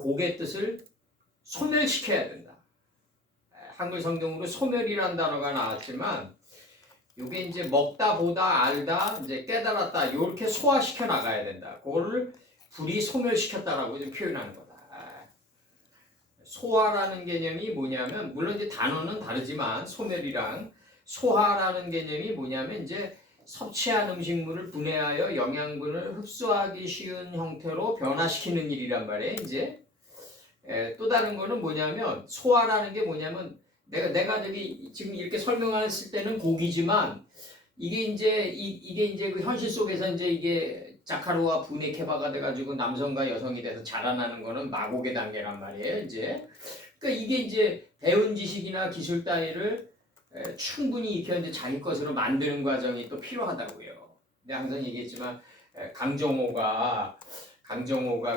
고개 뜻을 소멸시켜야 된다. 한글 성경으로 소멸이라는 단어가 나왔지만 이게 이제 먹다 보다 알다 이제 깨달았다 이렇게 소화시켜 나가야 된다. 그거를 불이 소멸시켰다라고 좀 표현하는 거다. 소화라는 개념이 뭐냐면 물론 이제 단어는 다르지만 소멸이랑 소화라는 개념이 뭐냐면 이제 섭취한 음식물을 분해하여 영양분을 흡수하기 쉬운 형태로 변화시키는 일이란 말이에요. 이제 또 다른 거는 뭐냐면 소화라는 게 뭐냐면 내가 저기 지금 이렇게 설명했을 때는 고기지만 이게 이제 그 현실 속에서 이제 이게 자카르와 분해케바가 돼가지고 남성과 여성이 돼서 자라나는 거는 마곡의 단계란 말이에요. 이제 그러니까 이게 이제 배운 지식이나 기술 따위를 충분히 익혀 이제 자기 것으로 만드는 과정이 또 필요하다고요. 내가 항상 얘기했지만 강정호가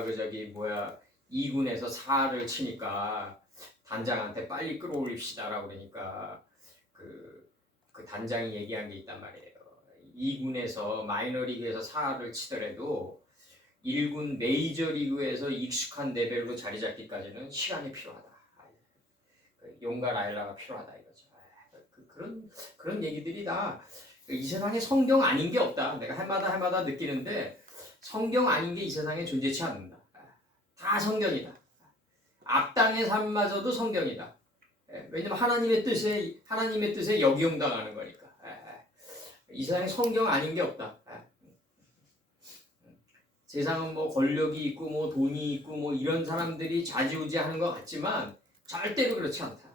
그 저기 뭐야 2군에서 4를 치니까 단장한테 빨리 끌어올립시다라고 그러니까 그 단장이 얘기한 게 있단 말이에요. 2군에서 마이너리그에서 4를 치더라도 1군 메이저리그에서 익숙한 레벨로 자리 잡기까지는 시간이 필요하다. 용과 라일라가 필요하다 이거죠. 그런 얘기들이 다 이 세상에 성경 아닌 게 없다. 내가 해마다 느끼는데 성경 아닌 게 이 세상에 존재치 않는다. 다 성경이다. 악당의 삶마저도 성경이다. 왜냐면 하나님의 뜻에 역이용당하는 거니까. 이 세상에 성경 아닌 게 없다. 세상은 뭐 권력이 있고 뭐 돈이 있고 뭐 이런 사람들이 좌지우지하는 것 같지만 절대로 그렇지 않다.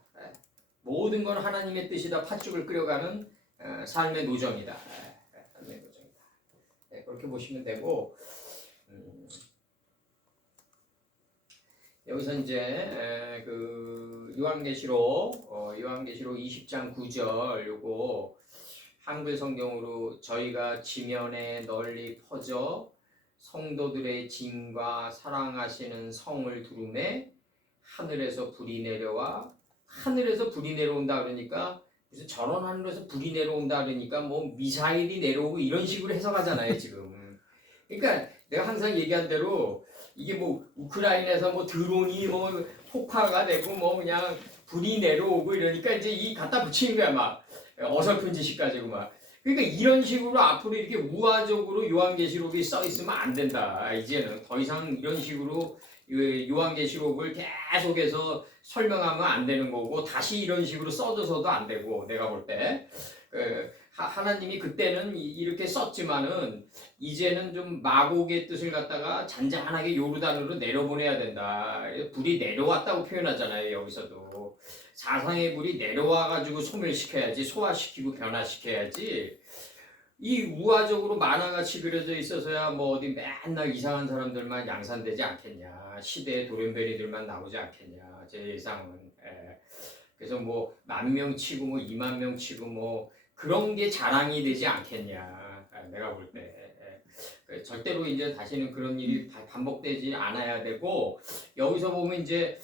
모든 건 하나님의 뜻이다. 팥죽을 끓여가는 삶의 노정이다. 삶의 노정이다. 그렇게 보시면 되고 여기서 이제 그 요한계시록 20장 9절 요거 한글 성경으로 저희가 지면에 널리 퍼져 성도들의 짐과 사랑하시는 성을 두루매 하늘에서 불이 내려와 하늘에서 불이 내려온다 그러니까 무슨 전원 하늘에서 불이 내려온다 그러니까 뭐 미사일이 내려오고 이런 식으로 해석하잖아요 지금. 그러니까 내가 항상 얘기한 대로 이게 뭐 우크라이나에서 뭐 드론이 뭐 폭파가 되고 뭐 그냥 불이 내려오고 이러니까 이제 이 갖다 붙이는 거야 막 어설픈 지식 가지고 막. 그러니까 이런 식으로 앞으로 이렇게 우화적으로 요한계시록이 써 있으면 안 된다. 이제는 더 이상 이런 식으로 요한계시록을 계속해서 설명하면 안 되는 거고 다시 이런 식으로 써줘서도 안 되고 내가 볼 때 하나님이 그때는 이렇게 썼지만은 이제는 좀 마곡의 뜻을 갖다가 잔잔하게 요르단으로 내려보내야 된다. 불이 내려왔다고 표현하잖아요. 여기서도 사상의 불이 내려와가지고 소멸시켜야지 소화시키고 변화시켜야지 이 우화적으로 만화같이 그려져 있어서야 뭐 어디 맨날 이상한 사람들만 양산되지 않겠냐 시대의 돌연변이들만 나오지 않겠냐 제 예상은. 그래서 뭐 10,000명 치고 뭐 20,000명 치고 뭐 그런 게 자랑이 되지 않겠냐 내가 볼 때. 절대로 이제 다시는 그런 일이 반복되지 않아야 되고 여기서 보면 이제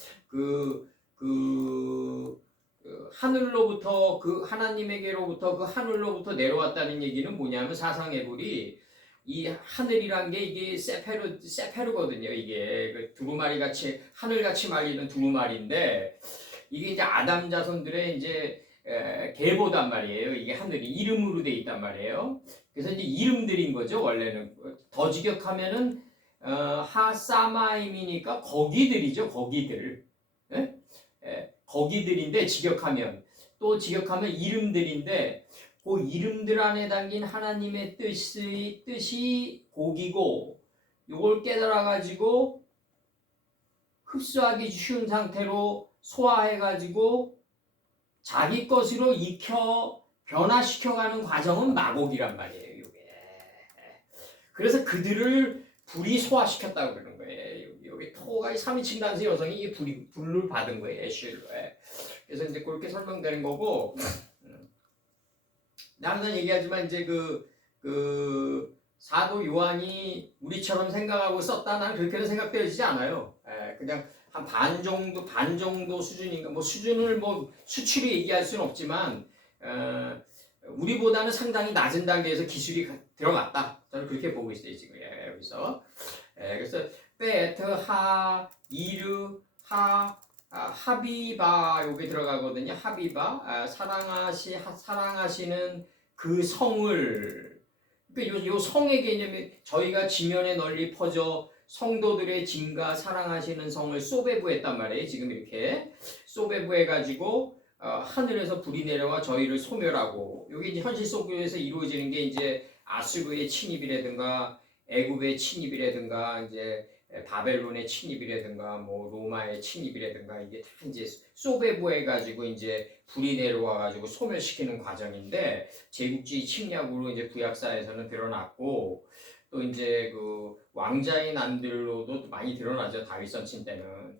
하늘로부터 그 하나님에게로부터 그 하늘로부터 내려왔다는 얘기는 뭐냐면 사상의 불이 이 하늘이란 게 이게 세페르거든요. 이게 그 두루마리 같이 하늘같이 말리는 두루마리인데 이게 이제 아담 자손들의 이제 계보단 말이에요. 이게 하늘이 이름으로 돼 있단 말이에요. 그래서 이제 이름들인 거죠. 원래는 더 직역하면은 하사마임이니까 거기들이죠. 거기들. 예? 거기들인데 직역하면 이름들인데 그 이름들 안에 담긴 하나님의 뜻이 고기고 이걸 깨달아 가지고 흡수하기 쉬운 상태로 소화해 가지고 자기 것으로 익혀 변화시켜가는 과정은 마곡이란 말이에요. 이게. 그래서 그들을 불이 소화시켰다고 그러는 거예요. 여기 토가 3인칭 단수 여성이 이 불을 받은 거예요. 애슐로. 그래서 이제 그렇게 설명되는 거고. 항상 얘기하지만 이제 그 사도 요한이 우리처럼 생각하고 썼다 나는 그렇게는 생각되어지지 않아요. 그냥 한 반 정도 수준인가 뭐 수준을 뭐 수치로 얘기할 수는 없지만 우리보다는 상당히 낮은 단계에서 기술이 들어갔다. 저는 그렇게 보고 있어요 지금 여기서. 그래서 베트 하 이르 하 하비바 여기 들어가거든요. 하비바 사랑하시는 그 성을 그러니까 요 성의 개념이 저희가 지면에 널리 퍼져 성도들의 짐과 사랑하시는 성을 소베부했단 말이에요. 지금 이렇게 소베부해가지고 하늘에서 불이 내려와 저희를 소멸하고 여기 이제 현실 속에서 이루어지는 게 이제 아수르의 침입이라든가 애굽의 침입이라든가 이제 바벨론의 침입이라든가 뭐 로마의 침입이라든가 이게 다 이제 소베부해가지고 이제 불이 내려와가지고 소멸시키는 과정인데 제국주의 침략으로 이제 구약사에서는 드러났고 또 이제 그 왕자의 난들로도 많이 드러나죠. 다윗 선친 때는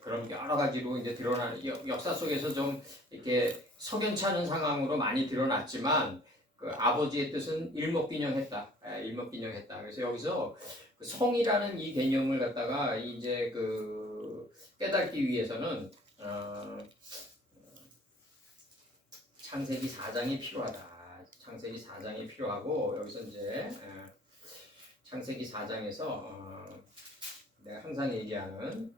그런 여러 가지로 이제 드러나는 역사 속에서 좀 이렇게 석연치 않은 상황으로 많이 드러났지만 그 아버지의 뜻은 일목균형했다. 일목균형했다. 그래서 여기서 그 성이라는 이 개념을 갖다가 이제 그 깨닫기 위해서는 창세기 4장이 필요하다. 창세기 4장이 필요하고 여기서 이제 창세기 4장에서 내가 항상 얘기하는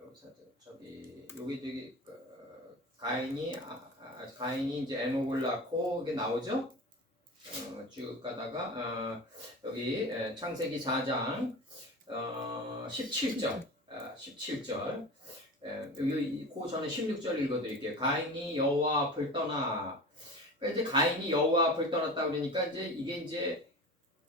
여기서 여기 가인이 이제 에녹을 낳고 이게 나오죠. 쭉 가다가 여기 창세기 4장 17절 17절 여기 그 전에 16절 읽어드릴게요. 가인이 여호와 앞을 떠나 그러니까 이제 가인이 여호와 앞을 떠났다 그러니까 이제 이게 이제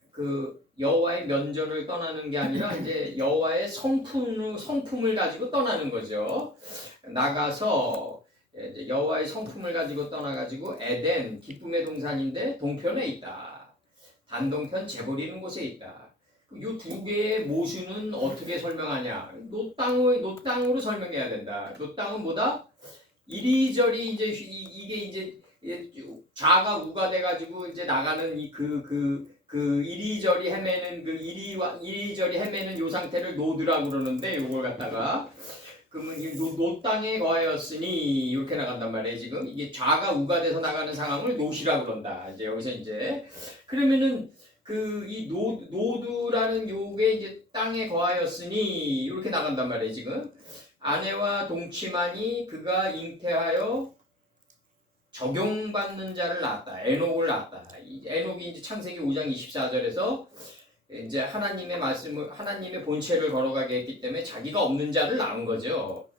그 여호와의 면전을 떠나는 게 아니라 이제 여호와의 성품을 가지고 떠나는 거죠. 나가서 이제 여호와의 성품을 가지고 떠나가지고 에덴 기쁨의 동산인데 동편에 있다. 단동편 재버리는 곳에 있다. 이 두 개의 모순은 어떻게 설명하냐? 노땅으로 설명해야 된다. 노땅은 뭐다? 이리저리 이제 이게 이제 좌가 우가 돼가지고 이제 나가는 이리저리 헤매는 이리저리 헤매는 요 상태를 노드라고 그러는데 요걸 갖다가 그러면 이 노땅에 거하였으니 이렇게 나간단 말이에요. 지금 이게 좌가 우가 돼서 나가는 상황을 노시라고 그런다. 이제 여기서 이제 그러면은 이 노드라는 요게 이제 땅에 거하였으니 이렇게 나간단 말이에요. 지금 아내와 동침하니 그가 잉태하여 적용받는 자를 낳았다. 에녹을 낳았다. 에녹이 이제 창세기 5장 24절에서 이제 하나님의 말씀을 하나님의 본체를 걸어가게 했기 때문에 자기가 없는 자를 낳은 거죠.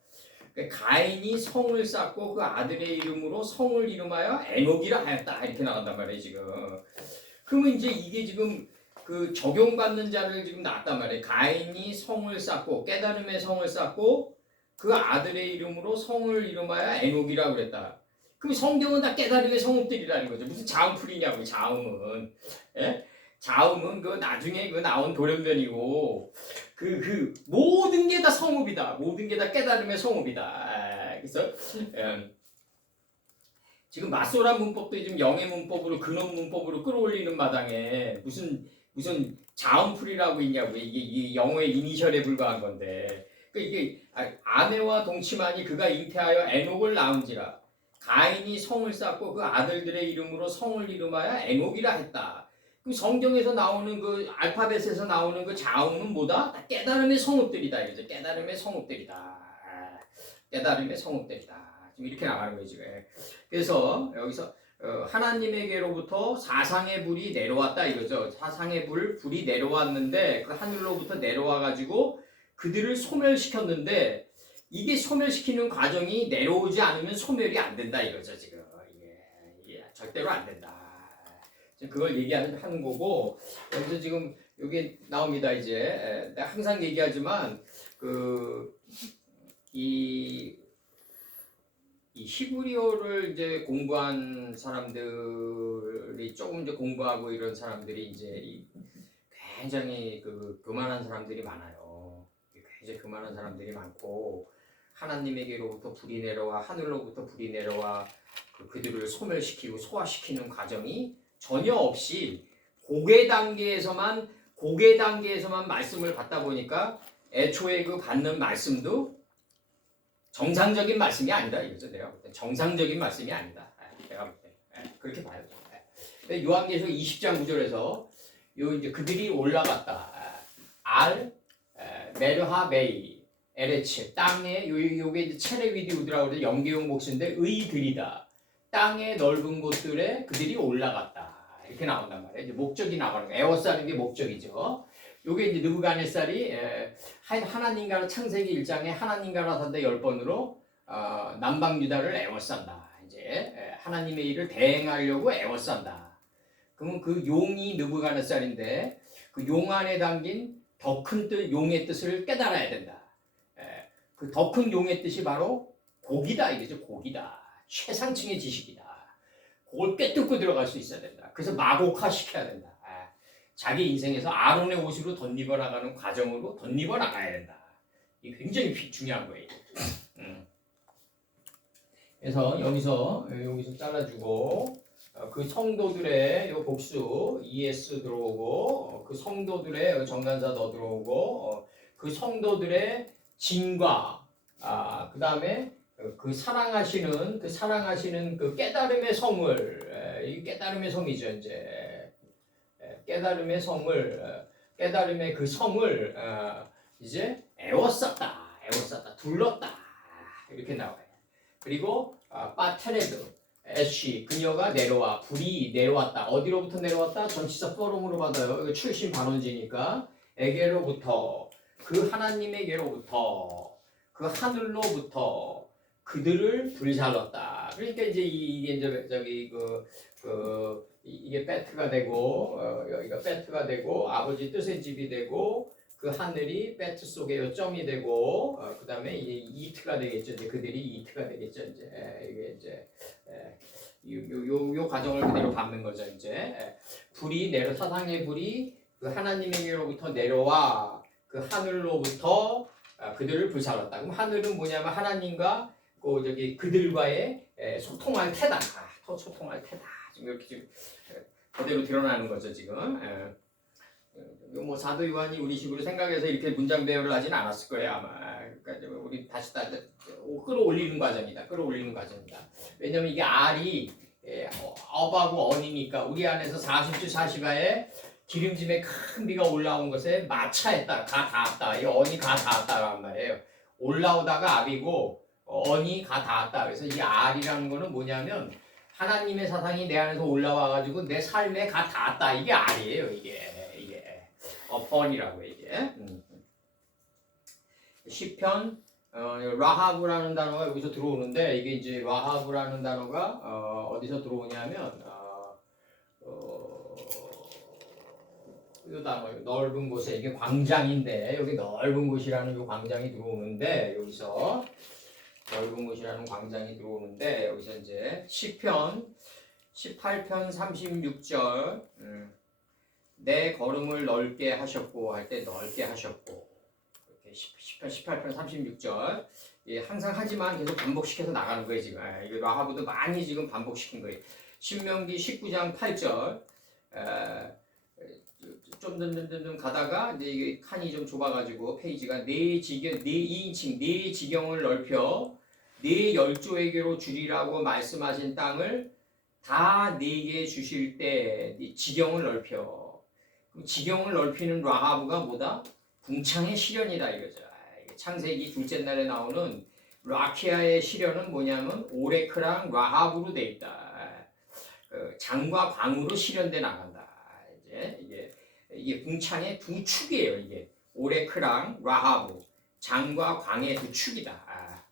가인이 성을 쌓고 그 아들의 이름으로 성을 이름하여 에녹이라 하였다. 이렇게 나간단 말이에요. 지금. 그러면 이제 이게 지금 그 적용받는 자를 지금 낳았단 말이에요. 가인이 성을 쌓고 깨달음의 성을 쌓고 그 아들의 이름으로 성을 이름하여 에녹이라고 그랬다. 그럼 성경은 다 깨달음의 성읍들이라는 거죠. 무슨 자음풀이냐고 자음은. 예? 자음은 그 나중에 그 나온 돌연변이고 그 모든 게 다 성읍이다. 모든 게 다 깨달음의 성읍이다. 그래서 지금 맞소란 문법도 지금 영의 문법으로 근원 문법으로 끌어올리는 마당에 무슨 자음풀이라고 있냐고. 이게 영어의 이니셜에 불과한 건데. 그러니까 이게 아내와 동침하니 그가 잉태하여 에녹을 낳은지라. 가인이 성을 쌓고 그 아들들의 이름으로 성을 이름하여 에녹이라 했다. 그 성경에서 나오는 그 알파벳에서 나오는 그 자음은 뭐다? 깨달음의 성읍들이다. 이거죠. 깨달음의 성읍들이다. 깨달음의 성읍들이다. 지금 이렇게 나가는 거예요, 지금. 그래서 여기서 하나님에게로부터 사상의 불이 내려왔다 이거죠. 사상의 불이 내려왔는데 그 하늘로부터 내려와 가지고 그들을 소멸시켰는데 이게 소멸시키는 과정이 내려오지 않으면 소멸이 안 된다 이거죠, 지금. 이게 절대로 안 된다. 지금 그걸 얘기하는 거고 여기서 지금 여기 나옵니다. 이제 내가 항상 얘기하지만 이 히브리어를 이제 공부한 사람들이 조금 이제 공부하고 이런 사람들이 이제 굉장히 교만한 사람들이 많아요. 굉장히 교만한 사람들이 많고 하나님에게로부터 불이 내려와 하늘로부터 불이 내려와 그들을 소멸시키고 소화시키는 과정이 전혀 없이 고개 단계에서만 말씀을 받다 보니까 애초에 그 받는 말씀도 정상적인 말씀이 아니다 이거죠. 내가 볼 때 정상적인 말씀이 아니다. 내가 볼 때 그렇게 봐요. 요한계시록 20장 9절에서 요 이제 그들이 올라갔다. 메르하 베이 에레츠 땅에 요게 이제 체레위디 우드라고 그래 연계용 복수인데 의들이다. 땅의 넓은 곳들에 그들이 올라갔다. 이렇게 나온단 말이에요. 이제 목적이 나가는 거예요. 에워싸는 게 목적이죠. 요게 이제 느부갓네살이 하나님과는 창세기 1장에 하나님과는 산다 10번으로 남방 유다를 에워싼다. 이제 하나님의 일을 대행하려고 에워싼다. 그러면 그 용이 느부갓네살인데 그 용 안에 담긴 더 큰 뜻, 용의 뜻을 깨달아야 된다. 그 더 큰 용의 뜻이 바로 고기다 이거죠. 고기다. 최상층의 지식이다. 그걸 꿰뚫고 들어갈 수 있어야 된다. 그래서 마곡화 시켜야 된다. 자기 인생에서 아론의 옷으로 덧입어 나가는 과정으로 덧입어 나가야 된다. 이게 굉장히 중요한 거예요. 그래서 여기서 잘라주고 그 성도들의 요 복수 ES 들어오고 그 성도들의 정관사 더 들어오고 그 성도들의 진과 그 다음에 그 사랑하시는 그 깨달음의 성을 이 깨달음의 성이죠 이제 깨달음의 성을 깨달음의 그 성을 이제 에워쌌다 둘렀다 이렇게 나와요. 그리고 파테레드 애쉬 그녀가 내려와 불이 내려왔다. 어디로부터 내려왔다? 전치사 포럼으로 받아요. 이거 출신 반원지니까 에게로부터 그 하나님에게로부터 그 하늘로부터 그들을 불살랐다. 그러니까 이제 이게 이제 저기 이게 베트가 되고 여기가 베트가 되고 아버지 뜻의 집이 되고 그 하늘이 베트 속에 요점이 되고 그 다음에 이제 이트가 되겠죠. 이제 그들이 이트가 되겠죠. 이제 이게 이제 요 과정을 그대로 밟는 거죠. 이제 불이 사상의 불이 그 하나님에게로부터 내려와 그 하늘로부터 그들을 불살랐다. 그럼 하늘은 뭐냐면 하나님과 그들과의 소통할 테다. 소통할 테다. 지금 이렇게 지금 그대로 드러나는 거죠. 지금. 뭐 사도 요한이 우리식으로 생각해서 이렇게 문장 배열을 하진 않았을 거예요 아마. 그러니까 우리 다시 끌어올리는 과정이다. 끌어올리는 과정이다. 왜냐면 이게 R이 업하고 언이니까 우리 안에서 40주 40화에 기름짐에 큰 비가 올라온 것에 마차했다. 가 닿았다. 이 언이 가 닿았다란 말이에요. 올라오다가 R이고 언이 가 닿았다. 그래서 이 R이라는 거는 뭐냐면 하나님의 사상이 내 안에서 올라와가지고 내 삶에 가 닿았다. 이게 R이에요. 이게 번이라고 이게 시편 라하브라는 단어가 여기서 들어오는데 이게 이제 라하브라는 단어가 어디서 들어오냐면 이 단어 넓은 곳에 이게 광장인데 여기 넓은 곳이라는 이 광장이 들어오는데 여기서 넓은 곳이라는 광장이 들어오는데 여기서 이제 시편 18편 36절 내 걸음을 넓게 하셨고 할 때 넓게 하셨고 이렇게 18편 36절 항상 하지만 계속 반복시켜서 나가는 거예요 지금. 이거 라하브도 많이 지금 반복시킨 거예요. 신명기 19장 8절 좀 가다가 이제 이게 칸이 좀 좁아가지고 페이지가 네 2인칭 네 지경을 넓혀 네 열조에게로 주리라고 말씀하신 땅을 다 네게 주실 때 지경을 넓혀. 지경을 넓히는 라하브가 뭐다? 궁창의 시련이다 이거죠. 창세기 둘째 날에 나오는 라키아의 시련은 뭐냐면 오레크랑 라하브로 돼 있다. 장과 광으로 시련돼 나간다. 이제 이게 궁창의 두 축이에요. 이게 오레크랑 라하브, 장과 광의 두 축이다.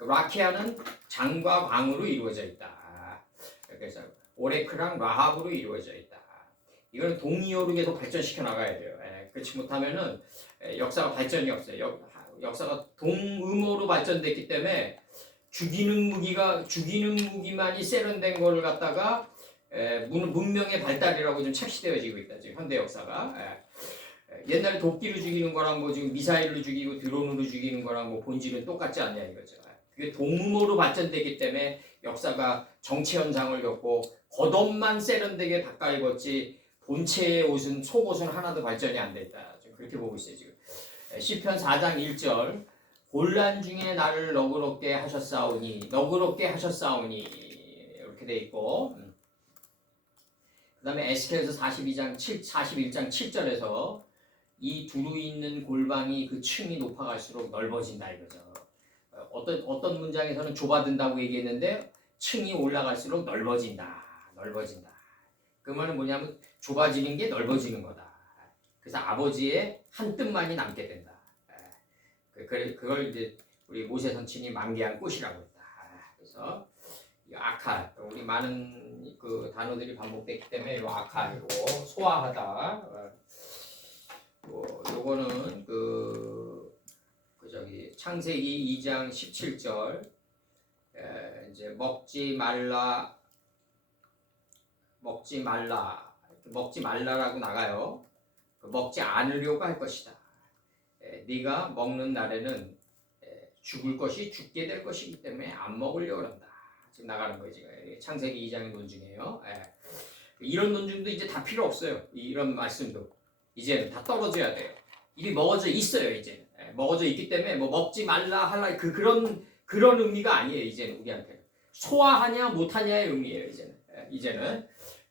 라키아는 장과 광으로 이루어져 있다. 그래서 오레크랑 라하브로 이루어져 있다. 이거는 동의어로 계속 발전시켜 나가야 돼요. 그렇지 못하면은 역사가 발전이 없어요. 역사가 동음어로 발전됐기 때문에 죽이는 무기만이 세련된 거를 갖다가 문명의 발달이라고 좀 착시되어지고 있다. 지금 현대 역사가. 옛날에 도끼로 죽이는 거랑 뭐 지금 미사일로 죽이고 드론으로 죽이는 거랑 뭐 본질은 똑같지 않냐 이거죠. 그게 동음어로 발전됐기 때문에 역사가 정치 현상을 겪고 겉옷만 세련되게 바꿔 입었지 본체의 옷은 속옷은 하나도 발전이 안 됐다. 그렇게 보고 있어요 지금. 시편 4장 1절 곤란 중에 나를 너그럽게 하셨사오니 이렇게 돼 있고 그 그다음에 에스겔서 41장 7절에서 이 두루 있는 골방이 그 층이 높아갈수록 넓어진다 이거죠. 어떤 문장에서는 좁아든다고 얘기했는데 층이 올라갈수록 넓어진다. 그 말은 뭐냐면 좁아지는 게 넓어지는 거다. 그래서 아버지의 한 뜸만이 남게 된다. 그걸 이제 우리 모세 선친이 만개한 꽃이라고 했다. 그래서 아카, 우리 많은 그 단어들이 반복됐기 때문에 이 아카 이거 소화하다. 요거는 저기 창세기 2장 17절 이제 먹지 말라라고 나가요. 먹지 않으려고 할 것이다. 네가 먹는 날에는 죽을 것이 죽게 될 것이기 때문에 안 먹으려고 한다. 지금 나가는 거예요. 지금 창세기 2장의 논증이에요. 이런 논증도 이제 다 필요 없어요. 이런 말씀도 이제는 다 떨어져야 돼요. 이미 먹어져 있어요. 이제는 먹어져 있기 때문에 뭐 먹지 말라 할라 그런 의미가 아니에요. 이제는 우리한테는 소화하냐 못하냐의 의미예요. 이제는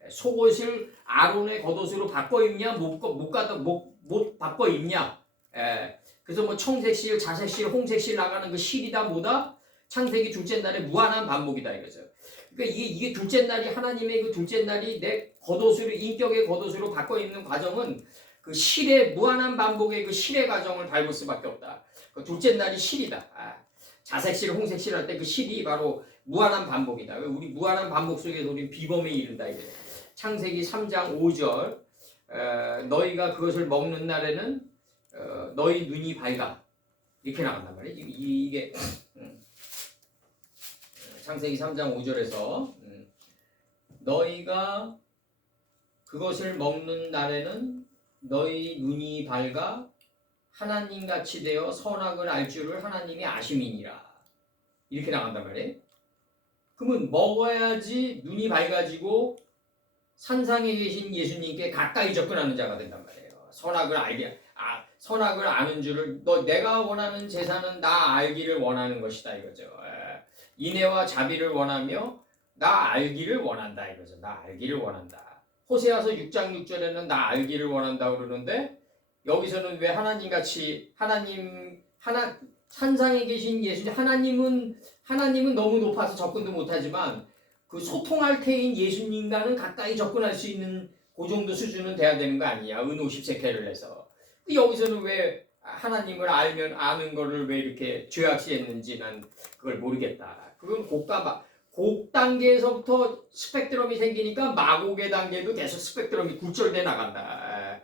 속옷을 아론의 겉옷으로 바꿔 입냐 못 바꿔 입냐. 그래서 뭐 청색실, 자색실, 홍색실 나가는 그 실이다 뭐다 창세기 둘째 날에 무한한 반복이다 이거죠. 그러니까 이게 둘째 날이 하나님의 그 둘째 날이 내 겉옷으로 인격의 겉옷으로 바꿔 입는 과정은 그 실의 무한한 반복의 그 실의 과정을 밟을 수밖에 없다. 그 둘째 날이 실이다. 자색실, 홍색실 할 때 그 실이 바로 무한한 반복이다. 우리 무한한 반복 속에서 우리 비범에 이른다 이게. 창세기 3장 5절 너희가 그것을 먹는 날에는 너희 눈이 밝아 이렇게 나간단 말이에요. 이게 창세기 3장 5절에서 너희가 그것을 먹는 날에는 너희 눈이 밝아 하나님같이 되어 선악을 알 줄을 하나님이 아심이니라 이렇게 나간단 말이에요. 그러면 먹어야지 눈이 밝아지고 산상에 계신 예수님께 가까이 접근하는 자가 된단 말이에요. 선악을 아는 줄을 내가 원하는 제사는 나 알기를 원하는 것이다 이거죠. 인애와 자비를 원하며 나 알기를 원한다 이거죠. 나 알기를 원한다. 호세아서 6장 6절에는 나 알기를 원한다 그러는데 여기서는 왜 하나님같이 산상에 계신 예수님 하나님은 너무 높아서 접근도 못하지만 그 소통할 테인 예수님과는 가까이 접근할 수 있는 그 정도 수준은 돼야 되는 거 아니냐. 은 50세켈을 해서. 여기서는 왜 하나님을 아는 거를 왜 이렇게 죄악시했는지 난 그걸 모르겠다. 그건 곡 단계에서부터 스펙트럼이 생기니까 마곡의 단계도 계속 스펙트럼이 굴절돼 나간다.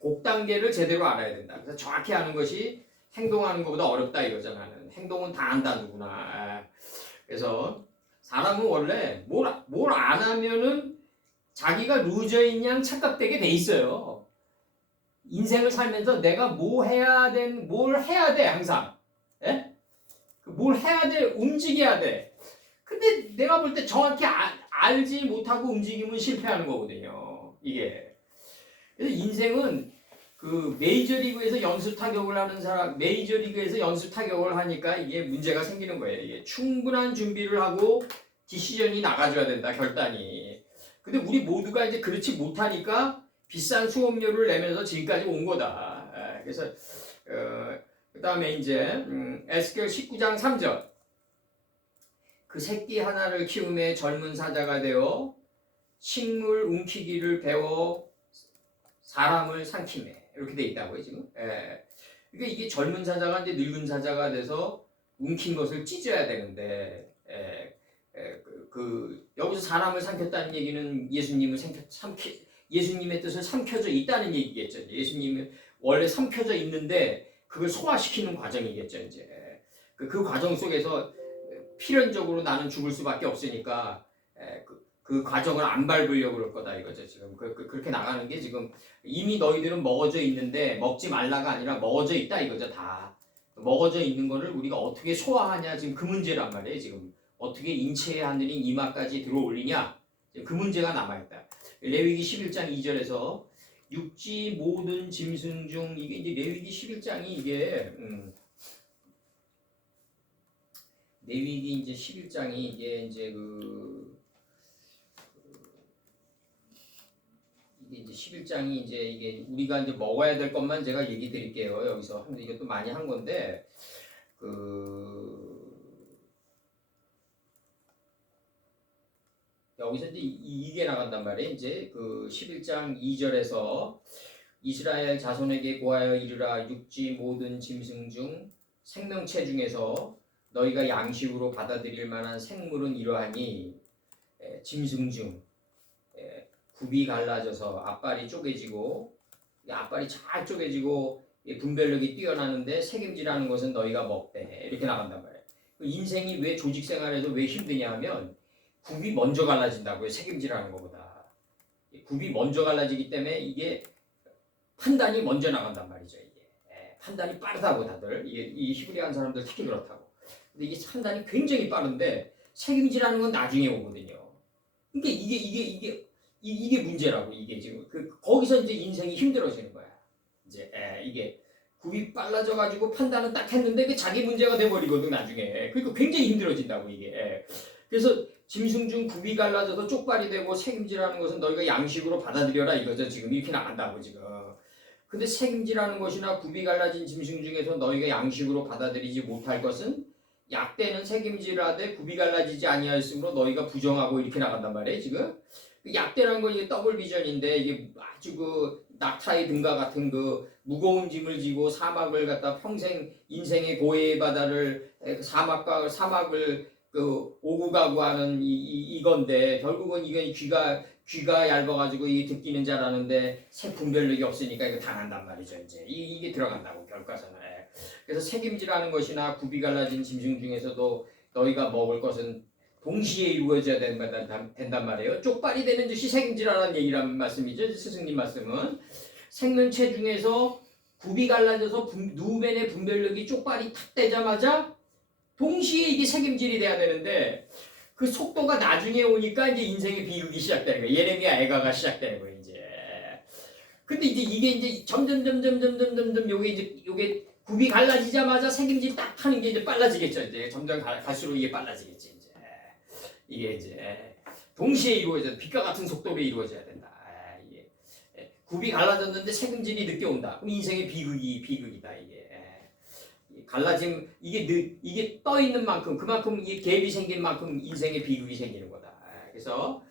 곡 단계를 제대로 알아야 된다. 그래서 정확히 아는 것이 행동하는 것보다 어렵다 이거죠. 나는 행동은 다 한다 누구나. 그래서 사람은 원래 뭘 안 하면은 자기가 루저인 양 착각되게 돼 있어요. 인생을 살면서 내가 뭘 해야 돼 항상. 예? 뭘 해야 돼, 움직여야 돼. 근데 내가 볼 때 정확히 알지 못하고 움직이면 실패하는 거거든요. 이게. 그래서 인생은 그 메이저리그에서 연습 타격을 하는 사람, 메이저리그에서 연습 타격을 하니까 이게 문제가 생기는 거예요. 이게 충분한 준비를 하고 디시전이 나가줘야 된다, 결단이. 근데 우리 모두가 이제 그렇지 못하니까 비싼 수업료를 내면서 지금까지 온 거다. 그래서 그 다음에 이제 에스겔 19장 3절 그 새끼 하나를 키우매 젊은 사자가 되어 식물 움키기를 배워 사람을 삼키매 이렇게 돼 있다고요 지금. 그러니까 이게 젊은 사자가 이제 늙은 사자가 돼서 움킨 것을 찢어야 되는데 여기서 사람을 삼켰다는 얘기는 예수님의 뜻을 삼켜져 있다는 얘기겠죠. 예수님은 원래 삼켜져 있는데 그걸 소화시키는 과정이겠죠. 이제 그 과정 속에서 필연적으로 나는 죽을 수밖에 없으니까 그 과정을 안 밟으려고 그럴 거다 이거죠. 지금 그렇게 나가는 게 지금 이미 너희들은 먹어져 있는데 먹지 말라가 아니라 먹어져 있다 이거죠. 다 먹어져 있는 거를 우리가 어떻게 소화하냐 지금 그 문제란 말이에요. 지금 어떻게 인체의 하늘인 이마까지 들어올리냐 그 문제가 남아있다. 레위기 11장 2절에서 육지 모든 짐승 중 이게 이제 레위기 11장이 이게 레위기 이제 11장이 이게 이제 이게 이제 11장이 이게 우리가 이제 먹어야 될 것만 제가 얘기 드릴게요. 여기서 이것도 많이 한 건데 여기서 이제 이게 나간단 말이에요. 이제 그 11장 2절에서 이스라엘 자손에게 고하여 이르라. 육지 모든 짐승 중 생명체 중에서 너희가 양식으로 받아들일 만한 생물은 이러하니 짐승 중 굽이 갈라져서 앞발이 쪼개지고 앞발이 잘 쪼개지고 분별력이 뛰어나는데 책임지라는 것은 너희가 먹되 이렇게 나간단 말이에요. 인생이 왜 조직 생활에서 왜 힘드냐 하면 굽이 먼저 갈라진다고요. 책임지라는 것보다 굽이 먼저 갈라지기 때문에 이게 판단이 먼저 나간단 말이죠. 이게 판단이 빠르다고 다들 이 히브리한 사람들 특히 그렇다고. 근데 이게 판단이 굉장히 빠른데 책임지라는 건 나중에 오거든요. 그러니까 이게 문제라고. 이게 지금 거기서 이제 인생이 힘들어지는 거야. 이제 이게 굽이 빨라져 가지고 판단은 딱 했는데 그 자기 문제가 돼 버리거든 나중에. 그러니까 굉장히 힘들어진다고 이게. 그래서 짐승 중 굽이 갈라져서 쪽발이 되고 책임지라는 것은 너희가 양식으로 받아들여라 이거죠. 지금 이렇게 나간다고 지금. 근데 책임지라는 것이나 굽이 갈라진 짐승 중에서 너희가 양식으로 받아들이지 못할 것은 약대는 책임지라되 굽이 갈라지지 아니하였으므로 너희가 부정하고 이렇게 나간단 말이에요 지금. 약대라는 건 이게 더블 비전인데 이게 아주 그 낙타의 등과 같은 그 무거운 짐을 지고 사막을 갖다 평생 인생의 고해의 바다를 사막을 그 오고 가고 하는 이건데 결국은 이게 귀가 얇아가지고 이 듣기는 잘하는데 새 분별력이 없으니까 이거 당한단 말이죠. 이제 이게 들어간다고 결과서는. 그래서 책임지라는 것이나 굽이 갈라진 짐승 중에서도 너희가 먹을 것은 동시에 이루어져야 된단 말이에요. 쪽발이 되는 듯이 책임지라는 얘기란 말씀이죠. 스승님 말씀은 생명체 중에서 굽이 갈라져서 누벤의 분별력이 쪽발이 탁 되자마자 동시에 이게 책임질이 돼야 되는데 그 속도가 나중에 오니까 이제 인생의 비극이 시작되는 거예요. 예레미야 애가가 시작되는 거예요. 이제. 근데 이게 이제 점점 요게 굽이 갈라지자마자 책임질 딱 하는 게 이제 빨라지겠죠. 이제 점점 갈수록 이게 빨라지겠지. 이게 이제 동시에 이루어져야 돼. 빛과 같은 속도로 이루어져야 된다. 이게 굽이 갈라졌는데 책임질이 늦게 온다. 그럼 인생의 비극이다. 이게 갈라짐 이게 떠 있는 만큼 그만큼 이게 갭이 생긴 만큼 인생의 비극이 생기는 거다. 그래서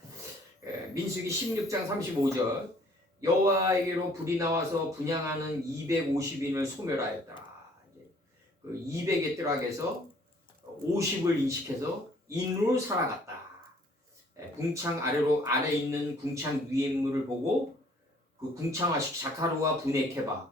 민수기 16장 35절 여호와에게로 불이 나와서 분향하는 250인을 소멸하였다. 그 200의 뜰락에서 50을 인식해서 인으로 살아갔다. 궁창 아래 있는 궁창 위의 인물을 보고 그 궁창화식 자카루와 부네케바로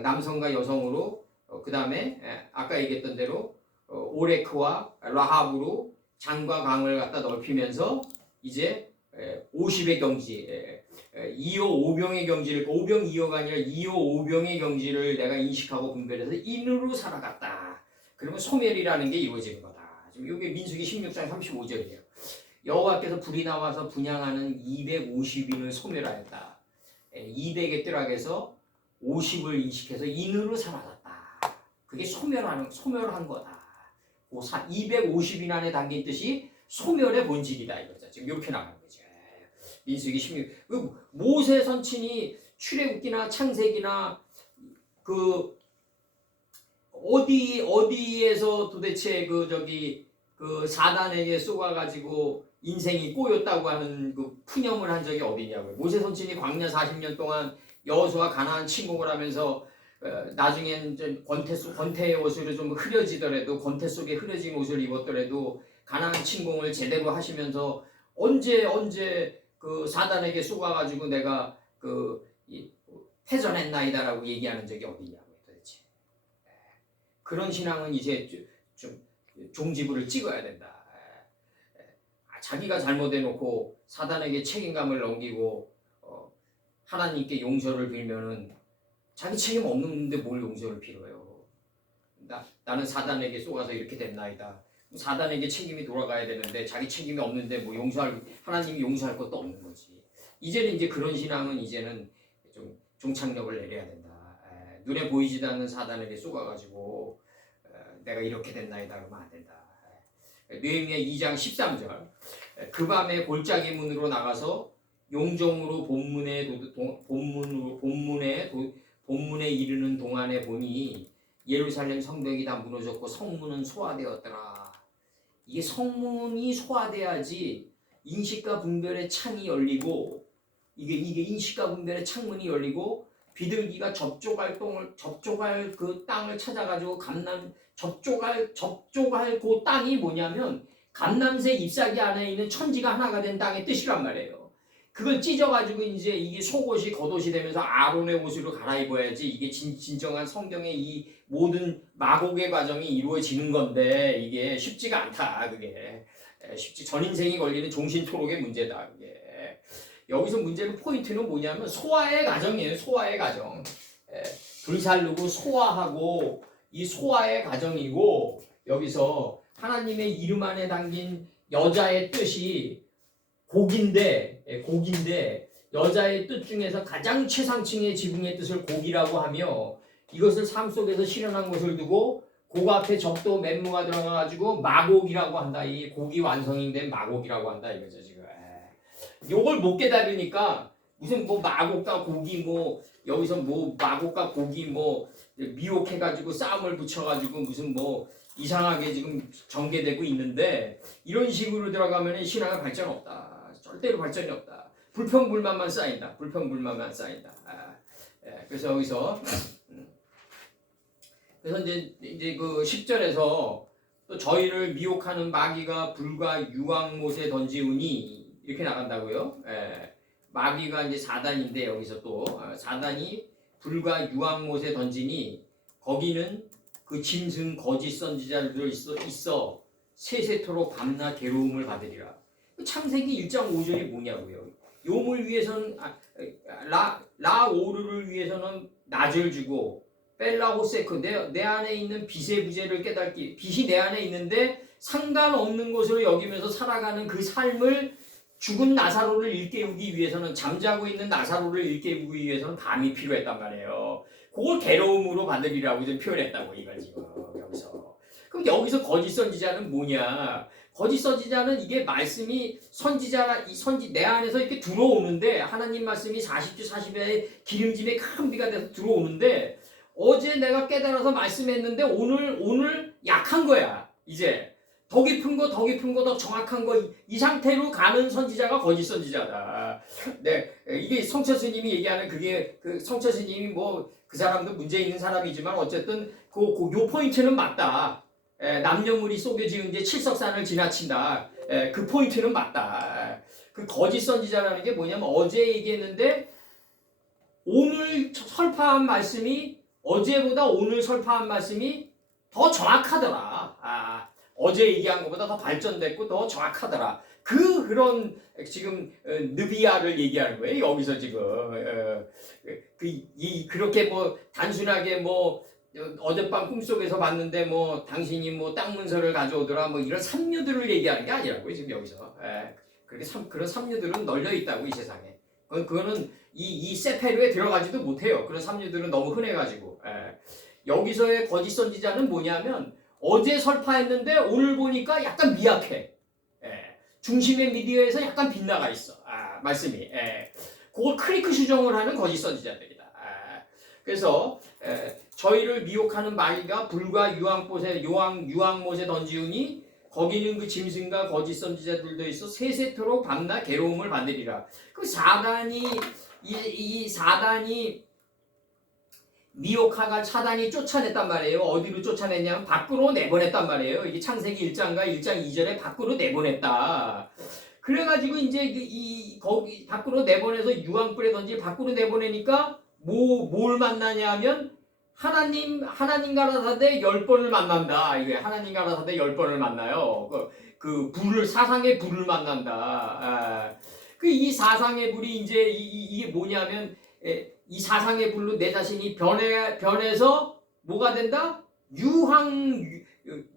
남성과 여성으로 그 다음에 아까 얘기했던 대로 오레크와 라합으로 장과 강을 갖다 넓히면서 이제 50의 경지 2호 5병의 경지를 5병 2호가 아니라 2호 5병의 경지를 내가 인식하고 분별해서 인으로 살아갔다. 그러면 소멸이라는 게 이루어지는 거다. 지금 이게 민수기 16장 35절이에요. 여호와께서 불이 나와서 분향하는 250인을 소멸하였다. 200의 뜰락에서 50을 인식해서 인으로 살아갔다. 그게 소멸한 거다. 250인 안에 담긴 뜻이 소멸의 본질이다 이거죠. 지금 이렇게 나가는 거죠. 민수기 16. 모세 선친이 출애굽기나 창세기나 그 어디에서 도대체 그 사단에게 쏘아가지고 인생이 꼬였다고 하는 그 푸념을 한 적이 어디냐고요. 모세 선친이 광야 40년 동안 여호수아 가나안 침공을 하면서 나중엔 권태의 옷으로 좀 흐려지더라도 권태 속에 흐려진 옷을 입었더라도 가나안 침공을 제대로 하시면서 언제 그 사단에게 쏘아가지고 내가 패전했나이다라고 얘기하는 적이 어디냐고요 도대체. 그런 신앙은 이제 좀 종지부를 찍어야 된다. 자기가 잘못해놓고 사단에게 책임감을 넘기고 하나님께 용서를 빌면은 자기 책임 없는데 뭘 용서를 빌어요. 나는 사단에게 쏘아서 이렇게 됐나이다. 사단에게 책임이 돌아가야 되는데 자기 책임이 없는데 뭐 하나님이 용서할 것도 없는 거지. 이제는 이제 그런 신앙은 이제는 좀 종착역을 내려야 된다. 눈에 보이지도 않는 사단에게 쏘아가지고 내가 이렇게 됐나이다 그러면 안 된다. 느헤미야 2장 13절. 그 밤에 골짜기 문으로 나가서 용종으로 본문에 이르는 동안에 보니 예루살렘 성벽이 다 무너졌고 성문은 소화되었더라. 이게 성문이 소화돼야지 인식과 분별의 창이 열리고 이게 인식과 분별의 창문이 열리고 비둘기가 접촉할 그 땅을 찾아가지고 접촉할 그 땅이 뭐냐면 감람새 잎사귀 안에 있는 천지가 하나가 된 땅의 뜻이란 말이에요. 그걸 찢어가지고 이제 이게 속옷이 겉옷이 되면서 아론의 옷으로 갈아입어야지 이게 진정한 성경의 이 모든 마곡의 과정이 이루어지는 건데 이게 쉽지가 않다. 그게 전 인생이 걸리는 종신토록의 문제다. 그게 여기서 문제는 포인트는 뭐냐면 소화의 과정이에요. 소화의 과정. 불살르고 소화하고 이 소화의 과정이고 여기서 하나님의 이름 안에 담긴 여자의 뜻이 곡인데 여자의 뜻 중에서 가장 최상층의 지붕의 뜻을 곡이라고 하며 이것을 삶 속에서 실현한 것을 두고 곡 앞에 적도 멘무가 들어가가지고 마곡이라고 한다. 이 곡이 완성이 된 마곡이라고 한다 이거죠 지금. 요걸 못 깨달으니까 무슨 뭐 마곡과 곡이 뭐 여기서 뭐 마곡과 곡이 뭐 미혹해가지고 싸움을 붙여가지고 무슨 뭐 이상하게 지금 전개되고 있는데 이런 식으로 들어가면 신앙의 발전 없다. 절대로 발전이 없다. 불평불만만 쌓인다. 그래서 여기서 이제 그 10절에서 또 저희를 미혹하는 마귀가 불과 유황못에 던지우니 이렇게 나간다고요. 마귀가 이제 사단인데 여기서 또 사단이 불과 유황못에 던지니 거기는 그 짐승 거짓 선지자들도 있어 세세토록 밤낮 괴로움을 받으리라. 창세기 1장 5절이 뭐냐고요. 요물 위해서는 라오르를 위해서는 낮을 주고 벨라호세크 내 안에 있는 빛의 부재를 깨닫기 빛이 내 안에 있는데 상관없는 것으로 여기면서 살아가는 그 삶을 죽은 나사로를 일깨우기 위해서는 잠자고 있는 나사로를 일깨우기 위해서는 밤이 필요했단 말이에요. 그걸 괴로움으로 받으리라고 좀 표현했다고 이걸 지금 여기서. 그럼 여기서 거짓 선지자는 뭐냐? 거짓 선지자는 이게 말씀이 내 안에서 이렇게 들어오는데 하나님 말씀이 40주 40일의 기름짐의 큰 비가 돼서 들어오는데 어제 내가 깨달아서 말씀했는데 오늘 약한 거야. 이제 더 깊은 거 더 정확한 거 이 상태로 가는 선지자가 거짓 선지자다. 네, 이게 성철 스님이 얘기하는 그게 성철 스님이 뭐 그 사람도 문제 있는 사람이지만 어쨌든 요 포인트는 맞다. 남녀물이 속에 지은 게 칠석산을 지나친다. 그 포인트는 맞다. 그 거짓 선지자라는 게 뭐냐면 어제 얘기했는데 오늘 설파한 말씀이 어제보다 오늘 설파한 말씀이 더 정확하더라. 어제 얘기한 것보다 더 발전됐고 더 정확하더라. 그런 지금 느비아를 얘기하는 거예요. 여기서 지금 그렇게 뭐 단순하게 뭐 어젯밤 꿈속에서 봤는데 뭐 당신이 뭐 땅 문서를 가져오더라 뭐 이런 삼류들을 얘기하는 게 아니라고요. 지금 여기서 그렇게 그런 삼류들은 널려 있다고 이 세상에. 그거는 이 세페르에 들어가지도 못해요. 그런 삼류들은 너무 흔해가지고. 여기서의 거짓 선지자는 뭐냐면 어제 설파했는데 오늘 보니까 약간 미약해. 중심의 미디어에서 약간 빗나가 있어. 말씀이. 그걸 크리크 수정을 하는 거짓 선지자들이다. 그래서 저희를 미혹하는 마귀가 불과 유황못에 던지우니 거기는 그 짐승과 거짓 선지자들도 있어 세세토록 밤낮 괴로움을 받으리라. 그 사단이 미혹하가 사단이 쫓아냈단 말이에요. 어디로 쫓아냈냐면 밖으로 내보냈단 말이에요. 이게 창세기 1장과 1장 2절에 밖으로 내보냈다. 그래가지고 이제 거기 밖으로 내보내서 유황불에 던지 밖으로 내보내니까 뭘 만나냐면 하나님 가라사대 10번을 만난다. 이게 하나님 가라사대 10번을 만나요. 그 불을 사상의 불을 만난다. 이 사상의 불이 이제 이게 뭐냐면 이 사상의 불로 내 자신이 변해서 뭐가 된다?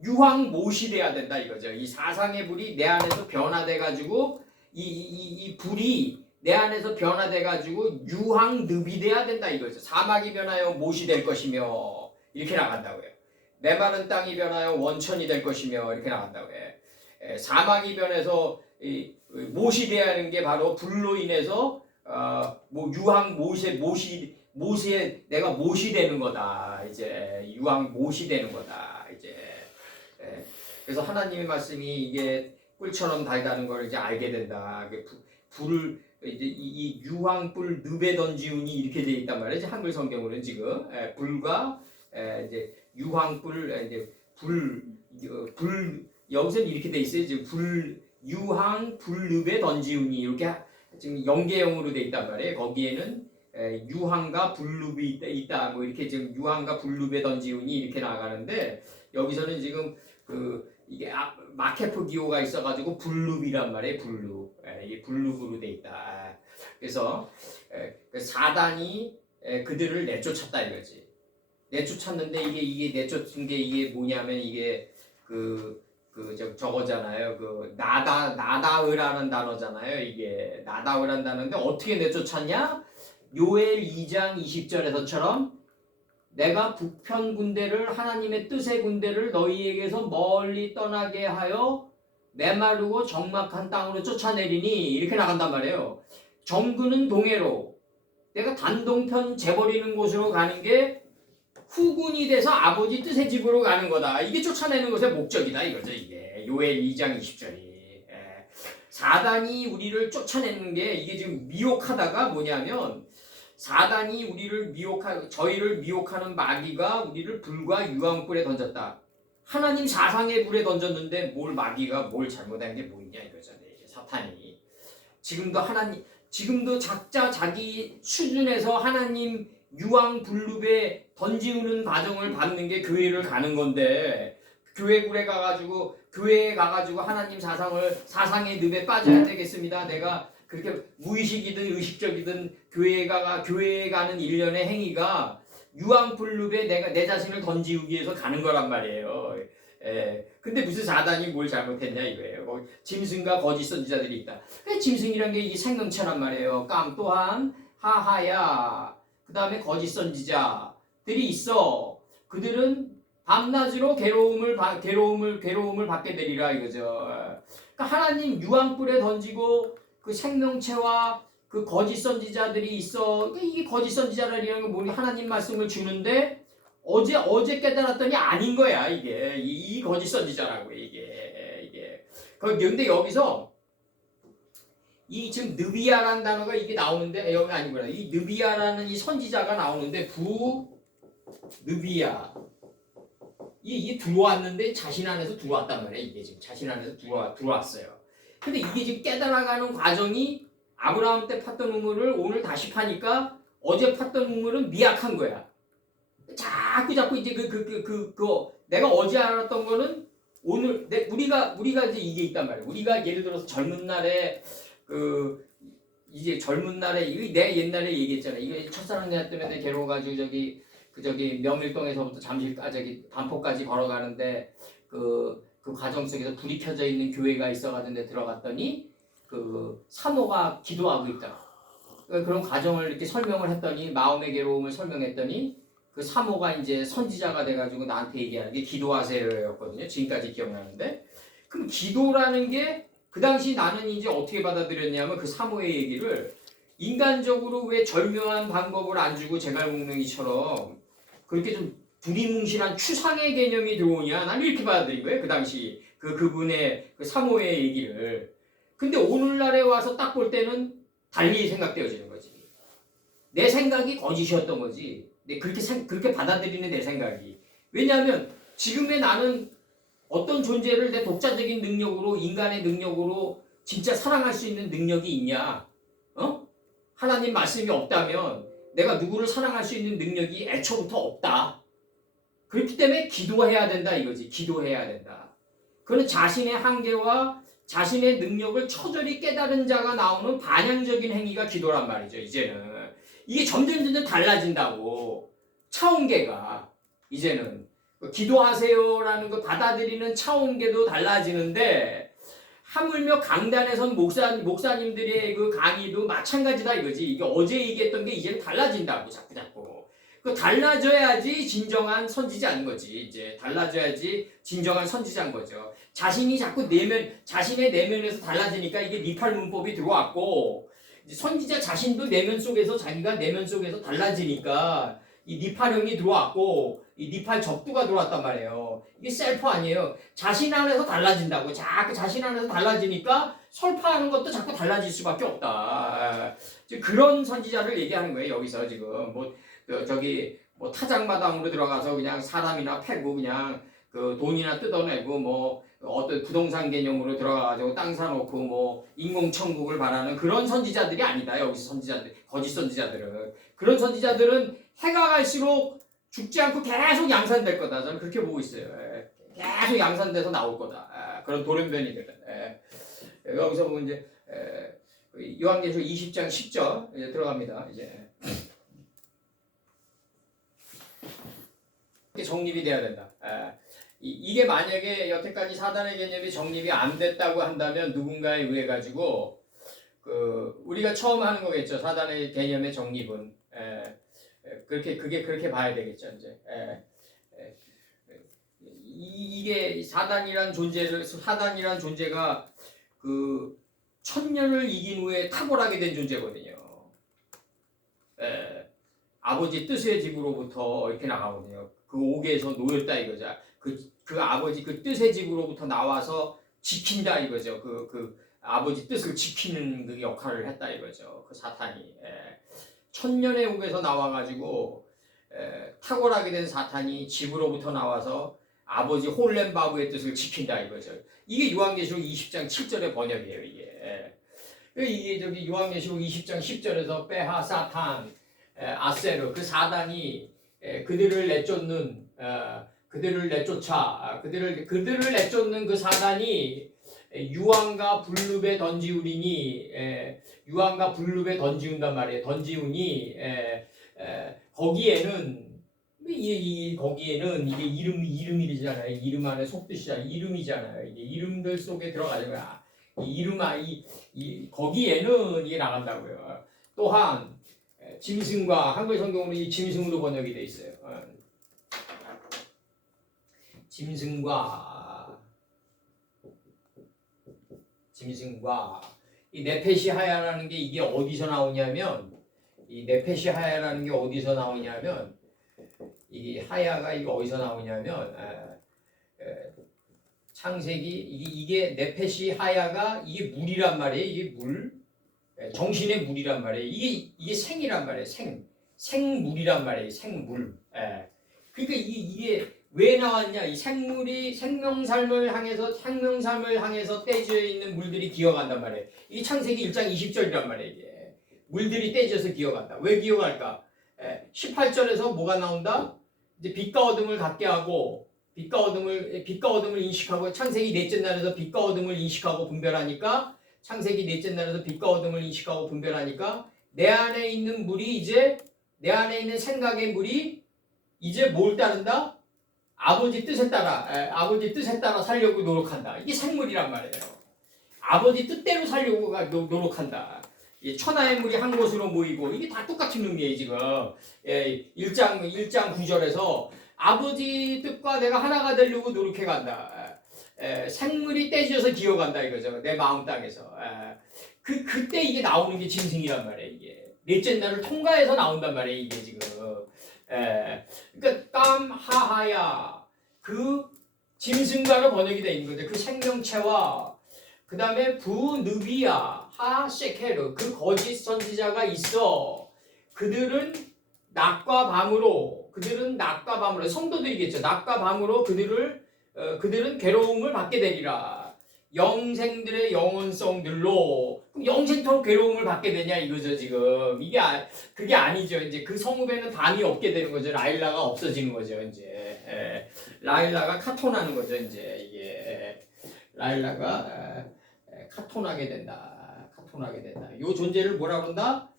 유황못이 돼야 된다 이거죠. 이 사상의 불이 내 안에서 변화돼 가지고 이 불이 내 안에서 변화돼 가지고 유황늪이 돼야 된다 이거죠. 사막이 변하여 못이 될 것이며 이렇게 나간다고요. 메마른 땅이 변하여 원천이 될 것이며 이렇게 나간다고요. 사막이 변해서 못이 되는 게 바로 불로 인해서 뭐 유황 못에 내가 못이 되는 거다. 이제 유황 못이 되는 거다. 이제 그래서 하나님의 말씀이 이게 꿀처럼 달다는 걸 이제 알게 된다. 불을 이제 이 유황불 늪에 던지우니 이렇게 돼 있단 말이에요. 이제 한글 성경으로는 지금 불과 이제 유황불 이제 불 여기서는 이렇게 돼 있어요. 지금 유황 불늪에 던지우니 이렇게 지금 영계형으로 돼 있단 말이에요. 거기에는 유황과 불룹이 있다. 뭐 이렇게 지금 유황과 불룹에 던지우니 이렇게 나가는데 여기서는 지금 이게 마케프 기호가 있어가지고 불룹이란 말이에요. 불룹. 이게 불룹으로 돼 있다. 그래서 사단이 그들을 내쫓았다 이거지. 내쫓았는데 이게 내쫓은 게 이게 뭐냐면 이게 저거잖아요. 나다으라는 단어잖아요. 이게 나다으라는 단어인데 어떻게 내쫓았냐? 요엘 2장 20절에서처럼 내가 북편 군대를 하나님의 뜻의 군대를 너희에게서 멀리 떠나게 하여 메마르고 적막한 땅으로 쫓아내리니 이렇게 나간단 말이에요. 정근은 동해로 내가 단동편 재버리는 곳으로 가는 게 후군이 돼서 아버지 뜻의 집으로 가는 거다. 이게 쫓아내는 것의 목적이다 이거죠. 이게 요엘 2장 20절이 사단이 우리를 쫓아내는 게 이게 지금 미혹하다가 뭐냐면 사단이 저희를 미혹하는 마귀가 우리를 불과 유황불에 던졌다. 하나님 사상의 불에 던졌는데 마귀가 뭘 잘못한 게 뭐 있냐 이거잖아요. 사탄이 지금도 각자 자기 수준에서 하나님 유황불룹에 던지우는 과정을 받는 게 교회를 가는 건데 교회에 가가지고 하나님 사상의 늪에 빠져야 되겠습니다. 내가 그렇게 무의식이든 의식적이든 교회에 가는 일련의 행위가 유황불룹에 내 자신을 던지우기 위해서 가는 거란 말이에요. 근데 무슨 사단이 뭘 잘못했냐 이거예요. 짐승과 거짓 선지자들이 있다. 짐승이란 게 이 생명체란 말이에요. 깜 또한 하하야. 그 다음에 거짓 선지자들이 있어. 그들은 밤낮으로 괴로움을 받게 되리라 이거죠. 그러니까 하나님 유황불에 던지고 그 생명체와 그 거짓 선지자들이 있어. 이게 거짓 선지자라는 건 뭐니? 하나님 말씀을 주는데 어제 깨달았더니 아닌 거야 이게 이 거짓 선지자라고 이게. 그런데 여기서 이 지금 느비아라는 단어가 이게 나오는데 여기 아니구나. 이 느비아라는 이 선지자가 나오는데 느비아 이 들어왔는데 자신 안에서 들어왔단 말이야. 이게 지금 자신 안에서 들어왔어요. 근데 이게 지금 깨달아가는 과정이 아브라함 때 팠던 우물을 오늘 다시 파니까 어제 팠던 우물은 미약한 거야. 자꾸 이제 내가 어제 알았던 거는 오늘 우리가 이제 이게 있단 말이야. 우리가 예를 들어서 젊은 날에 이제 젊은 날에 내 옛날에 얘기했잖아. 이게 첫사랑 내가 때문에 괴로워가지고 저기 명일동에서부터 잠실까지 반포까지 걸어가는데 그 과정 속에서 불이 켜져 있는 교회가 있어가지고 들어갔더니 그 사모가 기도하고 있다. 그런 과정을 이렇게 설명을 했더니 마음의 괴로움을 설명했더니 그 사모가 이제 선지자가 돼가지고 나한테 얘기하는 게 기도하세요였거든요. 지금까지 기억나는데 그럼 기도라는 게 그 당시 나는 이제 어떻게 받아들였냐면 그 사모의 얘기를 인간적으로 왜 절묘한 방법을 안 주고 제갈공명이처럼 그렇게 좀 두리뭉실한 추상의 개념이 들어오냐 난 이렇게 받아들인 거예요. 그 당시 그분의 그 사모의 얘기를. 근데 오늘날에 와서 딱 볼 때는 달리 생각되어지는 거지. 내 생각이 거짓이었던 거지. 그렇게 받아들이는 내 생각이. 왜냐하면 지금의 나는 어떤 존재를 내 독자적인 능력으로 인간의 능력으로 진짜 사랑할 수 있는 능력이 있냐? 하나님 말씀이 없다면 내가 누구를 사랑할 수 있는 능력이 애초부터 없다. 그렇기 때문에 기도해야 된다 이거지. 기도해야 된다. 그는 자신의 한계와 자신의 능력을 처절히 깨달은 자가 나오는 반향적인 행위가 기도란 말이죠. 이제는 이게 점점 달라진다고. 차원계가 이제는 기도하세요라는 거 받아들이는 차원계도 달라지는데 하물며 강단에선 목사님들의 그 강의도 마찬가지다 이거지. 이게 어제 얘기했던 게 이제는 달라진다고 자꾸. 그 달라져야지 진정한 선지자인 거지. 이제 달라져야지 진정한 선지자인 거죠. 자신이 자꾸 자신의 내면에서 달라지니까 이게 니팔 문법이 들어왔고, 선지자 자신도 내면 속에서 자기가 내면 속에서 달라지니까 이 니팔형이 들어왔고, 이 니팔 접두가 들어왔단 말이에요. 이게 셀프 아니에요. 자신 안에서 달라진다고. 자꾸 자신 안에서 달라지니까 설파하는 것도 자꾸 달라질 수밖에 없다. 그런 선지자를 얘기하는 거예요. 여기서 지금 뭐 타작마당으로 들어가서 그냥 사람이나 패고 그냥 그 돈이나 뜯어내고 뭐 어떤 부동산 개념으로 들어가가지고 땅 사놓고 뭐 인공천국을 바라는 그런 선지자들이 아니다. 여기서 선지자들, 거짓 선지자들은. 그런 선지자들은 해가 갈수록 죽지 않고 계속 양산될 거다. 저는 그렇게 보고 있어요. 계속 양산돼서 나올 거다. 그런 돌연변이들은. 여기서 보면 이제 요한계시록 20장 10절 이제 들어갑니다. 이제 정립이 돼야 된다. 이게 만약에 여태까지 사단의 개념이 정립이 안 됐다고 한다면 누군가에 의해 가지고 우리가 처음 하는 거겠죠. 사단의 개념의 정립은 그게 그렇게 봐야 되겠죠. 이제 이게 사단이란 존재가 그 천년을 이긴 후에 탁월하게 된 존재거든요. 아버지 뜻의 집으로부터 이렇게 나가거든요. 그 옥에서 놓였다 이거죠. 그 아버지 그 뜻의 집으로부터 나와서 지킨다 이거죠. 그 아버지 뜻을 지키는 그 역할을 했다 이거죠. 그 사탄이. 천년의 옥에서 나와가지고 탁월하게 된 사탄이 집으로부터 나와서 아버지 홀렘바브의 뜻을 지킨다 이거죠. 이게 요한계시록 20장 7절의 번역이에요. 이게 저기 요한계시록 20장 10절에서 빼하 사탄 아세르 그 사단이 그들을 내쫓아 그들을 내쫓는 그 사단이 유황과 블룹에 던지운단 말이에요. 던지우니 거기에는 이게 이름이잖아요. 이름 안에 속뜻이잖아요. 이름이잖아요. 이게 이름들 속에 들어가는 거야. 거기에는 이게 나간다고요. 또한 짐승과 한글 성경으로 이 짐승으로 번역이 돼 있어요. 짐승과 이 네페시하야라는 게 이게 어디서 나오냐면 이 하야가 이거 어디서 나오냐면 창세기 이게 네페시하야가 이게 물이란 말이에요. 이게 물 정신의 물이란 말이에요. 이게 생이란 말이에요. 생물이란 말이에요. 생물. 그러니까 이게 왜 나왔냐? 이 생물이 생명삶을 향해서 떼져 있는 물들이 기어간단 말이에요. 이 창세기 1장 20절이란 말이에요. 이게. 물들이 떼져서 기어간다. 왜 기어갈까? 18절에서 뭐가 나온다? 이제 빛과 어둠을 갖게 하고 빛과 어둠을 인식하고 창세기 넷째 날에서 빛과 어둠을 인식하고 분별하니까 창세기 넷째 날에서 빛과 어둠을 인식하고 분별하니까 내 안에 있는 생각의 물이 이제 뭘 따른다? 아버지 뜻에 따라 살려고 노력한다. 이게 생물이란 말이에요. 아버지 뜻대로 살려고 노력한다. 천하의 물이 한 곳으로 모이고 이게 다 똑같은 의미예요 지금. 1장 9절에서 아버지 뜻과 내가 하나가 되려고 노력해간다. 생물이 떼져서 기어간다 이거죠. 내 마음 땅에서. 그때 이게 나오는 게 짐승이란 말이에요. 이게 넷째 날을 통과해서 나온단 말이에요. 이게 지금. 그러니까 깜하하야 그 짐승과로 번역이 되어 있는 거죠. 그 생명체와 그 다음에 부느비야 하셰케르 그 거짓 선지자가 있어. 그들은 낮과 밤으로 성도들이겠죠. 낮과 밤으로 그들은 괴로움을 받게 되리라. 영생들의 영원성들로 영생토록 괴로움을 받게 되냐 이거죠 지금. 그게 아니죠. 이제 그 성읍에는 밤이 없게 되는 거죠. 라일라가 없어지는 거죠. 이제 라일라가 카톤하는 거죠. 이제 이게 라일라가 카톤하게 된다. 요 존재를 뭐라 그런다?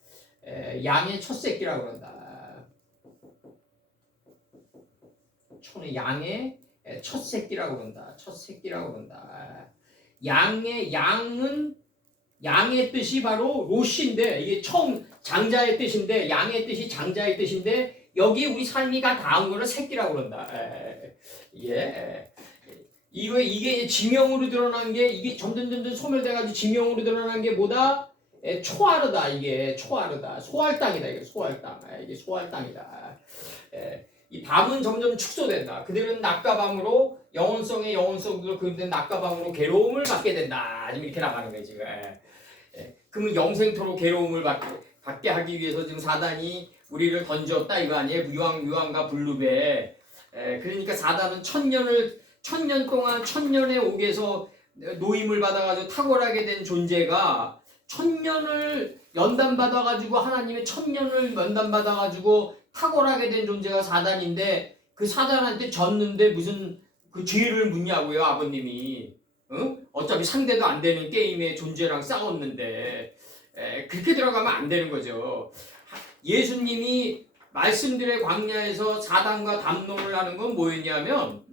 양의 첫 새끼라고 그런다. 양의 첫 새끼라고 그런다. 양의 뜻이 바로 로시인데 이게 처음 장자의 뜻인데 양의 뜻이 장자의 뜻인데 여기 우리 삶이가 닿은 거를 새끼라고 그런다. 예. 이게 지명으로 드러난 게 이게 점점 소멸돼가지고 지명으로 드러난 게 뭐다? 초하르다. 이게 초하르다. 소할당이다. 이게 소할당. 이게 소할당이다. 이 밤은 점점 축소된다. 그들은 낮과 밤으로 영혼성의 영혼성으로 그들은 낮과 밤으로 괴로움을 받게 된다. 지금 이렇게 나가는 거예요 지금. 그러면 영생토록 괴로움을 받게 하기 위해서 지금 사단이 우리를 던졌다 이거 아니에요? 유황과 불룹에. 그러니까 사단은 천년 동안 천년의 옥에서 노임을 받아가지고 탁월하게 된 존재가 천년을 연단받아가지고 하나님의 천년을 연단받아가지고 탁월하게 된 존재가 사단인데 그 사단한테 졌는데 무슨 그 죄를 묻냐고요 아버님이. 응? 어차피 상대도 안 되는 게임의 존재랑 싸웠는데 그렇게 들어가면 안 되는 거죠. 예수님이 말씀들의 광야에서 사단과 담론을 하는 건 뭐였냐면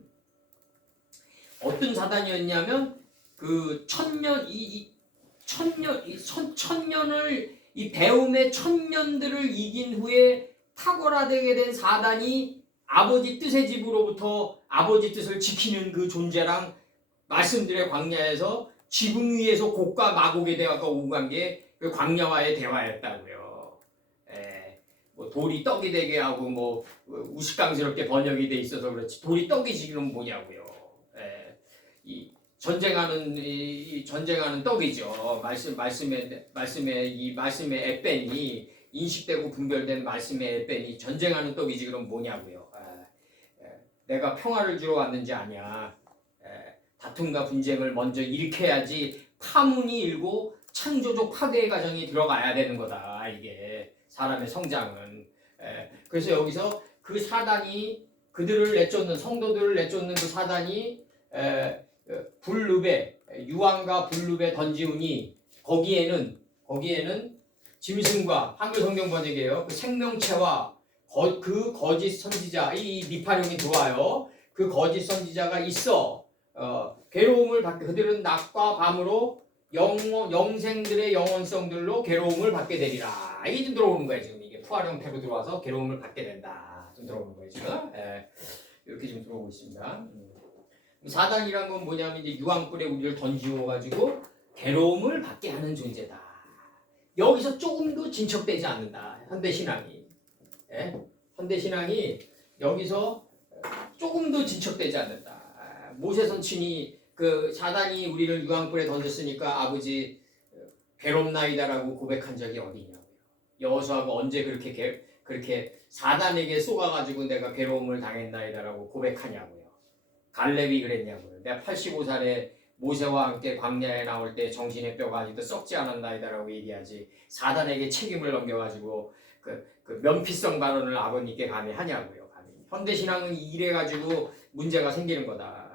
어떤 사단이었냐면 그 천년을 이 배움의 천년들을 이긴 후에 탁월하게 된 사단이 아버지 뜻의 집으로부터 아버지 뜻을 지키는 그 존재랑 말씀들의 광야에서 지붕 위에서 곡과 마곡의 대화가 오고 간 게 그 광야와의 대화였다고요. 뭐 돌이 떡이 되게 하고 뭐 우스꽝스럽게 번역이 돼 있어서 그렇지 돌이 떡이 지금 뭐냐고요. 이 전쟁하는 떡이죠. 말씀의 에벤이 인식되고 분별된 말씀의 에벤이 전쟁하는 떡이지 그럼 뭐냐고요. 내가 평화를 주러 왔는지 아니야. 다툼과 분쟁을 먼저 일으켜야지 파문이 일고 창조적 파괴의 과정이 들어가야 되는 거다. 이게 사람의 성장은. 그래서 여기서 그 사단이 그들을 내쫓는 성도들을 내쫓는 그 사단이 불룹에 유황과 불룹에 던지우니 거기에는 짐승과 한글 성경 번역이에요. 그 생명체와 그 거짓 선지자 이 미파령이 들어와요. 그 거짓 선지자가 있어. 괴로움을 받게 그들은 낮과 밤으로 영생들의 영원성들로 괴로움을 받게 되리라. 이게 좀 들어오는 거예요 지금. 이게 푸활 형태로 들어와서 괴로움을 받게 된다. 좀 들어오는 거예요 지금. 이렇게 좀 들어오고 있습니다. 사단이란 건 뭐냐면 이제 유황불에 우리를 던지워 가지고 괴로움을 받게 하는 존재다. 여기서 조금도 진척되지 않는다. 현대신앙이. 현대신앙이 여기서 조금도 진척되지 않는다. 모세선친이 그 사단이 우리를 유황불에 던졌으니까 아버지 괴롭나이다라고 고백한 적이 어디냐고요. 여호수아가 언제 그렇게 사단에게 쏘가가지고 내가 괴로움을 당했나이다라고 고백하냐고요. 갈렙이 그랬냐고요. 내가 85살에 모세와 함께 광야에 나올 때 정신의 뼈가 아직도 썩지 않았나이다라고 얘기하지 사단에게 책임을 넘겨가지고 그 면피성 발언을 아버님께 감히 하냐고요. 감히. 현대신앙은 이래가지고 문제가 생기는 거다.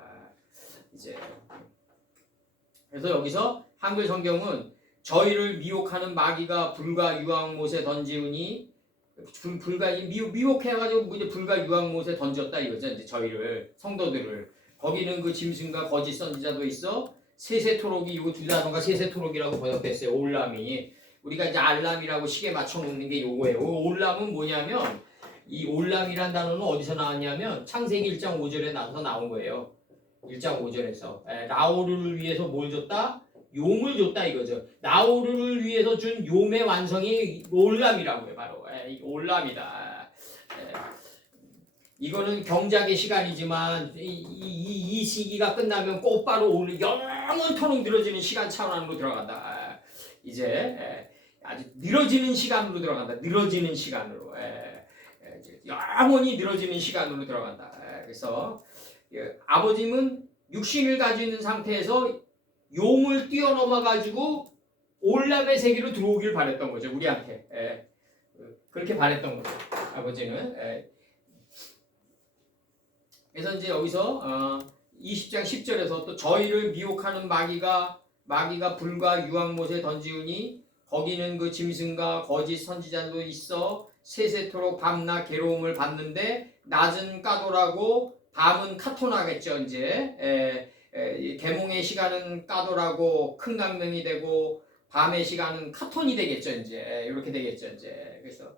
이제 그래서 여기서 한글 성경은 저희를 미혹하는 마귀가 불과 유황못에 던지우니 미혹해가지고 이제 불과 유황못에 던졌다 이거죠. 이제 저희를 성도들을 거기는 그 짐승과 거짓 선지자도 있어 세세토록이 이거 두 단어가 세세토록이라고 번역됐어요. 올람이 우리가 이제 알람이라고 시계 맞춰놓는 게 요거예요. 올람은 뭐냐면 이 올람이란 단어는 어디서 나왔냐면 창세기 1장 5절에 나온 거예요. 1장 5절에서 나오르를 위해서 뭘 줬다? 용을 줬다 이거죠. 나오르를 위해서 준 용의 완성이 올람이라고요. 바로 올람이다. 이거는 경작의 시간이지만 이 시기가 끝나면 곧바로 영원토록 늘어지는 시간 차원으로 들어간다. 이제 아주 늘어지는 시간으로 들어간다. 늘어지는 시간으로 영원히 늘어지는 시간으로 들어간다. 그래서 아버님은 육신을 가지고 있는 상태에서 용을 뛰어넘어 가지고 올람의 세계로 들어오길 바랬던 거죠. 우리한테 그렇게 바랬던 거죠. 아버지는. 그래서 이제 여기서 20장 10절에서 또 저희를 미혹하는 마귀가 불과 유황못에 던지우니 거기는 그 짐승과 거짓 선지자도 있어 세세토록 밤낮 괴로움을 받는데 낮은 까도라고 밤은 카토나겠죠. 이제 계몽의 시간은 까도라고 큰 강명이 되고 밤의 시간은 카톤이 되겠죠. 이제 이렇게 되겠죠. 이제 그래서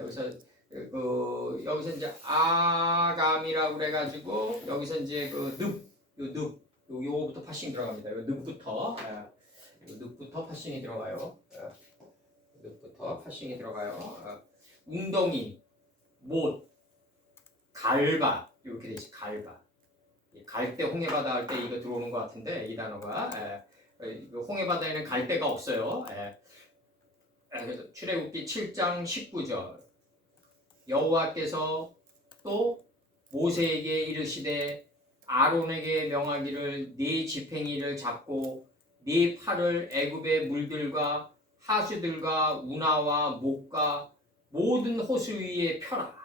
여기서 그 여기서 이제 아감이라고 그래가지고 여기서 이제 요거부터 파싱 들어갑니다. 요 늪부터 늪부터 파싱이 들어가요. 늪부터 파싱이 들어가요. 웅덩이, 못, 갈바 이렇게 되지. 갈바. 갈대 홍해바다 할 때 이거 들어오는 것 같은데 이 단어가 홍해바다에는 갈대가 없어요. 그래서 출애굽기 7장 19절 여호와께서 또 모세에게 이르시되 아론에게 명하기를 네 지팽이를 잡고 네 팔을 애굽의 물들과 하수들과 운하와 목과 모든 호수 위에 펴라.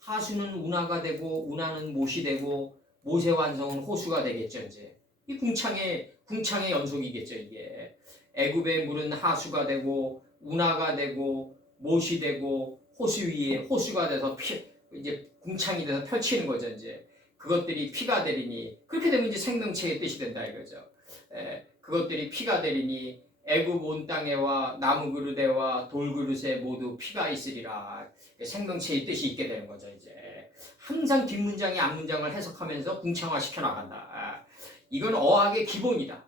하수는 운하가 되고 운하는 못이 되고 모세 완성은 호수가 되겠죠. 이제 이 궁창의 연속이겠죠. 이게 애굽의 물은 하수가 되고 운하가 되고 못이 되고 호수 위에 호수가 돼서 이제 궁창이 돼서 펼치는 거죠. 이제 그것들이 피가 되리니 그렇게 되면 이제 생명체의 뜻이 된다 이거죠. 그것들이 피가 되리니 애굽 온 땅에와 나무 그릇에와 돌 그릇에 모두 피가 있으리라. 생명체의 뜻이 있게 되는 거죠. 이제 항상 뒷문장이 앞문장을 해석하면서 궁창화 시켜 나간다. 이건 어학의 기본이다.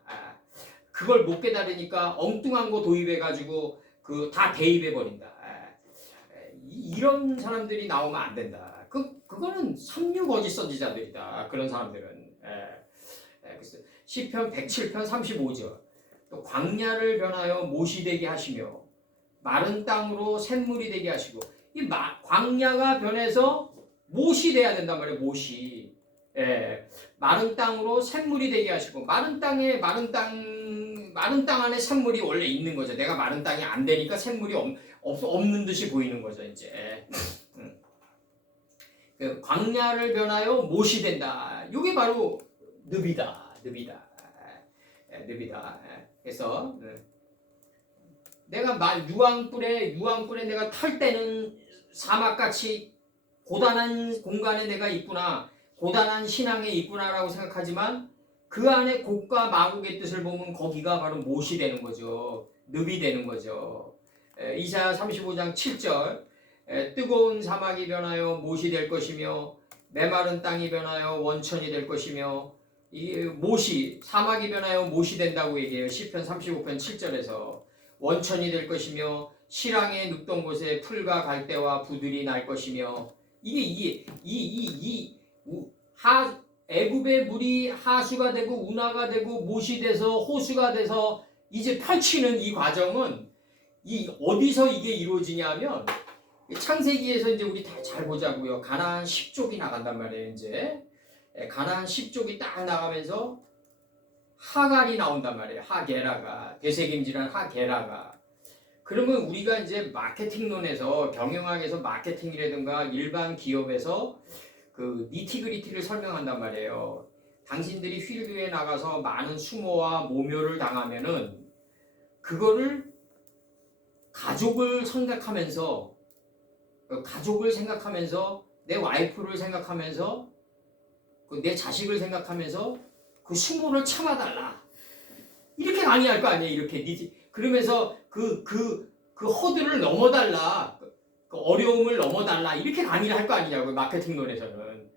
그걸 못 깨달으니까 엉뚱한 거 도입해가지고 다 대입해 버린다. 이런 사람들이 나오면 안 된다. 그거는 삼류 거짓 선지자들이다. 그런 사람들은. 그래서 시편 107편 35절 또 광야를 변하여 못이 되게 하시며 마른 땅으로 샘물이 되게 하시고 이 광야가 변해서 못이 돼야 된단 말이에요. 못이. 마른 땅으로 샘물이 되게 하시고 마른 땅 안에 샘물이 원래 있는 거죠. 내가 마른 땅이 안 되니까 샘물이 없는 듯이 보이는 거죠. 이제 그 광야를 변하여 못이 된다. 이게 바로 늪이다. 그래서 내가 유황불에 내가 탈 때는 사막같이 고단한 공간에 내가 있구나, 고단한 신앙에 있구나라고 생각하지만 그 안에 곡과 마곡의 뜻을 보면 거기가 바로 못이 되는 거죠. 늪이 되는 거죠. 이사야 35장 7절 뜨거운 사막이 변하여 못이 될 것이며 메마른 땅이 변하여 원천이 될 것이며 이 사막이 변하여 못이 된다고 얘기해요. 시편 35편 7절에서 원천이 될 것이며 실황에 눕던 곳에 풀과 갈대와 부들이 날 것이며 애굽의 물이 하수가 되고 운하가 되고 못이 돼서 호수가 돼서 이제 펼치는 이 과정은 어디서 이게 이루어지냐면 창세기에서 이제 우리 다 잘 보자고요. 가나안 10족이 나간단 말이에요. 이제 가나안 10족이 딱 나가면서 하갈이 나온단 말이에요. 하게라가 되새김질한 하게라가. 그러면 우리가 이제 마케팅론에서 경영학에서 마케팅이라든가 일반 기업에서 그 니티그리티를 설명한단 말이에요. 당신들이 필드에 나가서 많은 수모와 모멸을 당하면은 그거를 가족을 생각하면서 내 와이프를 생각하면서 내 자식을 생각하면서 그 수모를 참아달라. 이렇게 강의할 거 아니에요. 이렇게 그러면서 그 허들을 넘어달라. 그 어려움을 넘어달라. 이렇게 강의를 할 거 아니냐고 마케팅론에서는.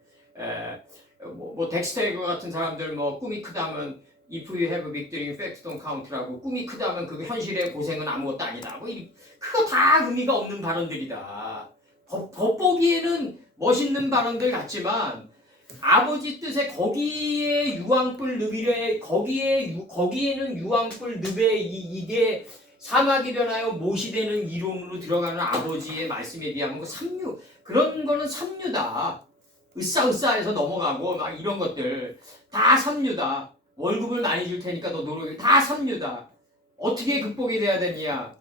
뭐 덱스테이거 같은 사람들 꿈이 크다면 if you have a victory, facts don't count라고 꿈이 크다면 그 현실의 고생은 아무것도 아니다. 그거 다 의미가 없는 발언들이다. 겉보기에는 멋있는 발언들 같지만 아버지 뜻에 거기에 유황불 늪이래. 거기에는 유황불 늪에 이게 사막이 변하여 못이 되는 이론으로 들어가는 아버지의 말씀에 비하면 삼류, 그런 거는 삼류다. 으쌰으쌰해서 넘어가고 막 이런 것들 다 삼류다. 월급을 많이 줄 테니까 너 노력해. 다 삼류다. 어떻게 극복이 돼야 되냐?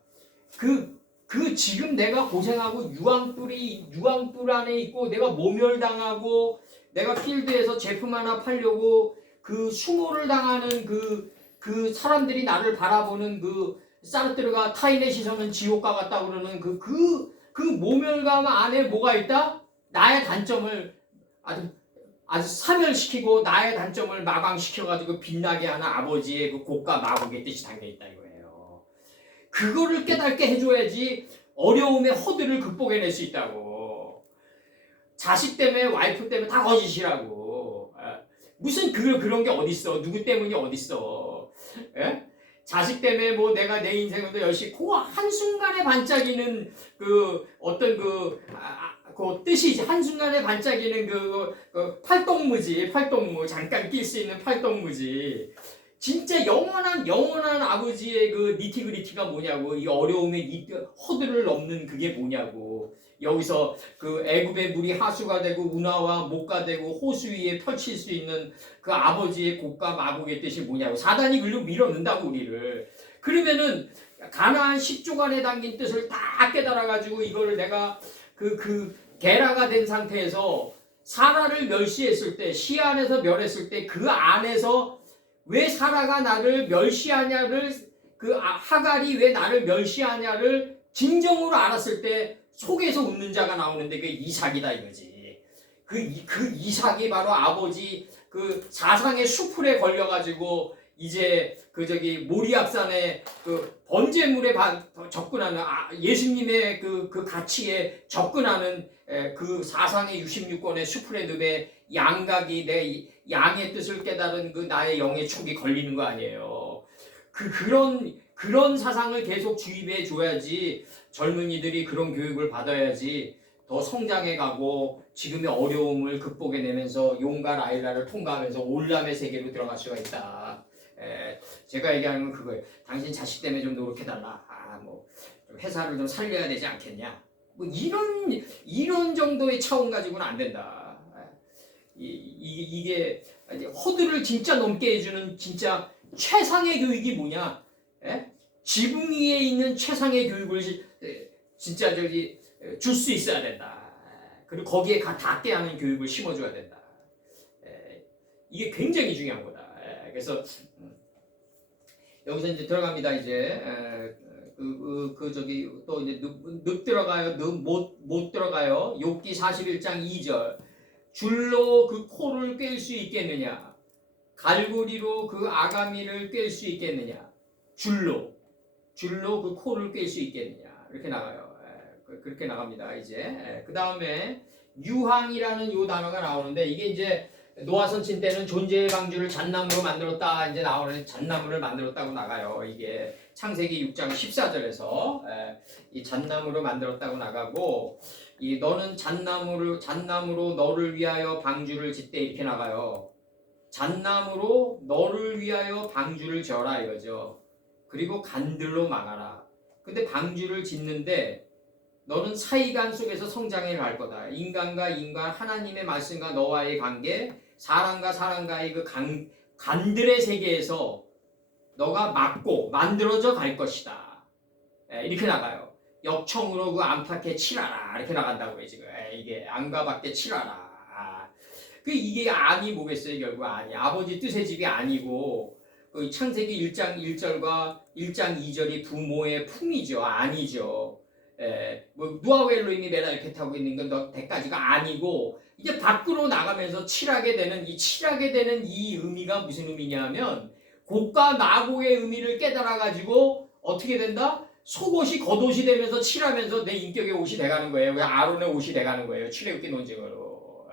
지금 내가 고생하고 유황불 안에 있고 내가 모멸당하고 내가 필드에서 제품 하나 팔려고 그 수모를 당하는 그 사람들이 나를 바라보는 사르트르가 타인의 시선은 지옥과 같다 그러는 그 모멸감 안에 뭐가 있다? 나의 단점을 아주 사멸시키고 나의 단점을 마방시켜가지고 빛나게 하는 아버지의 그 곡과 마곡의 뜻이 담겨있다 이거예요. 그거를 깨닫게 해줘야지 어려움의 허들을 극복해낼 수 있다고. 자식 때문에 와이프 때문에 다 거짓이라고. 무슨 그런 게 어딨어. 누구 때문이 어딨어. 예? 자식 때문에 뭐 내가 내 인생을 더 열심히 그 한순간에 반짝이는 그 어떤 그 뜻이 한순간에 반짝이는 그 팔동무 잠깐 낄 수 있는 팔동무지. 진짜 영원한 아버지의 그 니티그리티가 뭐냐고. 이 어려움의 이 허들을 넘는 그게 뭐냐고. 여기서 그 애굽의 물이 하수가 되고 운하와 목가 되고 호수 위에 펼칠 수 있는 그 아버지의 곡과 마곡의 뜻이 뭐냐고. 사단이 글로 밀어넣는다고 우리를. 그러면은 가나안 10조간에 담긴 뜻을 다 깨달아가지고 이걸 내가 그 게라가 된 상태에서 사라를 멸시했을 때, 시안에서 멸했을 때 그 안에서 왜 사라가 나를 멸시하냐를, 하갈이 왜 나를 멸시하냐를 진정으로 알았을 때 속에서 웃는 자가 나오는데 그게 이삭이다 이거지. 그 이삭이 바로 아버지 그 사상의 수풀에 걸려가지고 이제 모리압산의 그 번제물에 접근하는 예수님의 그 가치에 접근하는 그 사상의 66권의 수풀의 늪에 양각이 내 양의 뜻을 깨달은 그 나의 영의 촉이 걸리는 거 아니에요. 그런 사상을 계속 주입해 줘야지 젊은이들이 그런 교육을 받아야지 더 성장해 가고 지금의 어려움을 극복해내면서 용과 라일라를 통과하면서 올람의 세계로 들어갈 수가 있다. 제가 얘기하는 건 그거예요. 당신 자식 때문에 좀 노력해달라. 뭐 회사를 좀 살려야 되지 않겠냐. 뭐 이런 정도의 차원 가지고는 안 된다. 이게 허들을 진짜 넘게 해주는 진짜 최상의 교육이 뭐냐? 지붕 위에 있는 최상의 교육을 진짜 줄 수 있어야 된다. 그리고 거기에 닿게 하는 교육을 심어줘야 된다. 이게 굉장히 중요한 거다. 그래서 여기서 이제 들어갑니다. 이제 또 이제 늪 들어가요. 못 들어가요. 욥기 41장 2절. 줄로 그 코를 꿰일 수 있겠느냐? 갈고리로 그 아가미를 꿰일 수 있겠느냐? 줄로 그 코를 꿰일 수 있겠느냐? 이렇게 나가요. 그렇게 나갑니다. 이제 그 다음에 유황이라는 요 단어가 나오는데 이게 이제 노아선친 때는 존재의 방주를 잣나무로 만들었다 이제 나오는 잣나무를 만들었다고 나가요. 이게 창세기 6장 14절에서 이 잣나무로 만들었다고 나가고 이 너는 잣나무로 너를 위하여 방주를 짓되 이렇게 나가요. 잣나무로 너를 위하여 방주를 지어라 이거죠. 그리고 간들로 막아라. 근데 방주를 짓는데 너는 사이간 속에서 성장해 갈 거다. 인간과 인간, 하나님의 말씀과 너와의 관계, 사람과 사람과의 그 간들의 세계에서 너가 막고 만들어져 갈 것이다. 이렇게 나가요. 역청으로 그 안팎에 칠하라. 이렇게 나간다고요, 지금. 이게 안과 밖에 칠하라. 이게 안이 뭐겠어요, 결국 안이. 아버지 뜻의 집이 아니고, 그 창세기 1장 1절과 1장 2절이 부모의 품이죠. 아니죠. 뭐 누아의 엘로힘이 내가 이렇게 타고 있는 건 너 대까지가 아니고 이제 밖으로 나가면서 칠하게 되는 이 의미가 무슨 의미냐면 곡과 마곡의 의미를 깨달아 가지고 어떻게 된다? 속옷이 겉옷이 되면서 칠하면서 내 인격의 옷이 돼가는 거예요. 아론의 옷이 돼가는 거예요. 출애굽기 논증으로.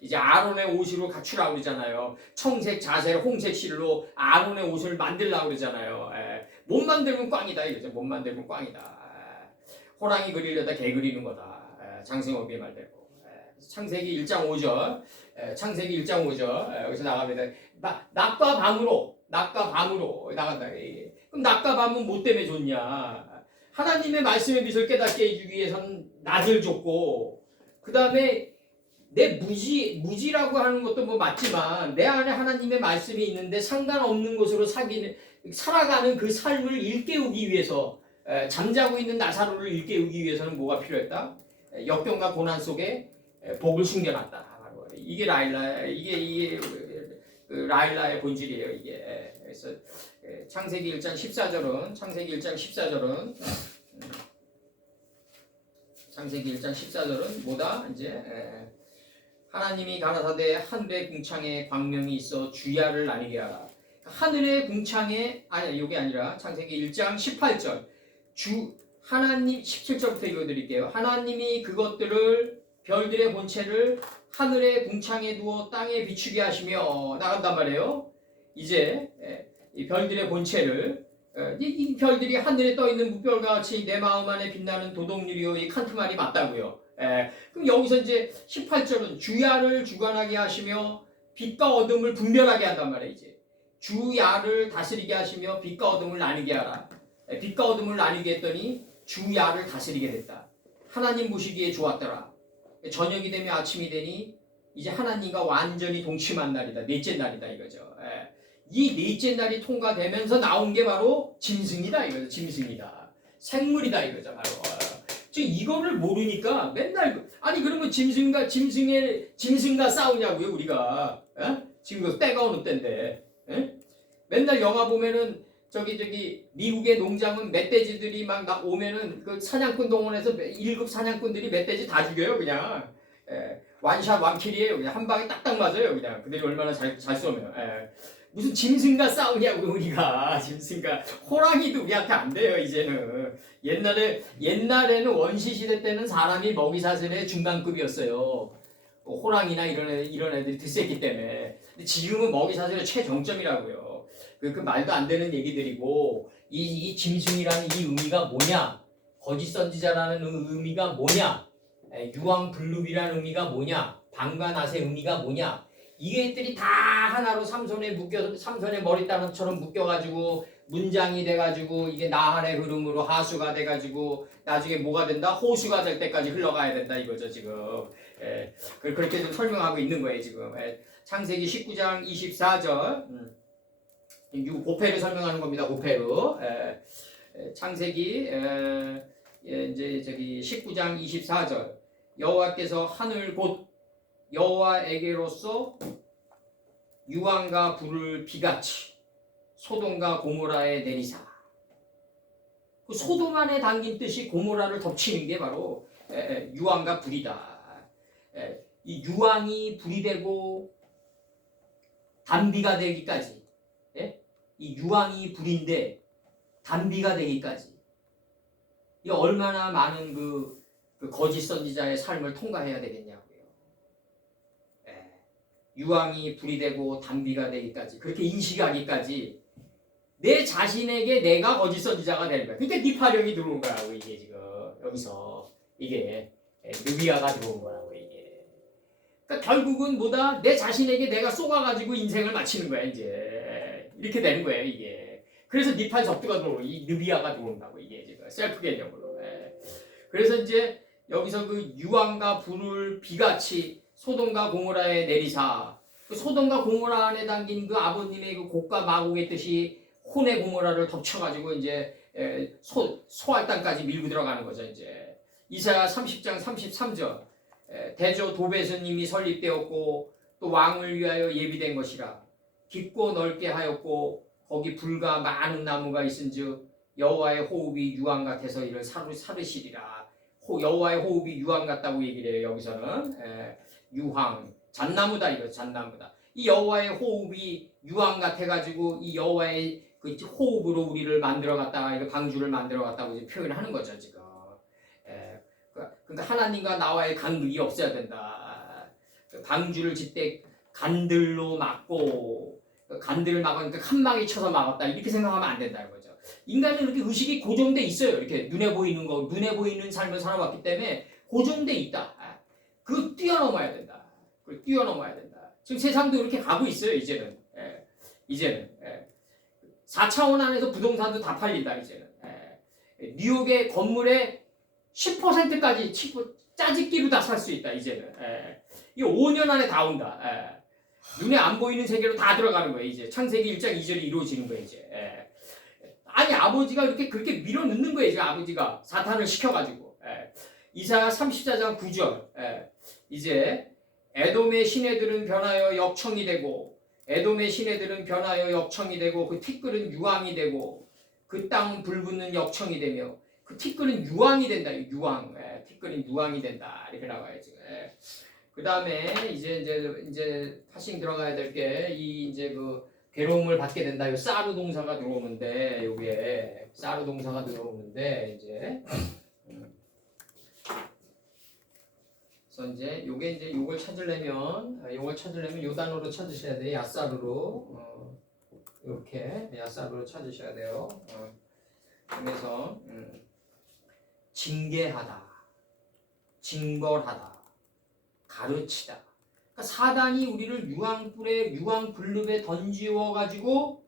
이제 아론의 옷으로 갖추라고 그러잖아요. 청색 자색 홍색 실로 아론의 옷을 만들라고 그러잖아요. 못 만들면 꽝이다 이거죠. 못 만들면 꽝이다. 호랑이 그리려다 개 그리는 거다. 장승호비의 말대로. 창세기 1장 5절. 창세기 1장 5절. 여기서 나갑니다. 낮과 밤으로 나간다. 그럼 낮과 밤은 뭐 때문에 좋냐? 하나님의 말씀의 빛을 깨닫게 해주기 위해서는 낮을 줬고, 그 다음에 내 무지라고 하는 것도 뭐 맞지만 내 안에 하나님의 말씀이 있는데 상관없는 곳으로 살아가는 그 삶을 일깨우기 위해서 잠자고 있는 나사로를 일깨우기 위해서는 뭐가 필요했다? 역경과 고난 속에 복을 숨겨놨다. 이게 이게 라일라의 본질이에요. 이게 그래서 창세기 1장 14절은 창세기 1장 14절은 뭐다? 이제 하나님이 가라사대 하늘의 궁창에 광명이 있어 주야를 나뉘게 하라. 하늘의 궁창에 이게 아니라 창세기 1장 18절 하나님 17절부터 읽어드릴게요. 하나님이 그것들을 별들의 본체를 하늘의 궁창에 두어 땅에 비추게 하시며 나간단 말이에요. 이제 이 별들의 본체를 이 별들이 하늘에 떠 있는 무별과 같이 내 마음 안에 빛나는 도덕률이요. 이 칸트 말이 맞다고요. 그럼 여기서 이제 18절은 주야를 주관하게 하시며 빛과 어둠을 분별하게 한단 말이에요. 이제 주야를 다스리게 하시며 빛과 어둠을 나뉘게 하라. 빛과 어둠을 나뉘게 했더니 주야를 다스리게 됐다. 하나님 보시기에 좋았더라. 저녁이 되며 아침이 되니 이제 하나님과 완전히 동침한 날이다. 넷째 날이다 이거죠. 이 넷째 날이 통과되면서 나온 게 바로 짐승이다 이거죠. 짐승이다. 생물이다 이거죠. 바로. 지금 이거를 모르니까 맨날 아니 그러면 짐승과 싸우냐고요 우리가. 지금 때가 어느 때인데. 맨날 영화 보면은 저기 미국의 농장은 멧돼지들이 막 오면은 그 사냥꾼 동원해서 1급 사냥꾼들이 멧돼지 다 죽여요 그냥. 완샷 완킬이에요. 그냥 한 방에 딱딱 맞아요 그냥. 그들이 얼마나 잘 쏘면. 무슨 짐승과 싸우냐고 우리가. 짐승과 호랑이도 우리한테 안 돼요 이제는. 옛날에는 원시 시대 때는 사람이 먹이사슬의 중간급이었어요. 호랑이나 이런 애들이 드셌기 때문에. 근데 지금은 먹이사슬의 최정점이라고요. 그 말도 안 되는 얘기들이고 이 짐승이라는 이 의미가 뭐냐? 거짓 선지자라는 의미가 뭐냐? 유황불룹이라는 의미가 뭐냐? 방관아세 의미가 뭐냐? 이게들이 다 하나로 삼손의 머리따랑처럼 묶여가지고 문장이 돼가지고 이게 나할의 흐름으로 하수가 돼가지고 나중에 뭐가 된다? 호수가 될 때까지 흘러가야 된다 이거죠 지금. 그렇게 좀 설명하고 있는 거예요 지금. 창세기 19장 24절. 고페르 설명하는 겁니다. 고페르. 창세기 이제 저기 19장 24절. 여호와께서 하늘 곧 여호와에게로서 유황과 불을 비같이 소돔과 고모라에 내리사. 그 소돔 안에 담긴 뜻이 고모라를 덮치는 게 바로 유황과 불이다. 이 유황이 불이 되고 단비가 되기까지. 이 유황이 불인데 단비가 되기까지. 이 얼마나 많은 그 거짓 선지자의 삶을 통과해야 되겠냐고요. 유황이 불이 되고 단비가 되기까지 그렇게 인식하기까지 내 자신에게 내가 거짓 선지자가 되는 거야. 그러니까 니파령이 들어온 거라고 이게 지금 여기서 이게 느비아가 들어온 거라고 이게. 그러니까 결국은 뭐다 내 자신에게 내가 쏘아가지고 인생을 마치는 거야 이제 이렇게 되는 거예요 이게. 그래서 니팔 적두가 들어오고 이 느비아가 들어온다고 이게 지금 셀프 개념으로. 그래서 이제 여기서 그 유황과 불을 비같이 소돔과 고모라에 내리사. 그 소돔과 고모라 안에 담긴 그 아버님의 그 곡과 마곡의 뜻이 혼의 고모라를 덮쳐가지고 이제 소할 땅까지 밀고 들어가는 거죠 이제. 이사야 30장 33절. 대저 도베스님이 설립되었고 또 왕을 위하여 예비된 것이라. 깊고 넓게 하였고 거기 불과 많은 나무가 있은즉 여호와의 호흡이 유황 같아서 이를 사르시리라. 여호와의 호흡이 유황 같다고 얘기를 해요 여기서는. 유황 잣나무다 이거 잣나무다. 이 여호와의 호흡이 유황 같아가지고 이 여호와의 그 호흡으로 우리를 만들어갔다가 이거 방주를 만들어갔다고 이제 표현하는 거죠 지금. 그러니까 하나님과 나와의 간극이 없어야 된다. 방주를 짓때 간들로 막고 간들을 막으니까 칸막이 쳐서 막았다 이렇게 생각하면 안 된다는 거죠. 인간은 이렇게 의식이 고정돼 있어요. 이렇게 눈에 보이는 삶을 살아왔기 때문에 고정돼 있다. 그걸 뛰어넘어야 된다. 그걸 뛰어넘어야 된다. 지금 세상도 이렇게 가고 있어요. 이제는. 이제는 4차원 안에서 부동산도 다 팔린다. 이제는. 뉴욕의 건물의 10%까지 짜집기로 다 살 수 있다. 이제는. 이 5년 안에 다 온다. 눈에 안 보이는 세계로 다 들어가는 거예요. 이제 창세기 1장 2절이 이루어지는 거예요. 이제. 아니 아버지가 그렇게 밀어넣는 거예요. 이제 아버지가 사탄을 시켜가지고. 이사야 34장 9절. 이제 에돔의 시내들은 변하여 역청이 되고 에돔의 시내들은 변하여 역청이 되고 그 티끌은 유황이 되고 그 땅은 불붙는 역청이 되며 그 티끌은 유황이 된다. 유황. 티끌은 유황이 된다. 이렇게 나와요 지금. 그 다음에 이제 파싱 들어가야 될 게 이 이제 그 괴로움을 받게 된다. 이 사르 동사가 들어오는데 요게 사르 동사가 들어오는데 이제 선제. 요게 이제 요걸 찾으려면 요 단어로 찾으셔야 돼요. 야사루로. 이렇게 야사루로 찾으셔야 돼요. 그래서 징계하다, 징벌하다, 가르치다. 그러니까 사단이 우리를 유황불룹에 던지워 가지고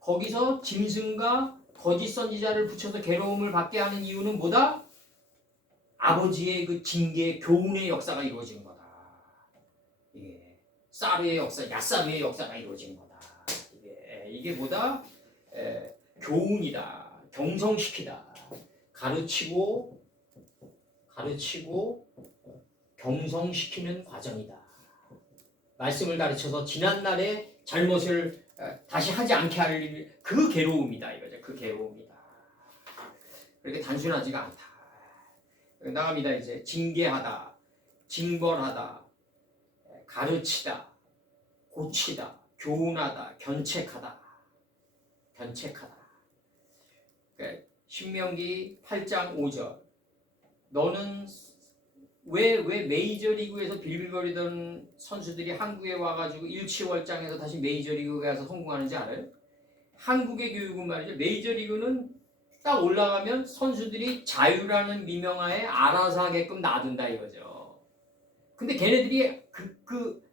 거기서 짐승과 거짓 선지자를 붙여서 괴로움을 받게 하는 이유는 뭐다? 아버지의 그 징계, 교훈의 역사가 이루어진 거다. 이게 사르의 역사, 야사루의 역사가 이루어진 거다. 이게 뭐다? 교훈이다. 경성시키다. 가르치고 경성시키는 과정이다. 말씀을 가르쳐서 지난날의 잘못을 다시 하지 않게 할 그 괴로움이다. 이거죠. 그 괴로움이다. 그렇게 단순하지가 않다. 나갑니다. 이제 징계하다, 징벌하다, 가르치다, 고치다, 교훈하다, 견책하다. 신명기 8장 5절. 너는 왜 메이저리그에서 빌빌거리던 선수들이 한국에 와가지고 일치월장에서 다시 메이저리그에 가서 성공하는지 알아요? 한국의 교육은 말이죠. 메이저리그는 딱 올라가면 선수들이 자유라는 미명하에 알아서 하게끔 놔둔다 이거죠. 근데 걔네들이 그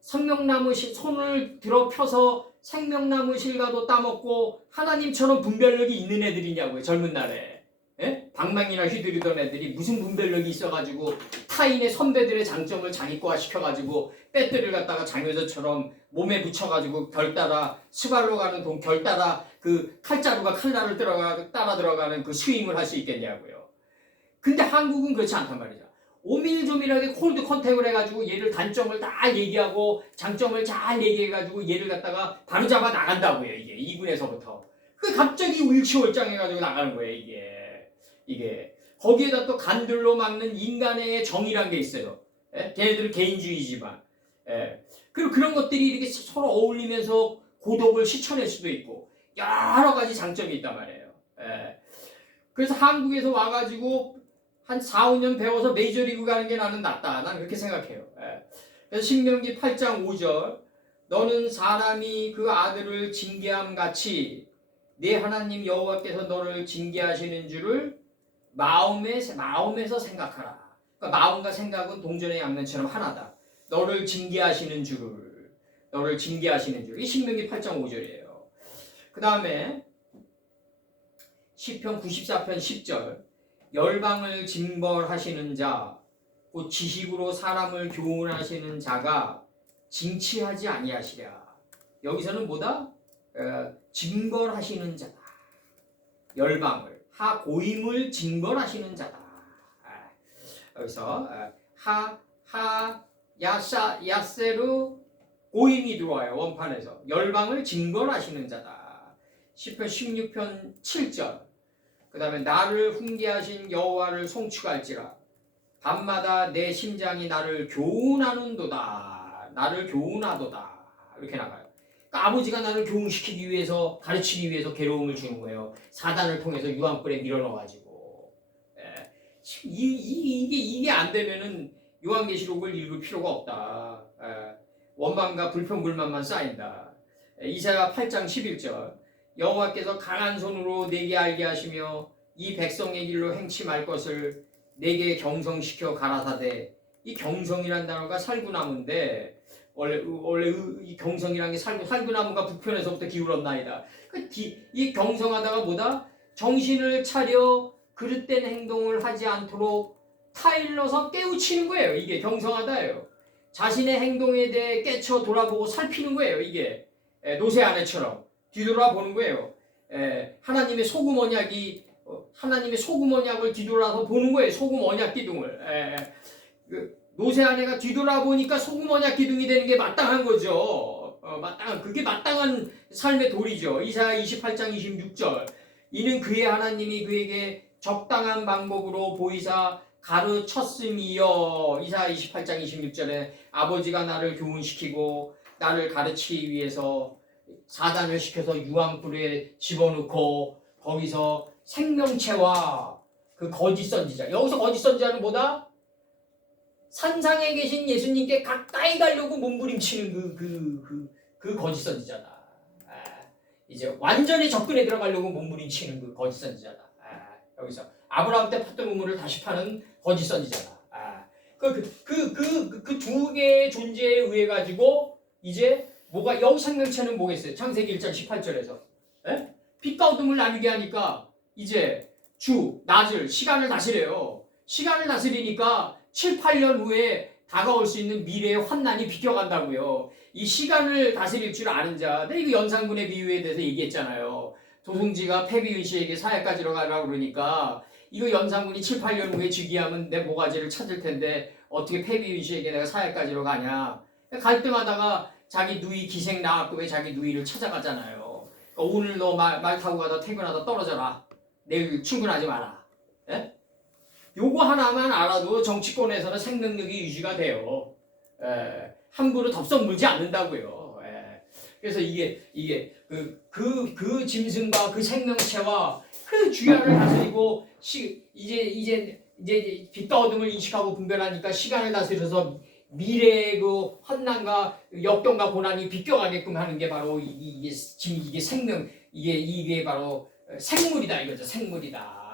생명나무 손을 들어 펴서 생명나무 실과도 따먹고 하나님처럼 분별력이 있는 애들이냐고요. 젊은 날에. 예? 방망이나 휘두르던 애들이 무슨 분별력이 있어가지고 타인의 선배들의 장점을 자기과 시켜가지고 배터리를 갖다가 장효서처럼 몸에 붙여가지고 결 따라 스발로 가는 결 따라 그 칼자루가 칼날을 따라 들어가는 그 스윙을 할 수 있겠냐고요. 근데 한국은 그렇지 않단 말이죠. 오밀조밀하게 콜드 컨택을 해가지고 얘를 단점을 다 얘기하고 장점을 잘 얘기해가지고 얘를 갖다가 바로잡아 나간다고요. 이게 2군에서부터. 그 갑자기 일치월장해가지고 나가는 거예요. 이게 거기에다 또 간들로 막는 인간의 정의란 게 있어요. 예? 걔네들은 개인주의지만. 예. 그리고 그런 것들이 이렇게 서로 어울리면서 고독을 실천할 수도 있고 여러 가지 장점이 있단 말이에요. 예. 그래서 한국에서 와가지고 한 4, 5년 배워서 메이저리그 가는 게 나는 낫다. 난 그렇게 생각해요. 예. 그래서 신명기 8장 5절. 너는 사람이 그 아들을 징계함 같이 네 하나님 여호와께서 너를 징계하시는 줄을 마음에서 생각하라. 그러니까 마음과 생각은 동전의 양면처럼 하나다. 너를 징계하시는 줄을. 이 신명기 8장 5절이에요. 그 다음에 시편 94편 10절. 열방을 징벌하시는 자, 곧 지식으로 사람을 교훈하시는 자가 징치하지 아니하시랴. 여기서는 뭐다? 징벌하시는 자다. 열방을. 고임을 징벌하시는 자다. 여기서 야세루 고임이 들어와요. 원판에서. 열방을 징벌하시는 자다. 시편 16편 7절. 그 다음에 나를 훈계하신 여호와를 송축할지라. 밤마다 내 심장이 나를 교훈하는도다. 이렇게 나가요. 그러니까 아버지가 나를 교훈시키기 위해서, 가르치기 위해서 괴로움을 주는 거예요. 사단을 통해서 유황불에 밀어넣어가지고. 이게 안 되면은 요한계시록을 읽을 필요가 없다. 원망과 불평불만만 쌓인다. 이사야 8장 11절. 여호와께서 강한 손으로 내게 알게 하시며 이 백성의 길로 행치 말 것을 내게 경성시켜 가라사대. 이 경성이란 단어가 살구나무인데 원래 이 경성이란 게 살구나무가 북편에서부터 기울었나이다. 이 경성하다가 뭐다? 정신을 차려 그릇된 행동을 하지 않도록 타일러서 깨우치는 거예요. 이게 경성하다예요. 자신의 행동에 대해 깨쳐 돌아보고 살피는 거예요. 이게 노새 아내처럼 뒤돌아보는 거예요. 하나님의 소금 언약을 뒤돌아서 보는 거예요. 소금 언약 기둥을. 노새 아내가 뒤돌아보니까 소금 언약 기둥이 되는 게 마땅한 거죠. 그게 마땅한 삶의 도리죠. 이사야 28장 26절. 이는 그의 하나님이 그에게 적당한 방법으로 보이사 가르쳤음이여. 이사야 28장 26절에 아버지가 나를 교훈시키고 나를 가르치기 위해서 사단을 시켜서 유황불에 집어넣고 거기서 생명체와 그 거짓 선지자. 여기서 거짓 선지자는 뭐다? 산상에 계신 예수님께 가까이 가려고 몸부림치는 그 거짓 선지자다. 이제 완전히 접근해 들어가려고 몸부림치는 그 거짓 선지자다. 여기서 아브라함 때 팠던 우물을 다시 파는 거짓 선지자다. 그 두 개의 존재에 의해 가지고 이제 뭐가 여기 생명체는 뭐겠어요? 창세기 1장 18절에서 빛과 어둠을 나누게 하니까 이제 주, 낮을, 시간을 다스려요. 시간을 다스리니까 7, 8년 후에 다가올 수 있는 미래의 환난이 비껴간다고요. 이 시간을 다스릴 줄 아는 자. 내가 이거 연산군의 비유에 대해서 얘기했잖아요. 도송지가 패비윤 씨에게 사약가지러 가라고 그러니까 이거 연산군이 7, 8년 후에 즉위하면 내 모가지를 찾을 텐데 어떻게 패비윤 씨에게 내가 사약가지러 가냐. 갈등하다가 자기 누이 기생 나왔고 왜 자기 누이를 찾아가잖아요. 그러니까 오늘 너 말 타고 가다 퇴근하다 떨어져라. 내일 출근하지 마라. 예? 요거 하나만 알아도 정치권에서는 생명력이 유지가 돼요. 함부로 덥석 물지 않는다고요. 그래서 이게 그 짐승과 그 생명체와 그 주야를 다스리고 이제 빛과 어둠을 인식하고 분별하니까 시간을 다스려서 미래의 그 환난과 역경과 고난이 비껴가게끔 하는 게 바로 이게 생명 이게 바로 생물이다 이거죠. 생물이다.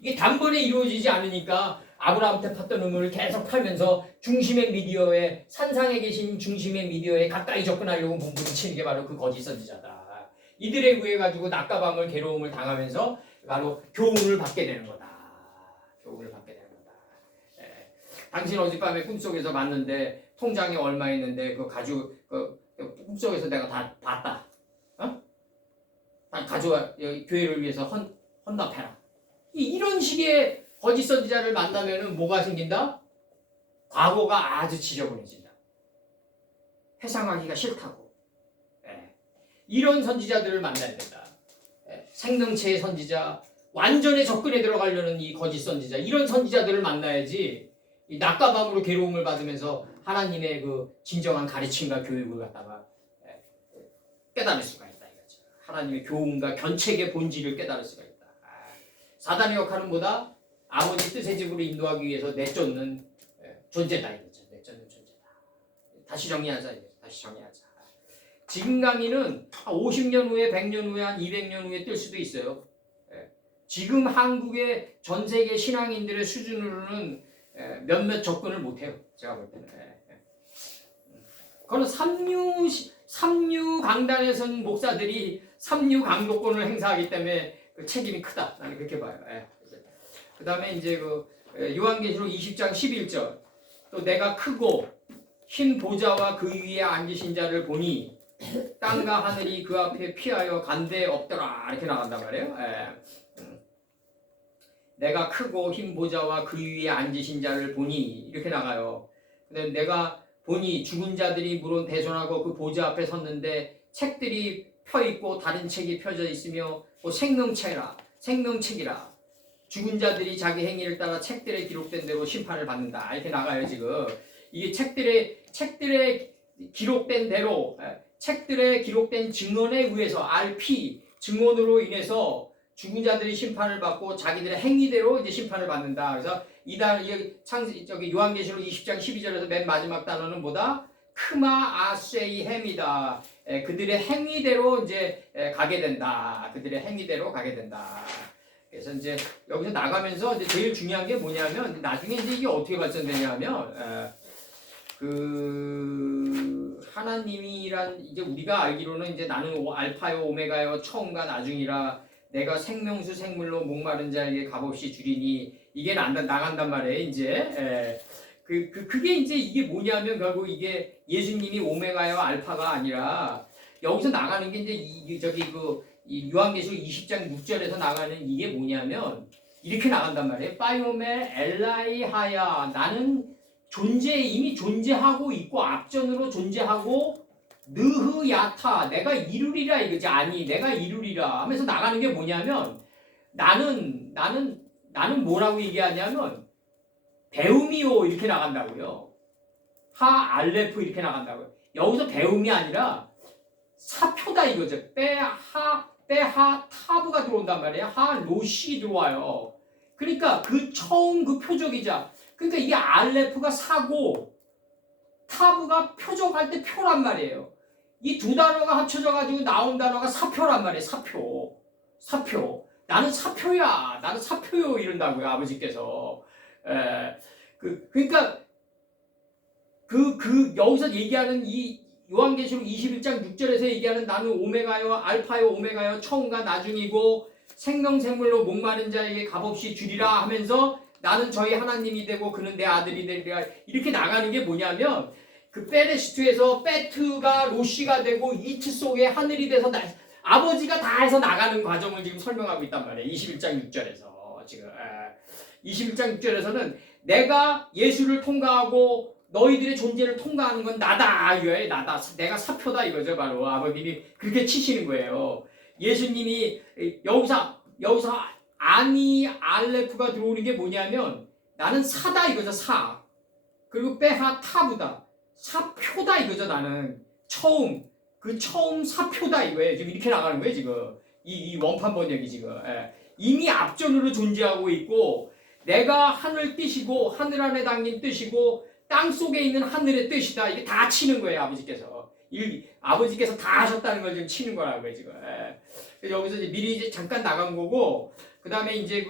이게 단번에 이루어지지 않으니까 아브라함 때 팠던 우물을 계속 팔면서 중심의 미디어에 산상에 계신 중심의 미디어에 가까이 접근하려고 몸부림치는 게 바로 그 거짓 선지자다. 이들에 의해 가지고 낮과 밤을 괴로움을 당하면서 바로 교훈을 받게 되는 거다. 교훈을 받게 되는 거다. 당신 어젯밤에 꿈속에서 봤는데 통장에 얼마 있는데 그 꿈속에서 내가 다 봤다. 다 가져와 여기 교회를 위해서 헌납해라. 이런 식의 거짓 선지자를 만나면은 뭐가 생긴다? 과거가 아주 지저분해진다. 회상하기가 싫다고. 이런 선지자들을 만나야 된다. 생명체의 선지자, 완전히 접근에 들어가려는 이 거짓 선지자, 이런 선지자들을 만나야지 이 낮과 밤으로 괴로움을 받으면서 하나님의 그 진정한 가르침과 교육을 갖다가 깨달을 수가 있다 이거죠. 하나님의 교훈과 견책의 본질을 깨달을 수가 있다. 사단의 역할은 뭐다? 아버지 뜻의 집으로 인도하기 위해서 내쫓는 존재다 이거죠. 내쫓는 존재다. 다시 정리하자 이거죠. 다시 정리하자. 지금 강의는 50년 후에 100년 후에 한 200년 후에 뜰 수도 있어요. 지금 한국의 전 세계 신앙인들의 수준으로는 몇몇 접근을 못해요. 제가 볼 때는. 그건 삼류 강단에선 목사들이 삼류 강도권을 행사하기 때문에 그 책임이 크다. 나는 그렇게 봐요. 그 다음에 이제 요한계시록 20장 11절. 또 내가 크고 흰 보좌와 그 위에 앉으신 자를 보니 땅과 하늘이 그 앞에 피하여 간데 없더라. 이렇게 나간단 말이에요. 내가 크고 흰 보좌와 그 위에 앉으신 자를 보니 이렇게 나가요. 근데 내가 보니 죽은 자들이 물론 대전하고 그 보좌 앞에 섰는데 책들이 펴 있고 다른 책이 펴져 있으며 생명책이라 죽은 자들이 자기 행위를 따라 책들에 기록된 대로 심판을 받는다. 이렇게 나가요 지금. 이게 책들에 기록된 대로 책들에 기록된 증언에 의해서 RP 증언으로 인해서 죽은 자들이 심판을 받고 자기들의 행위대로 이제 심판을 받는다. 그래서 저기 요한계시록 20장 12절에서 맨 마지막 단어는 뭐다? 크마 아세이 햄이다. 그들의 행위대로 이제 가게 된다. 그들의 행위대로 가게 된다. 그래서 이제 여기서 나가면서 이제 제일 중요한 게 뭐냐면 나중에 이제 이게 어떻게 발전되냐면 그 하나님이란 이제 우리가 알기로는 이제 나는 알파요 오메가요 처음과 나중이라 내가 생명수 생물로 목마른 자에게 값없이 주리니 이게 나간단 말이에요. 이제 그게 이제 이게 뭐냐면 결국 이게 예수님이 오메가요 알파가 아니라 여기서 나가는 게 이제 이 요한계시록 20장 6절에서 나가는 이게 뭐냐면 이렇게 나간단 말이에요. 파이오메 엘라이하야 나는 이미 존재하고 있고 앞전으로 존재하고 느흐 야타 내가 이루리라 이거지. 아니 내가 이루리라 하면서 나가는 게 뭐냐면 나는 뭐라고 얘기하냐면 배움이요 이렇게 나간다고요. 하 알레프 이렇게 나간다고요. 여기서 배움이 아니라 사표다 이거죠. 빼하 타브가 들어온단 말이에요. 하 로시 들어와요. 그러니까 그 처음 그 표적이자 그러니까 이게 알레프가 사고 타브가 표적할 때 표란 말이에요. 이 두 단어가 합쳐져 가지고 나온 단어가 사표란 말이에요. 사표. 나는 사표야. 나는 사표요 이런다고요. 아버지께서. 그러니까 여기서 얘기하는 이 요한계시록 21장 6절에서 얘기하는 나는 오메가요 알파요 오메가요 처음과 나중이고 생명샘물로 목마른 자에게 값없이 주리라 하면서 나는 저희 하나님이 되고 그는 내 아들이 되리라 이렇게 나가는 게 뭐냐면 그 페레시트에서 페트가 로시가 되고 이트 속에 하늘이 돼서 아버지가 다 해서 나가는 과정을 지금 설명하고 있단 말이에요. 21장 6절에서 지금 21장 6절에서는 내가 예수를 통과하고 너희들의 존재를 통과하는 건 나다 이거예요. 나다. 내가 사표다 이거죠. 바로 아버님이 그렇게 치시는 거예요. 예수님이 여기서 아니 알레프가 들어오는 게 뭐냐면 나는 사다 이거죠. 사. 그리고 빼하 타부다. 사표다 이거죠. 나는 처음 사표다 이거예요. 지금 이렇게 나가는 거예요. 지금 이 원판 번역이 지금 이미 앞전으로 존재하고 있고 내가 하늘 뜻이고 하늘 안에 담긴 뜻이고 땅 속에 있는 하늘의 뜻이다. 이게 다 치는 거예요. 아버지께서 다 하셨다는 걸 지금 치는 거라고요. 지금 여기서 이제 미리 이제 잠깐 나간 거고 그 다음에 이제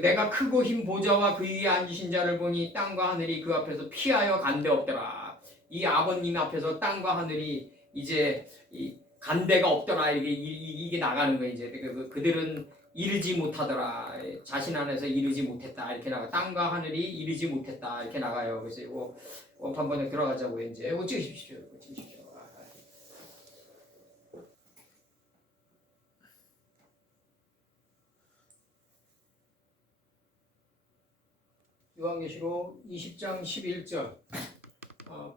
내가 크고 흰 보좌와 그 위에 앉으신 자를 보니 땅과 하늘이 그 앞에서 피하여 간데 없더라. 이 아버님 앞에서 땅과 하늘이 이제 간데가 없더라. 이게 나가는 거예요. 이제 그들은 이르지 못하더라. 자신 안에서 이르지 못했다. 이렇게 나가. 땅과 하늘이 이르지 못했다. 이렇게 나가요. 그래서 이거 원판 번역 들어가자고요. 이제 이거 찍으십시오. 요한계시록 20장 11절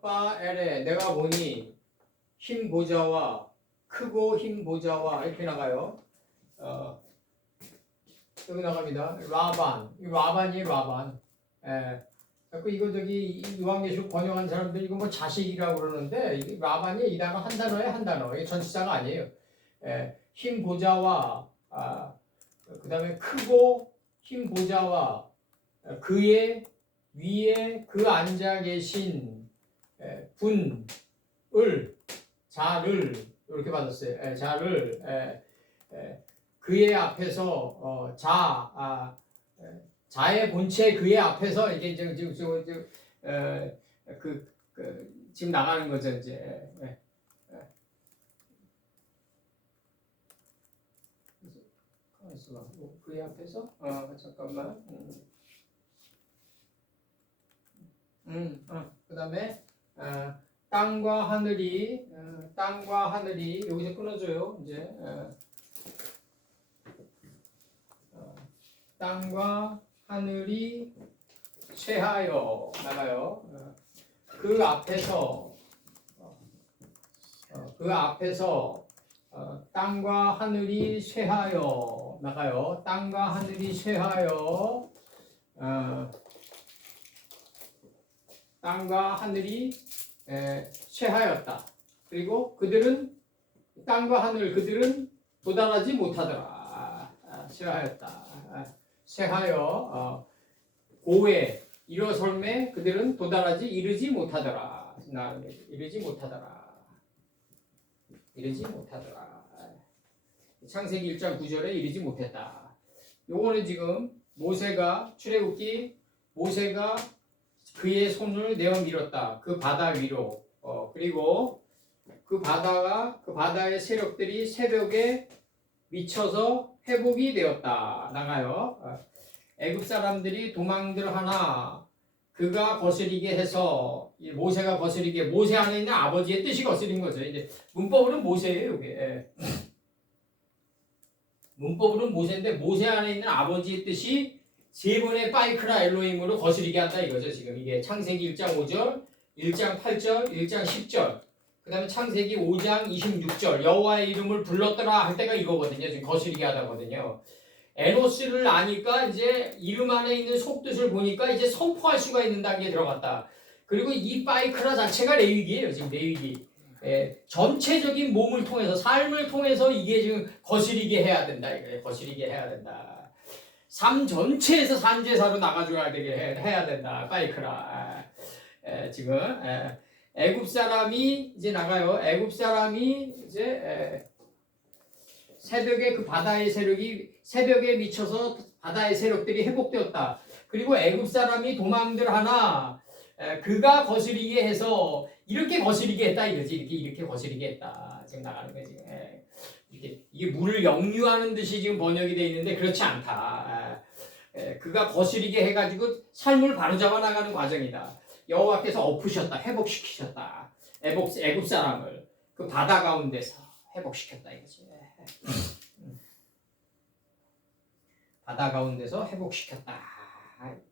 파엘에 내가 보니 흰 보좌와 크고 흰 보좌와 이렇게 나가요. 여기 나갑니다. 라반이에요. 라반. 이거 요한계시록 번역한 사람들 이거 뭐 자식이라고 그러는데 이게 라반이 이 단어 한 단어에 한 단어. 이게 전치사가 아니에요. 흰 보좌와 그 다음에 크고 흰 보좌와 그의 위에 그 앉아 계신 자를 이렇게 받았어요. 자를 그의 앞에서 자의 본체 그의 앞에서 이게 지금 나가는 거죠. 이제 그의 앞에서 잠깐만. 그 다음에 땅과 하늘이 여기서 끊어줘요. 이제 땅과 하늘이 쇠하여 나가요. 그 앞에서 땅과 하늘이 쇠하여 나가요. 땅과 하늘이 쇠하여 땅과 하늘이 쇠하였다. 그리고 그들은 도달하지 못하더라. 쇠하였다. 쇠하여 고에 일어설매 그들은 이르지 못하더라. 이르지 못하더라. 창세기 1장 9절에 이르지 못했다. 요거는 지금 출애굽기 모세가 그의 손을 내어 밀었다. 그 바다 위로. 그리고 그 바다의 세력들이 새벽에 미쳐서 회복이 되었다. 나가요. 애굽 사람들이 도망들 하나 그가 거스리게 해서 모세가 거스리게 모세 안에 있는 아버지의 뜻이 거스린 거죠. 이제 문법으로는 모세예요. 이게 문법으로는 모세인데 모세 안에 있는 아버지의 뜻이 세 번의 파이크라 엘로힘으로 거스리게 한다 이거죠. 지금 이게 창세기 1장 5절, 1장 8절, 1장 10절, 그 다음에 창세기 5장 26절 여호와의 이름을 불렀더라 할 때가 이거거든요. 지금 거스리게 하다거든요. 에노스를 아니까 이제 이름 안에 있는 속뜻을 보니까 이제 선포할 수가 있는 단계에 들어갔다. 그리고 이 파이크라 자체가 레위기예요. 지금 레위기. 전체적인 몸을 통해서 삶을 통해서 이게 지금 거스리게 해야 된다. 거스리게 해야 된다. 삶 전체에서 산제사로 나가줘야 되게 해야 된다. 파이크라. 지금 애굽 사람이 이제 나가요. 애굽 사람이 이제 새벽에 그 바다의 세력이 새벽에 미쳐서 바다의 세력들이 회복되었다. 그리고 애굽 사람이 도망들 하나 그가 거스리게 해서 이렇게 거스리게 했다 이거지. 이렇게 거스리게 했다. 지금 나가는 거지. 이렇게 이게 물을 역류하는 듯이 지금 번역이 되어 있는데 그렇지 않다. 그가 거스리게 해가지고 삶을 바로잡아 나가는 과정이다. 여호와께서 엎으셨다, 회복시키셨다. 애굽 사람을 그 바다 가운데서 회복시켰다 이거지. 바다 가운데서 회복시켰다.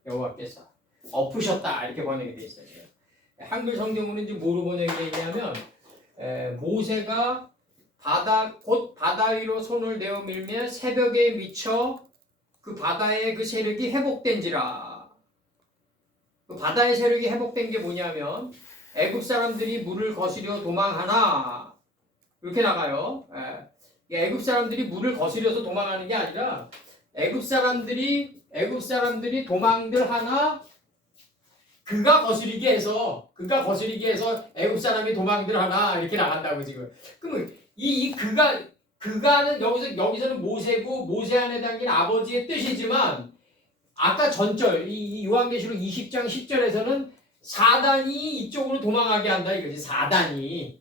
여호와께서 엎으셨다 이렇게 번역이 되어 있어요. 한글 성경으로는 이제 뭐로 번역이 되어 있냐면 모세가 곧 바다 위로 손을 내어 밀며 새벽에 미쳐 그 바다의 그 세력이 회복된지라. 그 바다의 세력이 회복된 게 뭐냐면 애굽 사람들이 물을 거스려 도망하나 이렇게 나가요. 애굽 사람들이 물을 거스려서 도망하는 게 아니라 애굽 사람들이 도망들 하나 그가 거스리게 해서 애굽 사람이 도망들 하나 이렇게 나간다고 지금. 그러면 이 그가는 여기서는 모세고 모세 안에 담긴 아버지의 뜻이지만 아까 전절 이 요한계시록 20장 10절에서는 사단이 이쪽으로 도망하게 한다 이거지. 사단이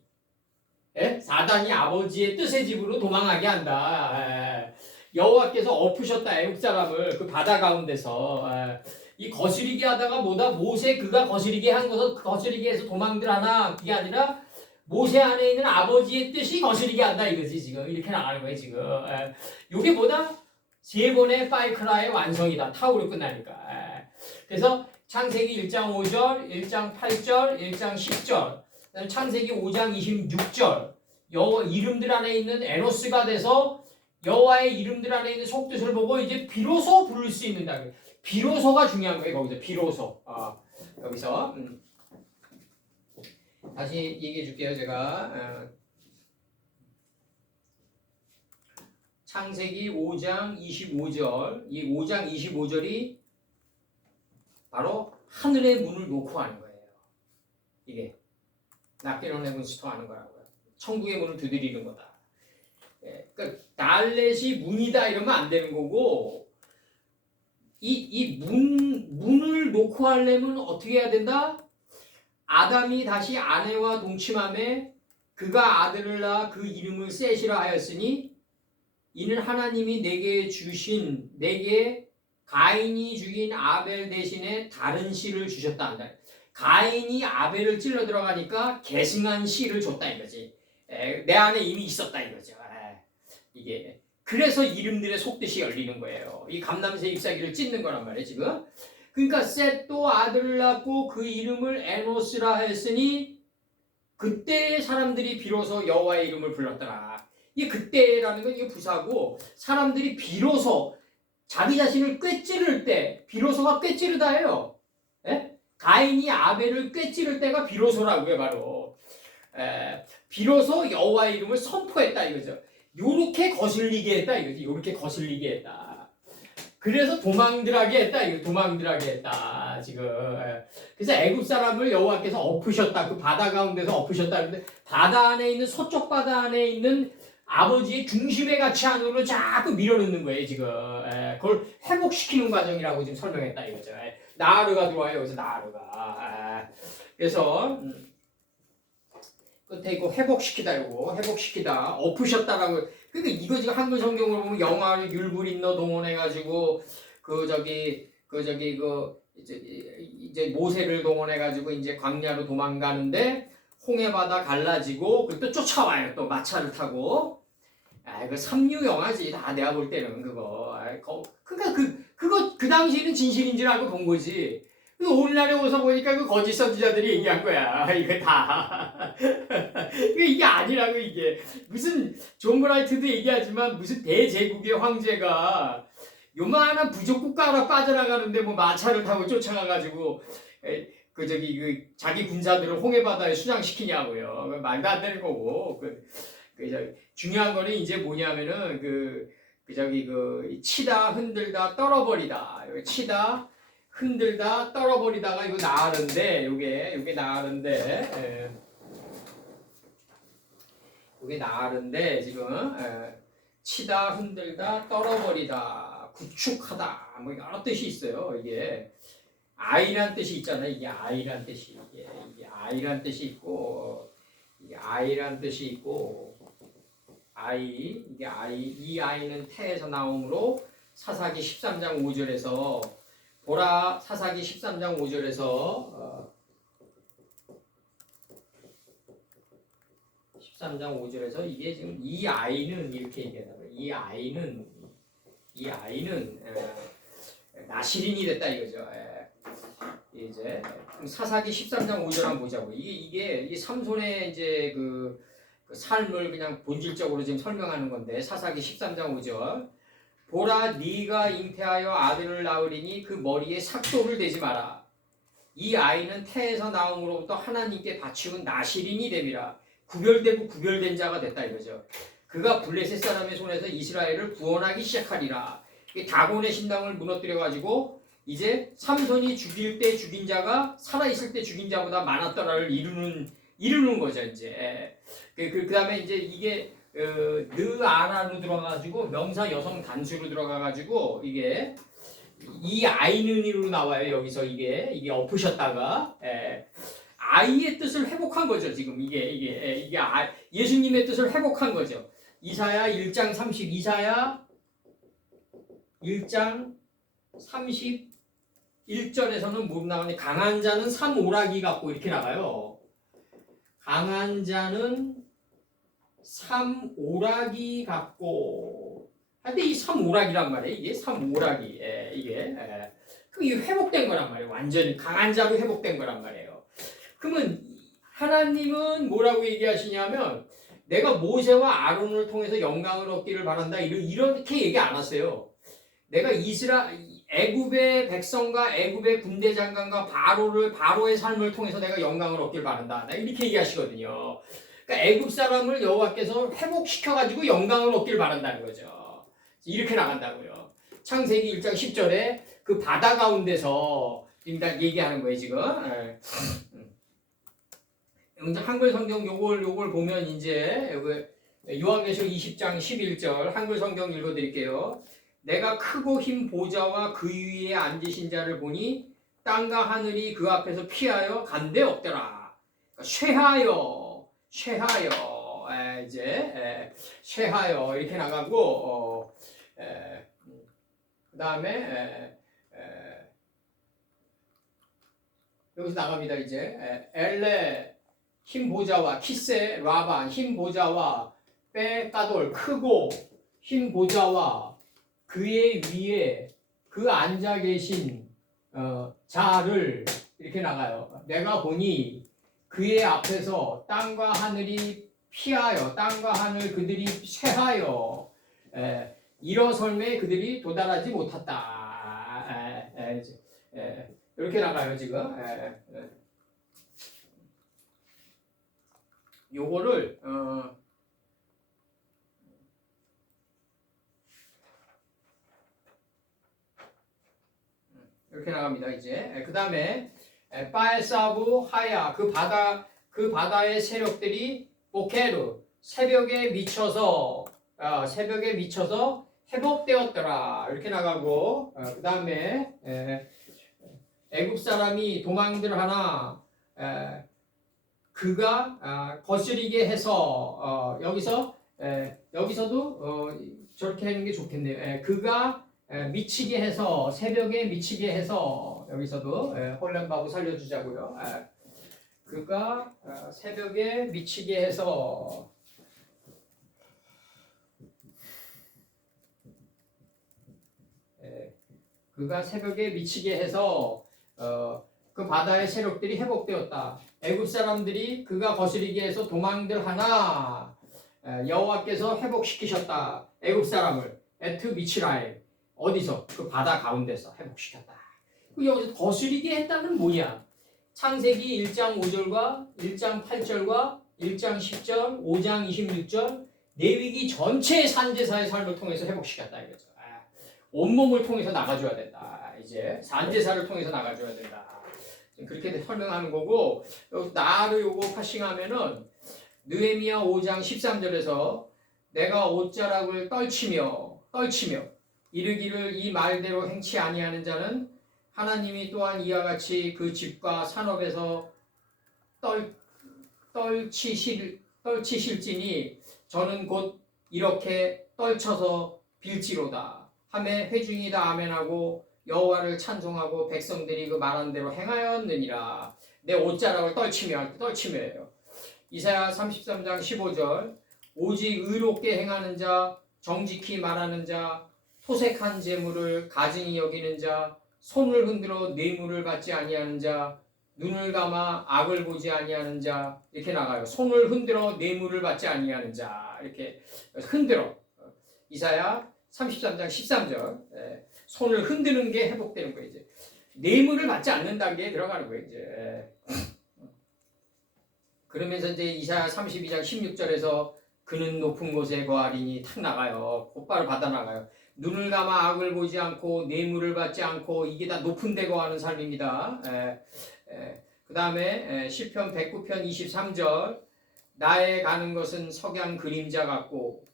아버지의 뜻의 집으로 도망하게 한다. 여호와께서 엎으셨다 애국 사람을 그 바다 가운데서 이 거스리게 하다가 뭐다 모세 그가 거스리게 한 것은 거스리게 해서 도망들 하나 그게 아니라 모세 안에 있는 아버지의 뜻이 거스리게 한다 이거지. 지금 이렇게 나가는 거예요 지금. 이게 뭐다? 세 번의 파이크라의 완성이다. 타우로 끝나니까. 그래서 창세기 1장 5절, 1장 8절, 1장 10절, 창세기 5장 26절 여호와 이름들 안에 있는 에노스가 돼서 여호와의 이름들 안에 있는 속뜻을 보고 이제 비로소 부를 수 있는다. 비로소가 중요한 거예요. 거기서 비로소. 여기서 다시 얘기해 줄게요. 제가 창세기 5장 25절 이 5장 25절이 바로 하늘의 문을 놓고 하는 거예요. 이게 낫게는 헤븐 스토어 하는 거라고요. 천국의 문을 두드리는 거다. 그러니까 달렛이 문이다 이러면 안 되는 거고 이 문을 놓고 하려면 어떻게 해야 된다? 아담이 다시 아내와 동침함에 그가 아들을 낳아 그 이름을 셋이라 하였으니 이는 하나님이 내게 가인이 죽인 아벨 대신에 다른 씨를 주셨다 한다. 가인이 아벨을 찔러 들어가니까 계승한 씨를 줬다 이거지. 내 안에 이미 있었다 이거죠. 이게 그래서 이름들의 속뜻이 열리는 거예요. 이 감람새 잎사귀를 찢는 거란 말이에요 지금. 그러니까 셋도 아들을 낳고 그 이름을 에노스라 했으니 그때 사람들이 비로소 여호와의 이름을 불렀더라. 이 그때라는 건 이게 부사고 사람들이 비로소 자기 자신을 꿰찌를 때 비로소가 꿰찌르다예요. 가인이 아벨을 꿰찌를 때가 비로소라고요 바로. 비로소 여호와의 이름을 선포했다 이거죠. 요렇게 거슬리게 했다 이거지. 요렇게 거슬리게 했다. 그래서 도망들하게 했다 이거. 도망들하게 했다 지금. 그래서 애굽 사람을 여호와께서 엎으셨다. 그 바다 가운데서 엎으셨다. 근데 바다 안에 있는 서쪽 바다 안에 있는 아버지의 중심의 가치 안으로 자꾸 밀어넣는 거예요 지금. 그걸 회복시키는 과정이라고 지금 설명했다 이거죠. 나하르가 들어와요 여기서 나하르가. 그래서 끝에 이거 회복시키다 이거 회복시키다 엎으셨다라고. 그러니까 이거 지금 한글 성경으로 보면 영화 율브린너 동원해가지고 이제 모세를 동원해가지고 이제 광야로 도망가는데 홍해바다 갈라지고 그리고 또 쫓아와요 또 마차를 타고. 그 삼류 영화지 다 내가 볼 때는 그거. 그러니까 그거 그 당시에는 진실인 줄 알고 본 거지. 오늘날에 와서 보니까 그 거짓 선지자들이 얘기한 거야. 이거 다. 이게 아니라고 이게. 무슨 존 브라이트도 얘기하지만 무슨 대제국의 황제가 요만한 부족 국가 하나 빠져나가는데 뭐 마차를 타고 쫓아가가지고 자기 군사들을 홍해바다에 수장시키냐고요. 말도 안 되는 거고. 중요한 거는 이제 뭐냐면은 저기 그 치다 흔들다 떨어버리다. 여기 치다 흔들다 떨어버리다가 이거 나르는데 요게 나르는데 요게 나르는데 지금 치다 흔들다 떨어버리다 구축하다 뭐 여러 뜻이 있어요. 이게 아이란 뜻이 있잖아요. 이게 아이란 뜻이 이게 아이란 뜻이 있고 이게 아이란 뜻이 있고 아이 이게 아이 이 아이는 태에서 나오므로 사사기 13장 5절에서 보라 사사기 13장 5절에서 13장 5절에서 이게 지금 이 아이는 이렇게 얘기하다가 이 아이는 나실인이 됐다 이거죠. 이제 사사기 13장 5절 한번 보자고. 이게 삼손의 이제 그 삶을 그냥 본질적으로 지금 설명하는 건데 사사기 13장 5절 보라 네가 잉태하여 아들을 낳으리니 그 머리에 삭도를 대지 마라. 이 아이는 태에서 나옴으로부터 하나님께 바치운 나실인이 됨이라. 구별되고 구별된 자가 됐다 이거죠. 그가 블레셋 사람의 손에서 이스라엘을 구원하기 시작하리라. 다곤의 신당을 무너뜨려 가지고 이제 삼손이 죽일 때 죽인 자가 살아있을 때 죽인 자보다 많았더라를 이루는 거죠 이제. 그다음에 이제 이게 느 아라로 들어가가지고 명사 여성 단수로 들어가가지고 이게 이 아이는이로 나와요. 여기서 이게 엎으셨다가 아이의 뜻을 회복한 거죠. 지금 이게 예수님의 뜻을 회복한 거죠. 이사야 1장 30 이사야 1장 31절에서는 뭐 나오니 강한 자는 삼오라기 같고 이렇게 나가요. 강한 자는 삼오라기 같고 근데 이 삼오라기란 말이에요. 이게 삼오라기 그럼 이게 회복된 거란 말이에요. 완전히 강한 자로 회복된 거란 말이에요. 그러면 하나님은 뭐라고 얘기하시냐면 내가 모세와 아론을 통해서 영광을 얻기를 바란다 이렇게 얘기 안 하세요. 내가 애굽의 백성과 애굽의 군대 장관과 바로의 삶을 통해서 내가 영광을 얻기를 바란다. 이렇게 얘기하시거든요. 그러니까 애굽 사람을 여호와께서 회복시켜 가지고 영광을 얻기를 바란다는 거죠. 이렇게 나간다고요. 창세기 1장 10절에 그 바다 가운데서 지금 얘기하는 거예요, 지금. 한글 성경 요걸 보면 이제 요한계시록 20장 11절 한글 성경 읽어 드릴게요. 내가 크고 흰 보좌와 그 위에 앉으신 자를 보니 땅과 하늘이 그 앞에서 피하여 간데 없더라. 그러니까 쇠하여 쇠하여 이렇게 나가고 그 다음에 여기서 나갑니다. 이제 엘레 흰 보좌와 키세 라반 흰 보좌와 빼까돌 크고 흰 보좌와 그의 위에 그 앉아 계신 자를 이렇게 나가요. 내가 보니 그의 앞에서 땅과 하늘이 피하여 땅과 하늘 그들이 쇠하여 일어설매 그들이 도달하지 못했다. 이렇게 나가요 지금. 요거를 이렇게 나갑니다. 이제 그 다음에 바에사부 하야 그 바다의 세력들이 보케르 새벽에 미쳐서 회복되었더라. 이렇게 나가고 그 다음에 애굽 사람이 도망들 하나 그가 거스리게 해서 여기서도 저렇게 하는 게 좋겠네요. 그가 미치게 해서 새벽에 미치게 해서 여기서도 홀렘바고 살려주자고요. 그가 새벽에 미치게 해서 그 바다의 세력들이 회복되었다. 애굽 사람들이 그가 거스리게 해서 도망들 하나 여호와께서 회복시키셨다. 애굽 사람을 에트 미치라임 어디서 그 바다 가운데서 회복시켰다. 여기서 거스리게 했다는 뭐야? 창세기 1장 5절과 1장 8절과 1장 10절, 5장 26절, 레위기 전체의 산제사의 삶을 통해서 회복시켰다 이거죠. 온몸을 통해서 나가줘야 된다. 이제 산제사를 통해서 나가줘야 된다. 그렇게 설명하는 거고, 나를 요거 파싱하면은 느헤미야 5장 13절에서 내가 옷자락을 떨치며 이르기를 이 말대로 행치 아니하는 자는 하나님이 또한 이와 같이 그 집과 산업에서 떨치실지니 저는 곧 이렇게 떨쳐서 빌지로다 하매 회중이 다 아멘하고 여호와를 찬송하고 백성들이 그 말한 대로 행하였느니라. 내 옷자락을 떨치며예요. 이사야 33장 15절 오직 의롭게 행하는 자 정직히 말하는 자 토색한 재물을 가증히 여기는 자 손을 흔들어 뇌물을 받지 아니하는 자 눈을 감아 악을 보지 아니하는 자 이렇게 나가요. 손을 흔들어 뇌물을 받지 아니하는 자 이렇게 흔들어. 이사야 33장 13절 손을 흔드는 게 회복되는 거예요. 이제 뇌물을 받지 않는 단계에 들어가는 거예요. 이제 그러면서 이제 이사야 32장 16절에서 그는 높은 곳에 거하리니 탁 나가요. 곧바로 받아 나가요. 눈을 감아 악을 보지 않고 뇌물을 받지 않고 이게 다 높은 데 거하는 삶입니다. 그 다음에 시편 109편 23절 나의 가는 것은 석양 그림자 같고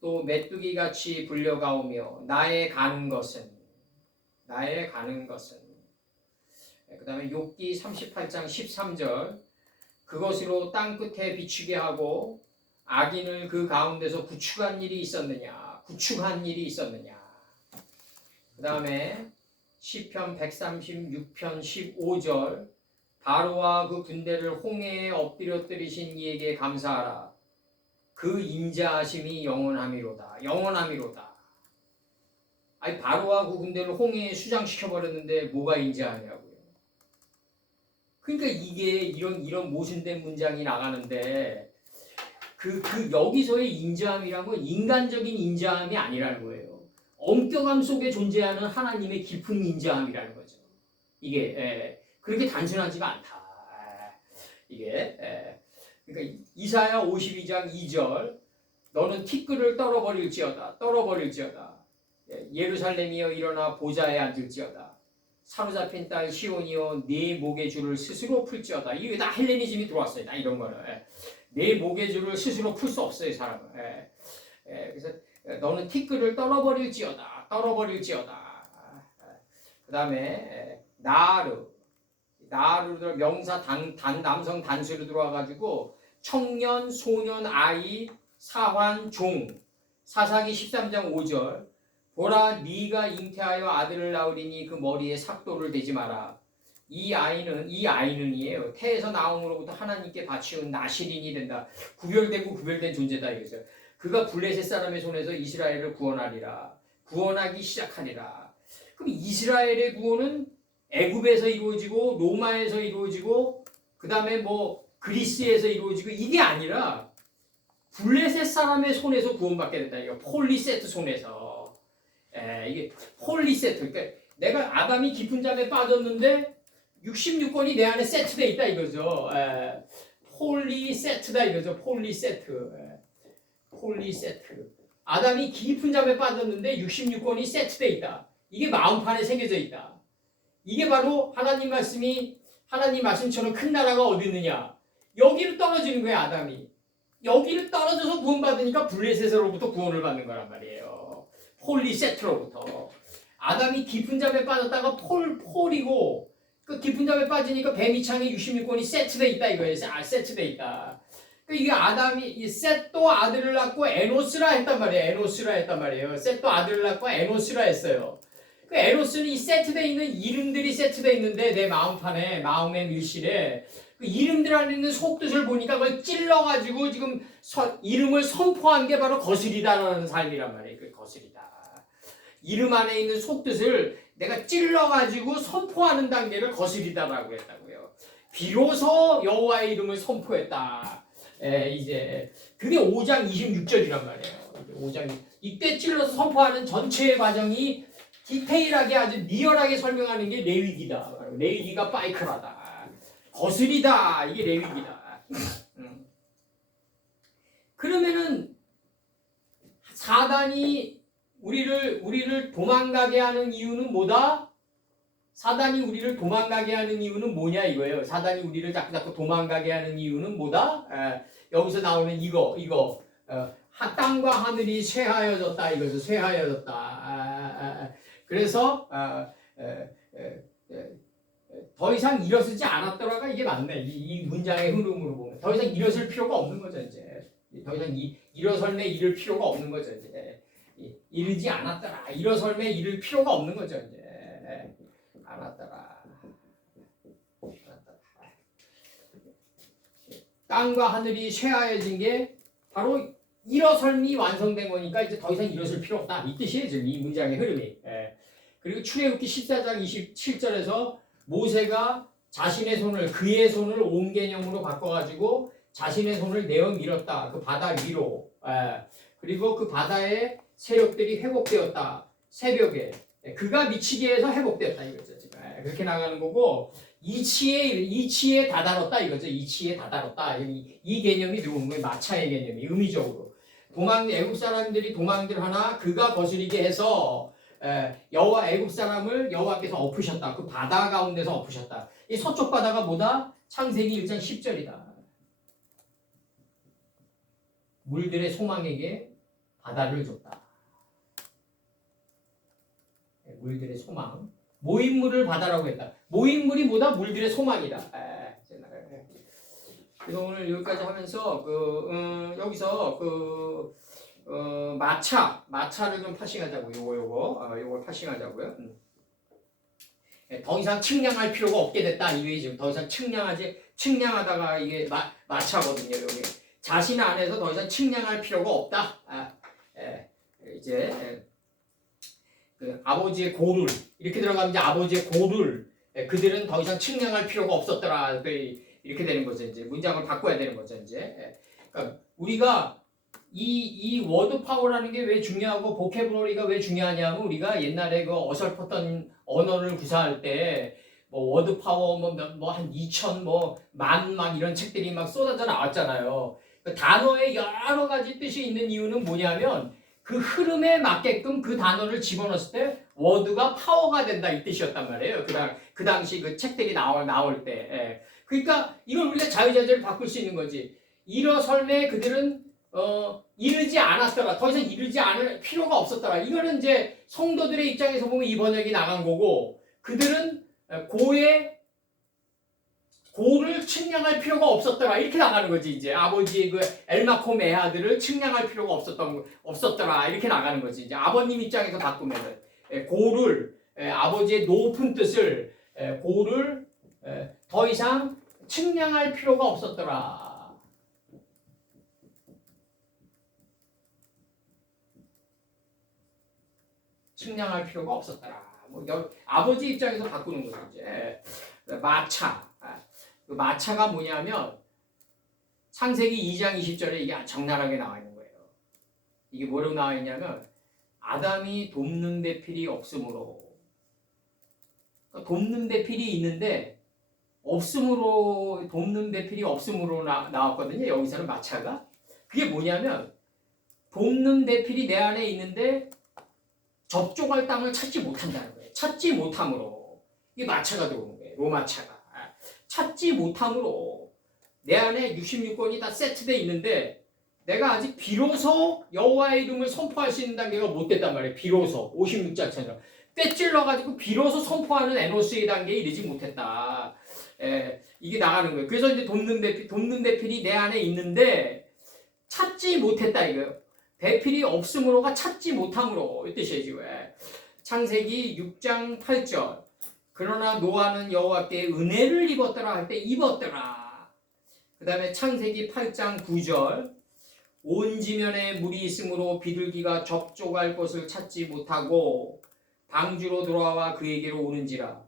또 메뚜기 같이 불려가오며 나의 가는 것은 그 다음에 욥기 38장 13절 그것으로 땅 끝에 비추게 하고 악인을 그 가운데서 구축한 일이 있었느냐. 그 다음에 시편 136편 15절 바로와 그 군대를 홍해에 엎드려뜨리신 이에게 감사하라. 그 인자하심이 영원함이로다. 아니 바로와 그 군대를 홍해에 수장시켜버렸는데 뭐가 인자하냐고요. 그러니까 이게 이런 모순된 문장이 나가는데 그 여기서의 인자함이란 건 인간적인 인자함이 아니라는 거예요. 엄격함 속에 존재하는 하나님의 깊은 인자함이라는 거죠. 이게 그렇게 단순하지가 않다. 그러니까 이사야 52장 2절 너는 티끌을 떨어버릴지어다. 예루살렘이여 일어나 보좌에 앉을지어다. 사로잡힌 딸 시온이여 네 목의 줄을 스스로 풀지어다. 이게 다 헬레니즘이 들어왔어요. 다 이런 거는 내 목의 줄을 스스로 풀 수 없어요, 사람은. 그래서 너는 티끌을 떨어버릴지어다. 그 다음에 나르 명사 남성 단수로 들어와가지고 청년, 소년, 아이, 사환, 종. 사사기 13장 5절 보라 네가 잉태하여 아들을 낳으리니 그 머리에 삭도를 대지 마라. 이 아이는이에요. 태에서 나옴으로부터 하나님께 바치운 나실인이 된다. 구별된 존재다 이거죠. 그가 블레셋 사람의 손에서 이스라엘을 구원하기 시작하리라. 그럼 이스라엘의 구원은 애굽에서 이루어지고 로마에서 이루어지고 그 다음에 뭐 그리스에서 이루어지고 이게 아니라 블레셋 사람의 손에서 구원받게 된다. 이거 폴리세트 손에서. 이게 폴리세트. 그러니까 내가 아담이 깊은 잠에 빠졌는데 66권이 내 안에 세트돼 있다 이거죠. 폴리세트다 이거죠. 폴리세트. 아담이 깊은 잠에 빠졌는데 66권이 세트돼 있다. 이게 마음판에 새겨져 있다. 이게 바로 하나님 말씀처럼 큰 나라가 어디 있느냐. 여기로 떨어지는 거야 아담이. 여기를 떨어져서 구원받으니까 블레셋으로부터 구원을 받는 거란 말이에요. 폴리세트로부터. 아담이 깊은 잠에 빠졌다가 폴이고 그 깊은 잠에 빠지니까 뱀이창에 66권이 세트돼 있다 이거예요. 세트돼 있다. 이게 아담이 셋도 아들을 낳고 에노스라 했단 말이에요. 셋도 아들을 낳고 에노스라 했어요. 그 에노스는 이 세트돼 있는 이름들이 세트돼 있는데 내 마음판에 마음의 밀실에 그 이름들 안에 있는 속뜻을 보니까 그걸 찔러가지고 지금 이름을 선포한 게 바로 거스리다라는 삶이란 말이에요. 그 거스리다. 이름 안에 있는 속뜻을 내가 찔러가지고 선포하는 단계를 거스리다라고 했다고요. 비로소 여호와의 이름을 선포했다. 이제 그게 5장 26절이란 말이에요. 이때 찔러서 선포하는 전체의 과정이 디테일하게 아주 리얼하게 설명하는 게 레위기다. 레위기가 파이크라다. 거스리다. 이게 레위기다. 그러면은 사단이 우리를 도망가게 하는 이유는 뭐다? 사단이 우리를 도망가게 하는 이유는 뭐냐 이거예요. 사단이 우리를 자꾸 도망가게 하는 이유는 뭐다? 여기서 나오는 이거 땅과 하늘이 쇠하여졌다 이거죠. 쇠하여졌다. 그래서 더 이상 일어서지 않았더라가 이게 맞네. 이 문장의 흐름으로 보면 더 이상 일어설 필요가 없는 거죠 이제. 더 이상 일어설매 이를 필요가 없는 거죠 이제. 이르지 않았더라. 일어설매 이를 필요가 없는 거죠 이제. 않았더라. 땅과 하늘이 쇠하여진 게 바로 일어설미 완성된 거니까 이제 더 이상 일어설 필요 없다. 이 뜻이에요 지금 이 문장의 흐름이. 그리고 출애굽기 14장 27절에서 모세가 자신의 손을 그의 손을 온 개념으로 바꿔가지고 자신의 손을 내어 밀었다. 그 바다 위로. 그리고 그 바다의 세력들이 회복되었다. 새벽에. 그가 미치게 해서 회복되었다 이거죠. 지금. 그렇게 나가는 거고 이치에 다다랐다 이거죠. 이치에 다다랐다. 이 개념이 들어오는 거예요. 마차의 개념이 의미적으로. 애국 사람들이 도망들 하나 그가 거스리게 해서 애국 사람을 여호와께서 엎으셨다. 그 바다 가운데서 엎으셨다. 이 서쪽 바다가 뭐다? 창세기 1장 10절이다. 물들의 소망에게 바다를 줬다. 물들의 소망. 모인물을 바다라고 했다. 모인물이 뭐다? 물들의 소망이다. 그래서 오늘 여기까지 하면서 여기서 마차를 좀 파싱하자고 요걸 파싱하자고요. 더 이상 측량할 필요가 없게 됐다. 이게 지금 더 이상 측량하다가 이게 마차거든요. 여기 자신 안에서 더 이상 측량할 필요가 없다. 이제 그 아버지의 고를 이렇게 들어가면 이제 아버지의 고를 그들은 더 이상 측량할 필요가 없었더라. 이렇게 되는 거죠. 이제 문장을 바꿔야 되는 거죠. 이제 그러니까 우리가 이 워드 파워라는 게 왜 중요하고 보캐블러리가 왜 중요하냐면 우리가 옛날에 그 어설펐던 언어를 구사할 때 뭐 워드 파워 뭐 한 2,000 만 이런 책들이 막 쏟아져 나왔잖아요. 그 단어에 여러 가지 뜻이 있는 이유는 뭐냐면 그 흐름에 맞게끔 그 단어를 집어넣었을 때 워드가 파워가 된다 이 뜻이었단 말이에요. 그 당시 그 책들이 나올 때. 그러니까 이걸 우리가 자유자재로 바꿀 수 있는 거지. 일어설매 그들은 이르지 않았더라. 더 이상 이르지 않을 필요가 없었더라. 이거는 이제 성도들의 입장에서 보면 이 번역이 나간 거고 그들은 고를 측량할 필요가 없었더라. 이렇게 나가는 거지. 이제 아버지의 그 엘마콤 애아들을 측량할 필요가 없었더라. 이렇게 나가는 거지. 이제 아버님 입장에서 바꾸면은 고를 아버지의 높은 뜻을 고를 더 이상 측량할 필요가 없었더라. 측량할 필요가 없었더라. 아버지 입장에서 바꾸는 거죠. 이제 마차. 그 마차가 뭐냐면 창세기 2장 20절에 이게 적나라하게 나와 있는 거예요. 이게 뭐라고 나와 있냐면 아담이 돕는 대필이 없으므로 그러니까 돕는 대필이 있는데 돕는 대필이 없으므로 나왔거든요. 여기서는 마차가 그게 뭐냐면 돕는 대필이 내 안에 있는데 접촉할 땅을 찾지 못한다는 거예요. 찾지 못함으로 이게 마차가 들어오는 거예요. 로마차가 찾지 못함으로 내 안에 66권이 다 세트되어 있는데 내가 아직 비로소 여호와의 이름을 선포할 수 있는 단계가 못 됐단 말이에요. 비로소 56자처럼 떼찔러가지고 비로소 선포하는 에노스의 단계에 이르지 못했다. 이게 나가는 거예요. 그래서 이제 돕는 대필이 내 안에 있는데 찾지 못했다 이거예요. 대필이 없으므로가 찾지 못함으로 이 뜻이에요. 지금. 창세기 6장 8절 그러나 노아는 여호와께 은혜를 입었더라 할 때 입었더라. 그 다음에 창세기 8장 9절 온 지면에 물이 있으므로 비둘기가 접촉할 곳을 찾지 못하고 방주로 돌아와 그에게로 오는지라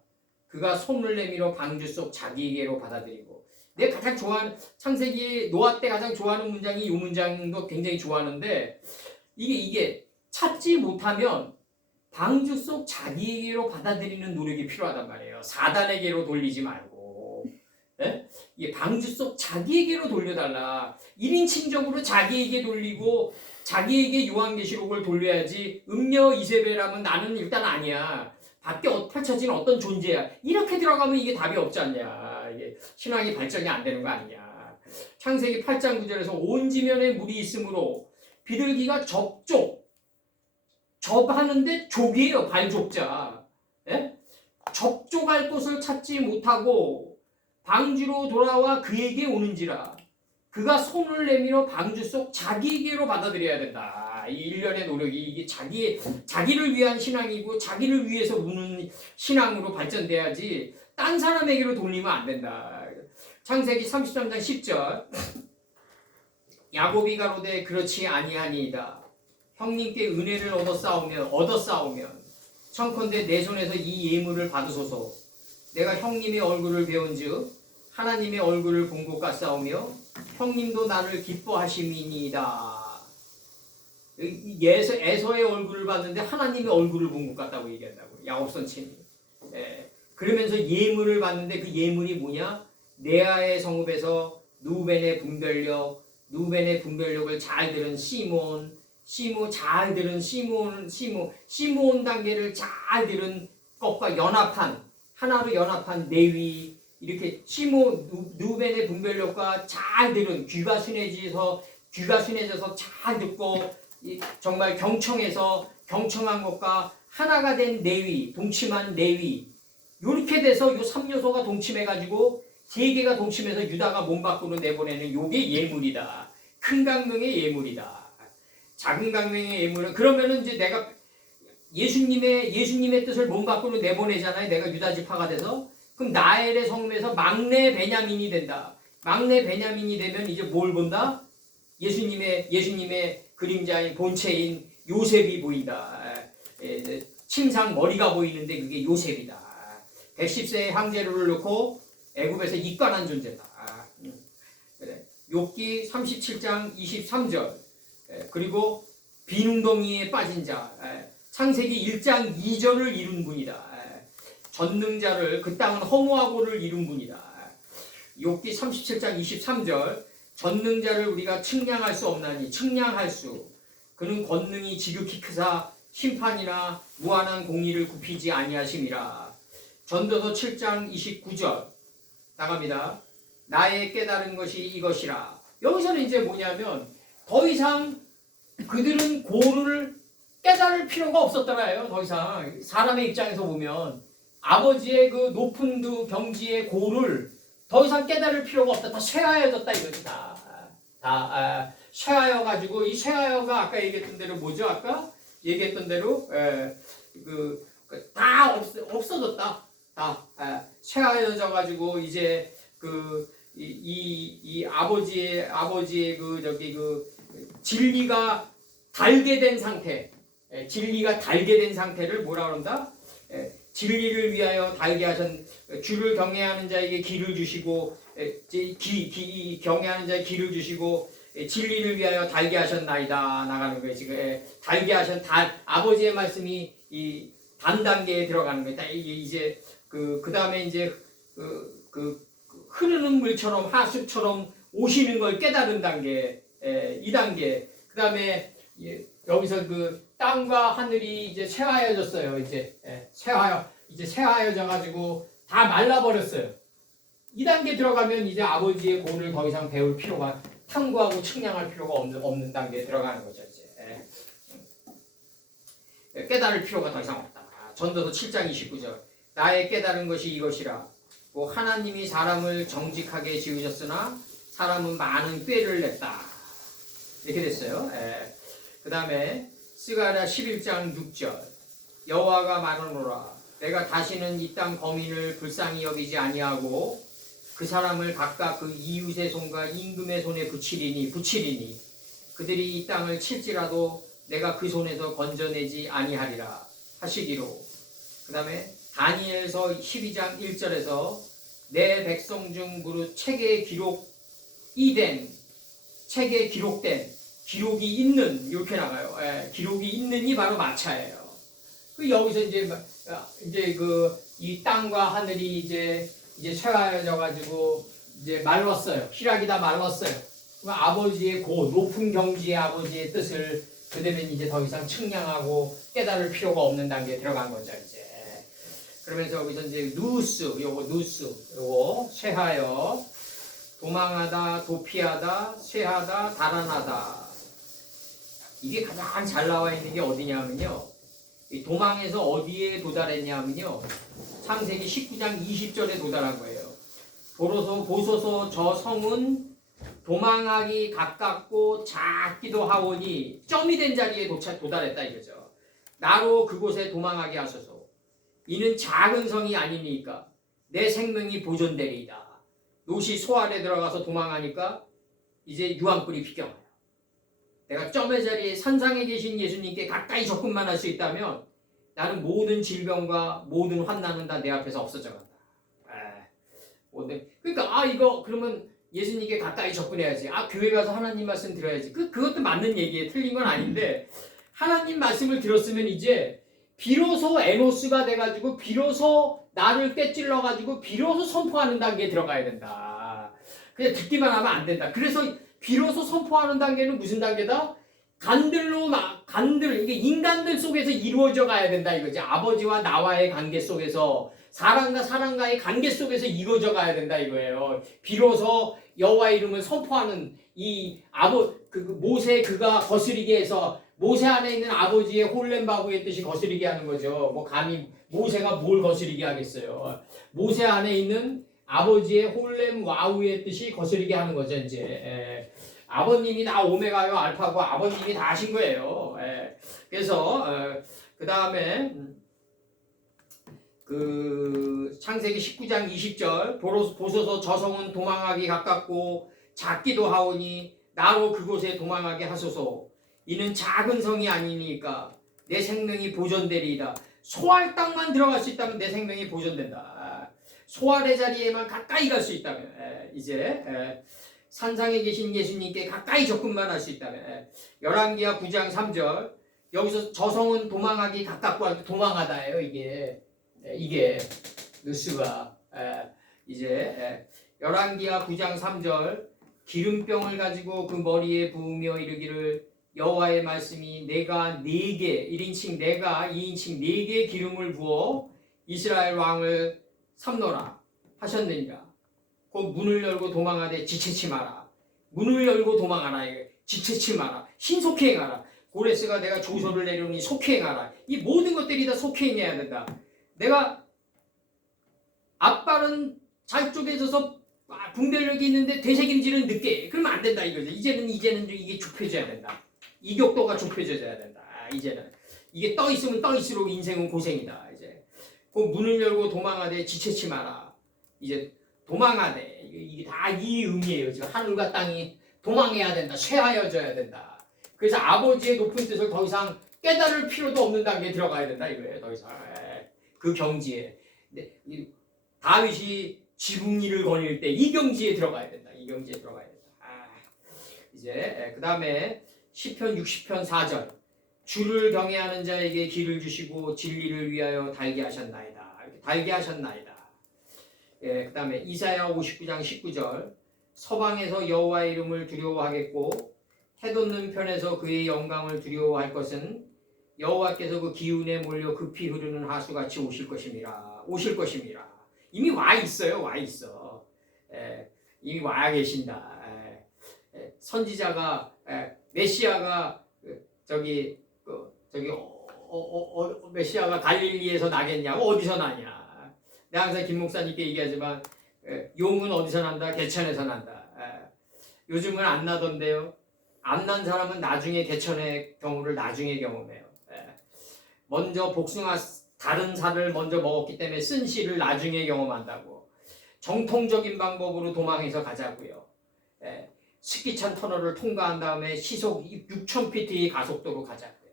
그가 손을 내밀어 방주 속 자기에게로 받아들이고 내가 가장 좋아하는 창세기 노아 때 가장 좋아하는 문장이 이 문장도 굉장히 좋아하는데 이게 찾지 못하면 방주 속 자기에게로 받아들이는 노력이 필요하단 말이에요. 사단에게로 돌리지 말고 이 방주 속 자기에게로 돌려달라. 1인칭적으로 자기에게 돌리고 자기에게 요한계시록을 돌려야지 음녀 이세벨하면 나는 일단 아니야. 밖에 펼쳐진 어떤 존재야. 이렇게 들어가면 이게 답이 없지 않냐. 이게 신앙이 발전이 안 되는 거 아니냐. 창세기 8장 9절에서 온 지면에 물이 있으므로 비둘기가 접하는데 족이에요. 발족자. 예? 접촉할 곳을 찾지 못하고 방주로 돌아와 그에게 오는지라 그가 손을 내밀어 방주 속 자기에게로 받아들여야 된다. 이 일련의 노력이 이게 자기를 위한 신앙이고 자기를 위해서 우는 신앙으로 발전돼야지 딴 사람에게로 돌리면 안 된다. 창세기 33장 10절 야곱이 가로되 그렇지 아니하니이다. 형님께 은혜를 얻어 싸우면 청컨대 내 손에서 이 예물을 받으소서. 내가 형님의 얼굴을 배운즉 하나님의 얼굴을 본 것 같사오며 형님도 나를 기뻐하심이니이다. 에서의 얼굴을 봤는데 하나님의 얼굴을 본 것 같다고 얘기한다고 야곱 선친이. 그러면서 예물을 봤는데 그 예물이 뭐냐? 레아의 성읍에서 누벤의 분별력을 잘 들은 시몬 단계를 잘 들은 것과 하나로 연합한 레위, 이렇게 누벤의 분별력과 잘 들은 귀가 순해져서 잘 듣고 정말 경청한 것과 하나가 된 레위, 동침한 레위, 이렇게 돼서 요 3요소가 동침해가지고 세 개가 동침해서 유다가 몸 밖으로 내보내는 요게 예물이다. 큰 강명의 예물이다. 작은 강명의 예물은 그러면은 이제 내가 예수님의 뜻을 몸 밖으로 내보내잖아요. 내가 유다 지파가 돼서 그럼 나엘의 성읍에서 막내 베냐민이 된다. 막내 베냐민이 되면 이제 뭘 본다? 예수님의 그림자인 본체인 요셉이 보인다. 침상 머리가 보이는데 그게 요셉이다. 110세의 황제를 놓고 애굽에서 입관한 존재다. 그래. 욥기 37장 23절. 그리고 비능덩이에 빠진 자. 창세기 1장 2절을 이룬 분이다. 전능자를 그 땅은 허무하고를 이룬 분이다. 욥기 37장 23절. 전능자를 우리가 측량할 수 없나니 측량할 수. 그는 권능이 지극히 크사 심판이나 무한한 공의를 굽히지 아니하심이라. 전도서 7장 29절 나갑니다. 나의 깨달은 것이 이것이라. 여기서는 이제 뭐냐면 더 이상 그들은 고를 깨달을 필요가 없었더라요. 더 이상 사람의 입장에서 보면 아버지의 그 높은 그 경지의 고를 더 이상 깨달을 필요가 없다. 다 쇠하여졌다 이거지. 다 쇠하여가지고 이 쇠하여가 아까 얘기했던 대로 뭐죠? 아까 얘기했던 대로 다 없어졌다. 다 쇠하여져가지고 이제 이 아버지의 그 진리가 달게 된 상태, 상태를 뭐라 그런다? 진리를 위하여 달게 하신 주를 경외하는 자에게 길을 주시고 경외하는 자에게 길을 주시고 진리를 위하여 달게 하셨나이다 나가는 거예요. 지금 달게 하신 아버지의 말씀이 이 단 단계에 들어가는 거예요. 이제 그 다음에 이제 흐르는 물처럼 하수처럼 오시는 걸 깨달은 단계, 이 단계. 그 다음에 여기서 그 땅과 하늘이 이제 쇠하여졌어요. 이제 쇠하여져 가지고 다 말라버렸어요. 이 단계 들어가면 이제 아버지의 고를 더 이상 배울 필요가, 탐구하고 측량할 필요가 없는 단계에 들어가는 거죠. 이제 깨달을 필요가 더 이상 없다. 전도서 7장 29절. 나의 깨달은 것이 이것이라. 하나님이 사람을 정직하게 지으셨으나 사람은 많은 꾀를 냈다. 이렇게 됐어요. 그 다음에 스가랴 11장 6절. 여호와가 말하노라. 내가 다시는 이 땅 거민을 불쌍히 여기지 아니하고 그 사람을 각각 그 이웃의 손과 임금의 손에 붙이리니 그들이 이 땅을 칠지라도 내가 그 손에서 건져내지 아니하리라 하시기로. 그 다음에 다니엘서 12장 1절에서 내 백성 중 무릇 책에 기록된 기록이 있는 이렇게 나가요. 기록이 있는이 바로 마차예요. 여기서 이제 이 땅과 하늘이 이제 쇠하여져 가지고 이제 말랐어요. 희락이 다 말랐어요. 그럼 아버지의 높은 경지의 아버지의 뜻을 그대는 이제 더 이상 측량하고 깨달을 필요가 없는 단계에 들어간 거죠, 이제. 그러면서 여기서 이제 요거 쇠하여 도망하다, 도피하다, 쇠하다, 달아나다. 이게 가장 잘 나와 있는 게 어디냐면요. 이 도망에서 어디에 도달했냐면요. 창세기 19장 20절에 도달한 거예요. 보소서 저 성은 도망하기 가깝고 작기도 하오니 점이 된 자리에 도달했다 이거죠. 나로 그곳에 도망하게 하소서. 이는 작은 성이 아니니까 내 생명이 보존되리이다. 롯이 소알에 들어가서 도망하니까 이제 유황불이 피겨와요. 내가 점의 자리에 산상에 계신 예수님께 가까이 접근만 할 수 있다면 나는 모든 질병과 모든 환난은 다 내 앞에서 없어져 간다. 그러니까 이거 그러면 예수님께 가까이 접근해야지. 교회 가서 하나님 말씀 들어야지. 그것도 맞는 얘기예요. 틀린 건 아닌데 하나님 말씀을 들었으면 이제 비로소 에노스가 돼가지고 비로소 나를 꿰찔러가지고 비로소 선포하는 단계에 들어가야 된다. 그냥 듣기만 하면 안 된다. 그래서 비로소 선포하는 단계는 무슨 단계다? 간들, 이게 인간들 속에서 이루어져 가야 된다 이거지. 아버지와 나와의 관계 속에서, 사람과 사람과의 관계 속에서 이루어져 가야 된다 이거예요. 비로소 여호와의 이름을 선포하는 모세 그가 거스리게 해서 모세 안에 있는 아버지의 홀렘바구의 뜻이 거스리게 하는 거죠. 뭐 감히 모세가 뭘 거스리게 하겠어요. 모세 안에 있는 아버지의 홀렘 와우의 뜻이 거스리게 하는 거죠. 이제 아버님이 다 오메가요 알파고 아버님이 다 하신 거예요. 그래서 그 다음에 그 창세기 19장 20절 보소서 저 성은 도망하기 가깝고 작기도 하오니 나로 그곳에 도망하게 하소서. 이는 작은 성이 아니니까 내 생명이 보존되리이다. 소알 땅만 들어갈 수 있다면 내 생명이 보존된다. 소알의 자리에만 가까이 갈 수 있다면 이제 산상에 계신 예수님께 가까이 접근만 할 수 있다면 열왕기하 9장 3절 여기서 저 성은 도망하기 가깝고 도망하다예요. 이게 누스가 이제 열왕기하 9장 3절 기름병을 가지고 그 머리에 부으며 이르기를 여호와의 말씀이 내가 4개 1인칭 내가 2인칭 4개 기름을 부어 이스라엘 왕을 삼노라 하셨느니라. 곧 문을 열고 도망하되 지체치 마라. 문을 열고 도망하라. 지체치 마라. 신속히 행하라. 고레스가 내가 조서를 내려오니 속히 행하라. 이 모든 것들이 다 속히 행해야 된다. 내가 앞발은 잘 쪼개져서 붕대력이 있는데 되새김질은 늦게 그러면 안 된다 이거죠. 이제는 이게 좁혀져야 된다. 이격도가 좁혀져야 된다. 이제는 이게 떠 있으면 떠 있을수록 인생은 고생이다. 이제 그 문을 열고 도망하되 지체치 마라. 이제 도망하되 이게 다 이 의미예요. 지금 하늘과 땅이 도망해야 된다. 쇠하여져야 된다. 그래서 아버지의 높은 뜻을 더 이상 깨달을 필요도 없는 단계에 들어가야 된다 이거예요. 더 이상 그 경지에 다윗이 지붕이를 거닐 때 이 경지에 들어가야 된다. 이 경지에 들어가야 된다. 이제 그 다음에 시편 60편 4절 주를 경외하는 자에게 길을 주시고 진리를 위하여 달게 하셨나이다. 이렇게 달게 하셨나이다. 그 다음에 이사야 59장 19절 서방에서 여호와의 이름을 두려워하겠고 해돋는 편에서 그의 영광을 두려워할 것은 여호와께서 그 기운에 몰려 급히 흐르는 하수같이 오실 것임이라. 이미 와 있어요. 와 있어. 이미 와 계신다. 선지자가 메시아가 메시아가 갈릴리에서 나겠냐고 어디서 나냐. 내가 항상 김 목사님께 얘기하지만 용은 어디서 난다? 개천에서 난다. 요즘은 안 나던데요. 안 난 사람은 나중에 개천의 경우를 나중에 경험해요. 먼저 복숭아 다른 살을 먼저 먹었기 때문에 쓴 씨를 나중에 경험한다고. 정통적인 방법으로 도망해서 가자고요. 스키찬 터널을 통과한 다음에 시속 6,000피트의 가속도로 가자고요.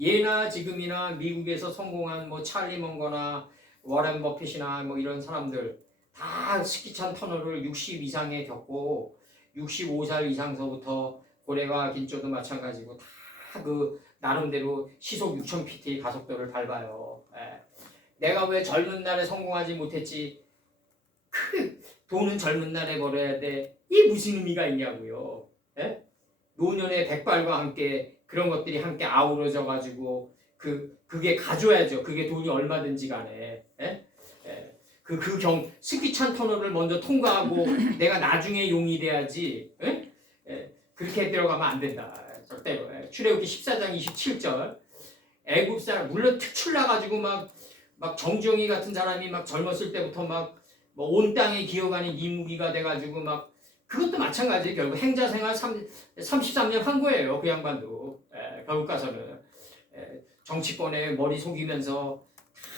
예나 지금이나 미국에서 성공한 뭐 찰리 먼거나 워렌 버핏이나 뭐 이런 사람들 다 스키찬 터널을 60 이상에 겪고 65살 이상서부터 고래와 긴조도 마찬가지고 다 그 나름대로 시속 6,000피트의 가속도를 밟아요. 내가 왜 젊은 날에 성공하지 못했지? 돈은 젊은 날에 벌어야 돼. 이게 무슨 의미가 있냐고요. 예? 노년의 백발과 함께 그런 것들이 함께 아우러져 가지고 그게 가져야죠. 그게 돈이 얼마든지 간에. 예? 예. 스키찬 터널을 먼저 통과하고 내가 나중에 용이 돼야지. 예? 예. 그렇게 들어가면 안 된다. 절대로. 예. 출애굽기 14장 27절. 애굽 사람 물론 특출나 가지고 막 정정이 같은 사람이 막 젊었을 때부터 막 뭐 온 땅에 기어가는 이무기가 돼가지고 막 그것도 마찬가지예요. 결국 행자 생활 33년 한 거예요. 그 양반도. 결국 가서는 정치권에 머리 속이면서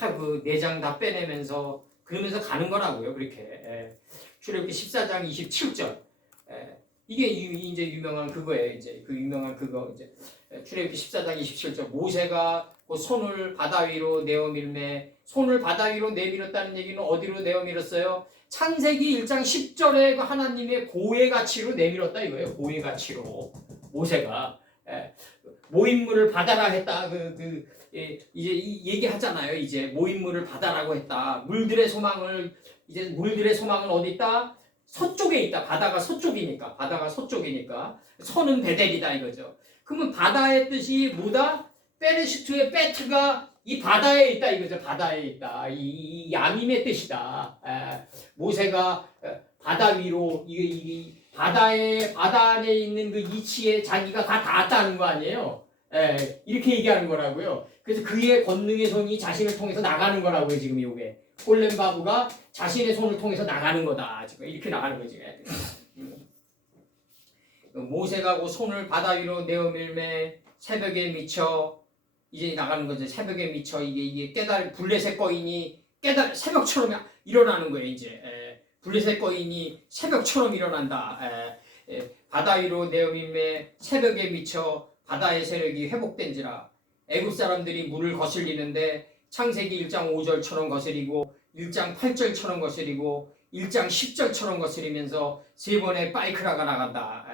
다 그 내장 다 빼내면서 그러면서 가는 거라고요. 그렇게. 출애굽기 14장 27절. 이게 이제 유명한 그거예요. 이제 그 유명한 그거 이제 출애굽기 14장 27절. 모세가 그 손을 바다 위로 내어 밀매. 손을 바다 위로 내밀었다는 얘기는 어디로 내어 밀었어요? 창세기 1장 10절에 그 하나님의 고의 가치로 내밀었다 이거예요. 고의 가치로 모세가 모임물을 받아라 했다. 이제 얘기하잖아요. 이제 모임물을 받아라고 했다. 물들의 소망은 어디 있다? 서쪽에 있다. 바다가 서쪽이니까. 서는 베델이다 이거죠. 그러면 바다의 뜻이 뭐다? 페르시트의 페트가 이 바다에 있다 이거죠. 바다에 있다. 이 야밈의 뜻이다. 모세가 바다 위로 이 바다 안에 있는 그 이치에 자기가 다 닿았다는 거 아니에요. 이렇게 얘기하는 거라고요. 그래서 그의 권능의 손이 자신을 통해서 나가는 거라고요. 지금 이게 홀렘 바브가 자신의 손을 통해서 나가는 거다. 지금 이렇게 나가는 거지. 모세가 그 손을 바다 위로 내어 밀매 새벽에 미쳐 이제 나가는 거죠. 새벽에 미쳐 이게 블레셋 거인이 새벽처럼 일어나는 거예요. 이제 블레셋 거인이 새벽처럼 일어난다. 바다 위로 내어 밀매 새벽에 미쳐 바다의 세력이 회복된지라. 애굽 사람들이 물을 거슬리는데 창세기 1장 5절처럼 거스리고 1장 8절처럼 거스리고 1장 10절처럼 거스리면서 세 번의 바이크라가 나간다.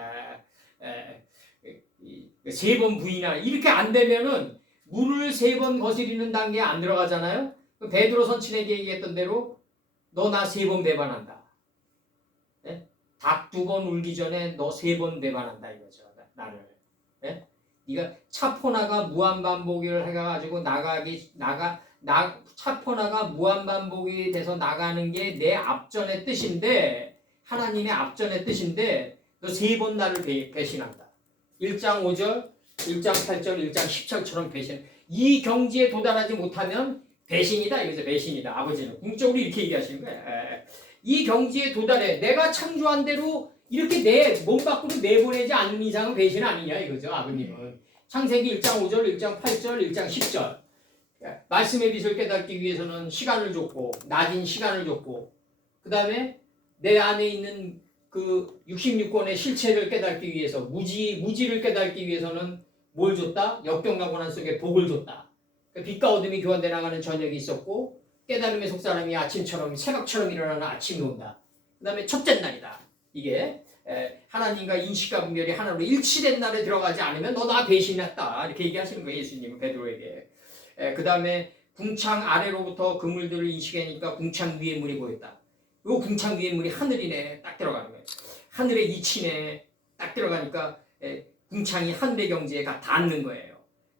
세 번 부인하는 이렇게 안 되면은 물을 세 번 거스리는 단계에 안 들어가잖아요. 베드로 선친에게 얘기했던 대로 너 나 세 번 배반한다. 닭 2번 울기 전에 너 3번 배반한다 이거죠. 나를. 네가 차포나가 무한반복을 해가지고 차포나가 무한반복이 돼서 나가는 게 내 앞전의 뜻인데 하나님의 앞전의 뜻인데 너 3번 나를 배신한다. 1장 5절, 1장 8절, 1장 10절처럼 배신. 이 경지에 도달하지 못하면 배신이다 이거죠. 배신이다. 아버지는 궁적으로 이렇게 얘기하시는 거예요. 이 경지에 도달해 내가 창조한 대로 이렇게 내 몸 밖으로 내보내지 않는 이상은 배신 아니냐 이거죠. 아버님은 창세기 1장 5절, 1장 8절, 1장 10절 말씀의 빛을 깨닫기 위해서는 시간을 줬고 낮은 시간을 줬고 그 다음에 내 안에 있는 그 66권의 실체를 깨닫기 위해서 무지를 깨닫기 위해서는 뭘 줬다? 역경나고난 속에 복을 줬다. 빛과 어둠이 교환돼 나가는 저녁이 있었고 깨달음의 속사람이 아침처럼 새벽처럼 일어나는 아침이 온다. 그 다음에 첫째 날이다. 이게 하나님과 인식과 분별이 하나로 일치된 날에 들어가지 않으면 너 나 배신했다. 이렇게 얘기하시는 거예요. 예수님은 베드로에게. 그 다음에 궁창 아래로부터 그물들을 인식하니까 궁창 위에 물이 보였다. 요 궁창 위에 물이 하늘이네. 딱 들어가는 거예요. 하늘의 이치네. 딱 들어가니까 궁창이 하늘의 경지에 닿는 거예요.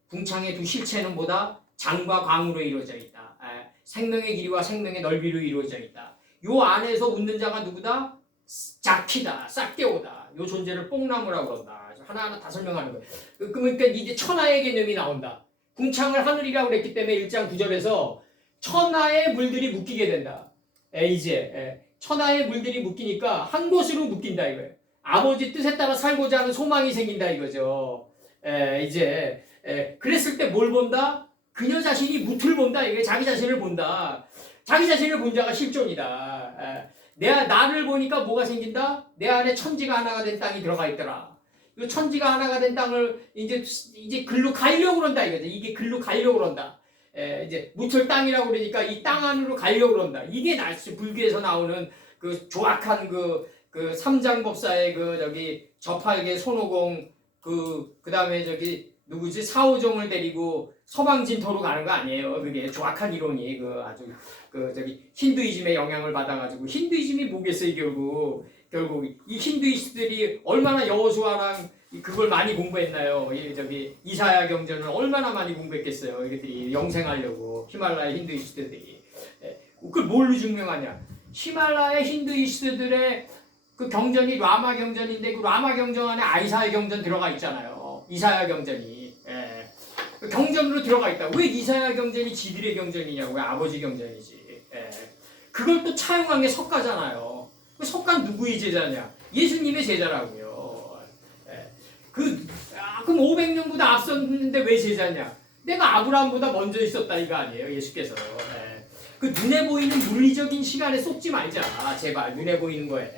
궁창의 두 실체는 뭐다? 장과 광으로 이루어져 있다. 생명의 길이와 생명의 넓이로 이루어져 있다. 요 안에서 웃는 자가 누구다? 자키다, 싹개오다. 요 존재를 뽕나무라고 그런다. 하나하나 다 설명하는 거예요. 그러니까 이제 천하의 개념이 나온다. 궁창을 하늘이라고 그랬기 때문에 1장 9절에서 천하의 물들이 묶이게 된다. 천하의 물들이 묶이니까 한 곳으로 묶인다 이거예요. 아버지 뜻에 따라 살고자 하는 소망이 생긴다 이거죠. 그랬을 때 뭘 본다? 그녀 자신이 무틀 본다. 이게 자기 자신을 본다. 자기 자신을 본 자가 실존이다. 나를 보니까 뭐가 생긴다? 내 안에 천지가 하나가 된 땅이 들어가 있더라. 이 천지가 하나가 된 땅을 이제 글로 가려고 그런다 이거죠. 이게 글로 가려고 그런다. 이제 무틀 땅이라고 그러니까 이 땅 안으로 가려고 그런다. 이게 불교에서 나오는 그 조악한 그 삼장법사의 저팔계 손오공 그 다음에 누구지 사오종을 데리고 서방 진토로 가는 거 아니에요. 그게 정확한 이론이 그 아주 그 저기 힌두이즘의 영향을 받아가지고 힌두이즘이 뭐겠어요 결국 이 힌두이스트들이 얼마나 여호수아랑 그걸 많이 공부했나요? 이 저기 이사야 경전을 얼마나 많이 공부했겠어요. 이것들이 영생하려고 히말라야 힌두이스트들이 그걸 뭘로 증명하냐? 히말라야 힌두이스트들의 그 경전이 라마 경전인데 그 라마 경전 안에 아이사야 경전 들어가 있잖아요. 이사야 경전이 그 경전으로 들어가 있다. 왜 이사야 경전이 지들의 경전이냐고? 왜 아버지 경전이지? 그걸 또 차용한 게 석가잖아요. 그 석가 누구의 제자냐? 예수님의 제자라고요. 그럼 500년보다 앞섰는데 왜 제자냐? 내가 아브라함보다 먼저 있었다 이거 아니에요? 예수께서. 그 눈에 보이는 물리적인 시간에 쏟지 말자. 제발 눈에 보이는 거에.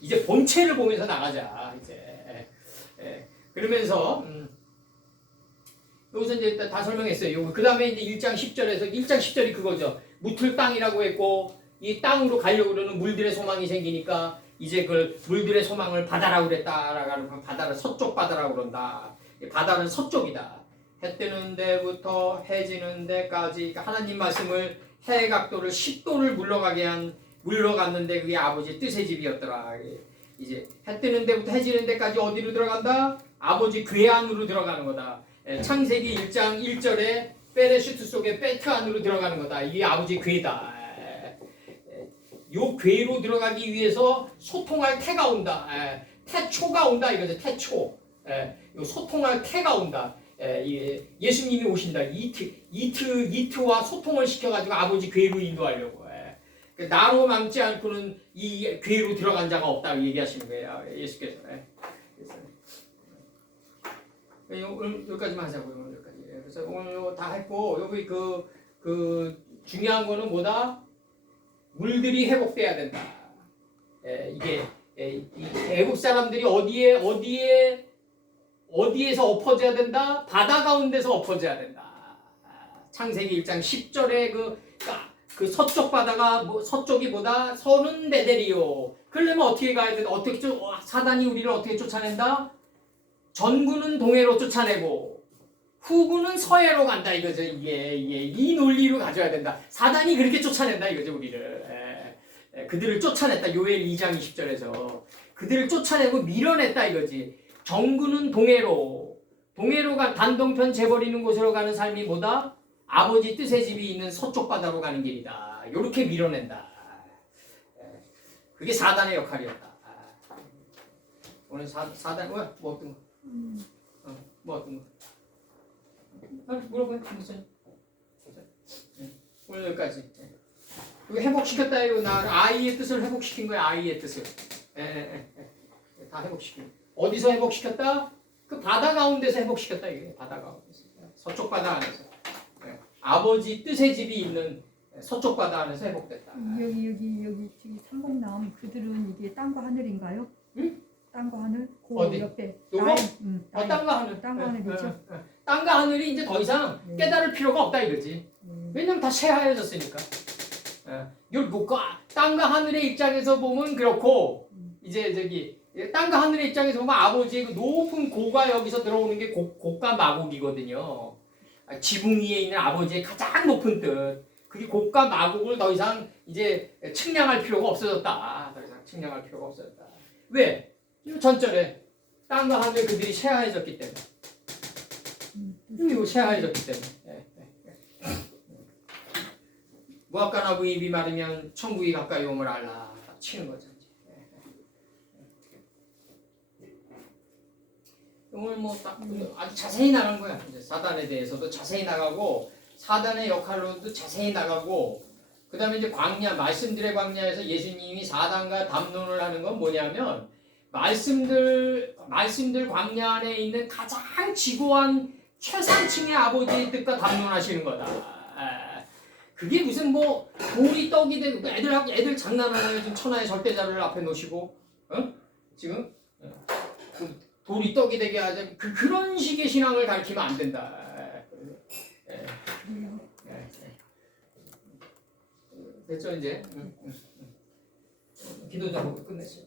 이제 본체를 보면서 나가자. 이제. 그러면서 여기서 이제 다 설명했어요. 그 다음에 이제 1장 10절에서 1장 10절이 그거죠. 무틀 땅이라고 했고 이 땅으로 가려고 그러는 물들의 소망이 생기니까 이제 그 물들의 소망을 바다라고 그랬다라고 바다를 서쪽 바다라고 그런다. 바다는 서쪽이다. 해 뜨는 데부터 해 지는 데까지 하나님 말씀을 해의 각도를 10도를 물러갔는데 그게 아버지 뜻의 집이었더라. 이제 해 뜨는 데부터 해 지는 데까지 어디로 들어간다? 아버지 궤 안으로 들어가는 거다. 창세기 1장 1절에 베레슈트 속에 베트 안으로 들어가는 거다. 이게 아버지 궤다. 요 궤로 들어가기 위해서 소통할 태가 온다. 태초가 온다 이거죠. 태초. 요 소통할 태가 온다. 예수님이 오신다. 이트와 소통을 시켜가지고 아버지 궤로 인도하려고. 나로 망치 않고는 이 궤로 들어간 자가 없다고 얘기하시는 거예요. 예수께서. 오늘 여기까지만 하자고요. 여기까지. 그래서 오늘 다 했고 여기 그 중요한 거는 뭐다? 물들이 회복돼야 된다. 이게 애국 사람들이 어디에서 엎어져야 된다? 바다 가운데서 엎어져야 된다. 창세기 1장 10절에 그 서쪽 바다가 서쪽이 보다 서는 베델이요. 그러려면 어떻게 가야 된다? 사단이 우리를 어떻게 쫓아낸다? 전구는 동해로 쫓아내고 후구는 서해로 간다 이거죠. 이게 이 논리로 가져야 된다. 사단이 그렇게 쫓아낸다 이거죠 우리를. 그들을 쫓아냈다. 요엘 2장 20절에서 그들을 쫓아내고 밀어냈다 이거지. 정구는 동해로 가 단동편 재버리는 곳으로 가는 삶이 뭐다? 아버지 뜻의 집이 있는 서쪽 바다로 가는 길이다. 요렇게 밀어낸다. 그게 사단의 역할이었다. 오늘 사단 뭐 어떤 거? 뭐 어떤 거? 물어봐요. 무슨? 오늘 여기까지. 이거 회복시켰다 이거 나 아이의 뜻을 회복시킨 거야. 아이의 뜻을. 다 회복시킨. 어디서 회복시켰다? 그 바다 가운데서 회복시켰다 이게. 바다 가운데서. 서쪽 바다 안에서. 아버지 뜻의 집이 있는 서쪽 바다 안에서 회복됐다. 여기 삼복남 그들은 이게 땅과 하늘인가요? 응? 땅과 하늘? 그 어디? 옆에 요거? 땅과 하늘. 땅과 하늘이죠. 땅과 하늘이 이제 더 이상 깨달을 필요가 없다 이거지. 왜냐면 다 새하얘졌으니까. 땅과 하늘의 입장에서 보면 그렇고 이제 저기 땅과 하늘의 입장에서 보면 아버지의 그 높은 고가 여기서 들어오는 게 고가 마곡이거든요. 지붕 위에 있는 아버지의 가장 높은 뜻. 그게 고가 마곡을 더 이상 이제 측량할 필요가 없어졌다. 더 이상 측량할 필요가 없어졌다. 왜? 전절에 땅과 하늘 그들이 새하얘졌기 때문에. 이거 새하얘졌기 때문에. 무학과나 부입이 마르면 천국이 가까이 오므로 알라 치는 거죠. 오늘 아주 자세히 나간 거야. 이제 사단에 대해서도 자세히 나가고 사단의 역할로도 자세히 나가고 그다음에 이제 광야 말씀들의 광야에서 예수님이 사단과 담론을 하는 건 뭐냐면 말씀들 광야 안에 있는 가장 지고한 최상층의 아버지의 뜻과 담론하시는 거다. 그게 무슨 돌이 떡이 되고 애들 장난하나요? 지금 천하의 절대자를 앞에 놓으시고 지금 돌이 떡이 되게 하자 그런 식의 신앙을 가르치면 안 된다. 됐죠 이제 기도 좀 하고 끝냈어요.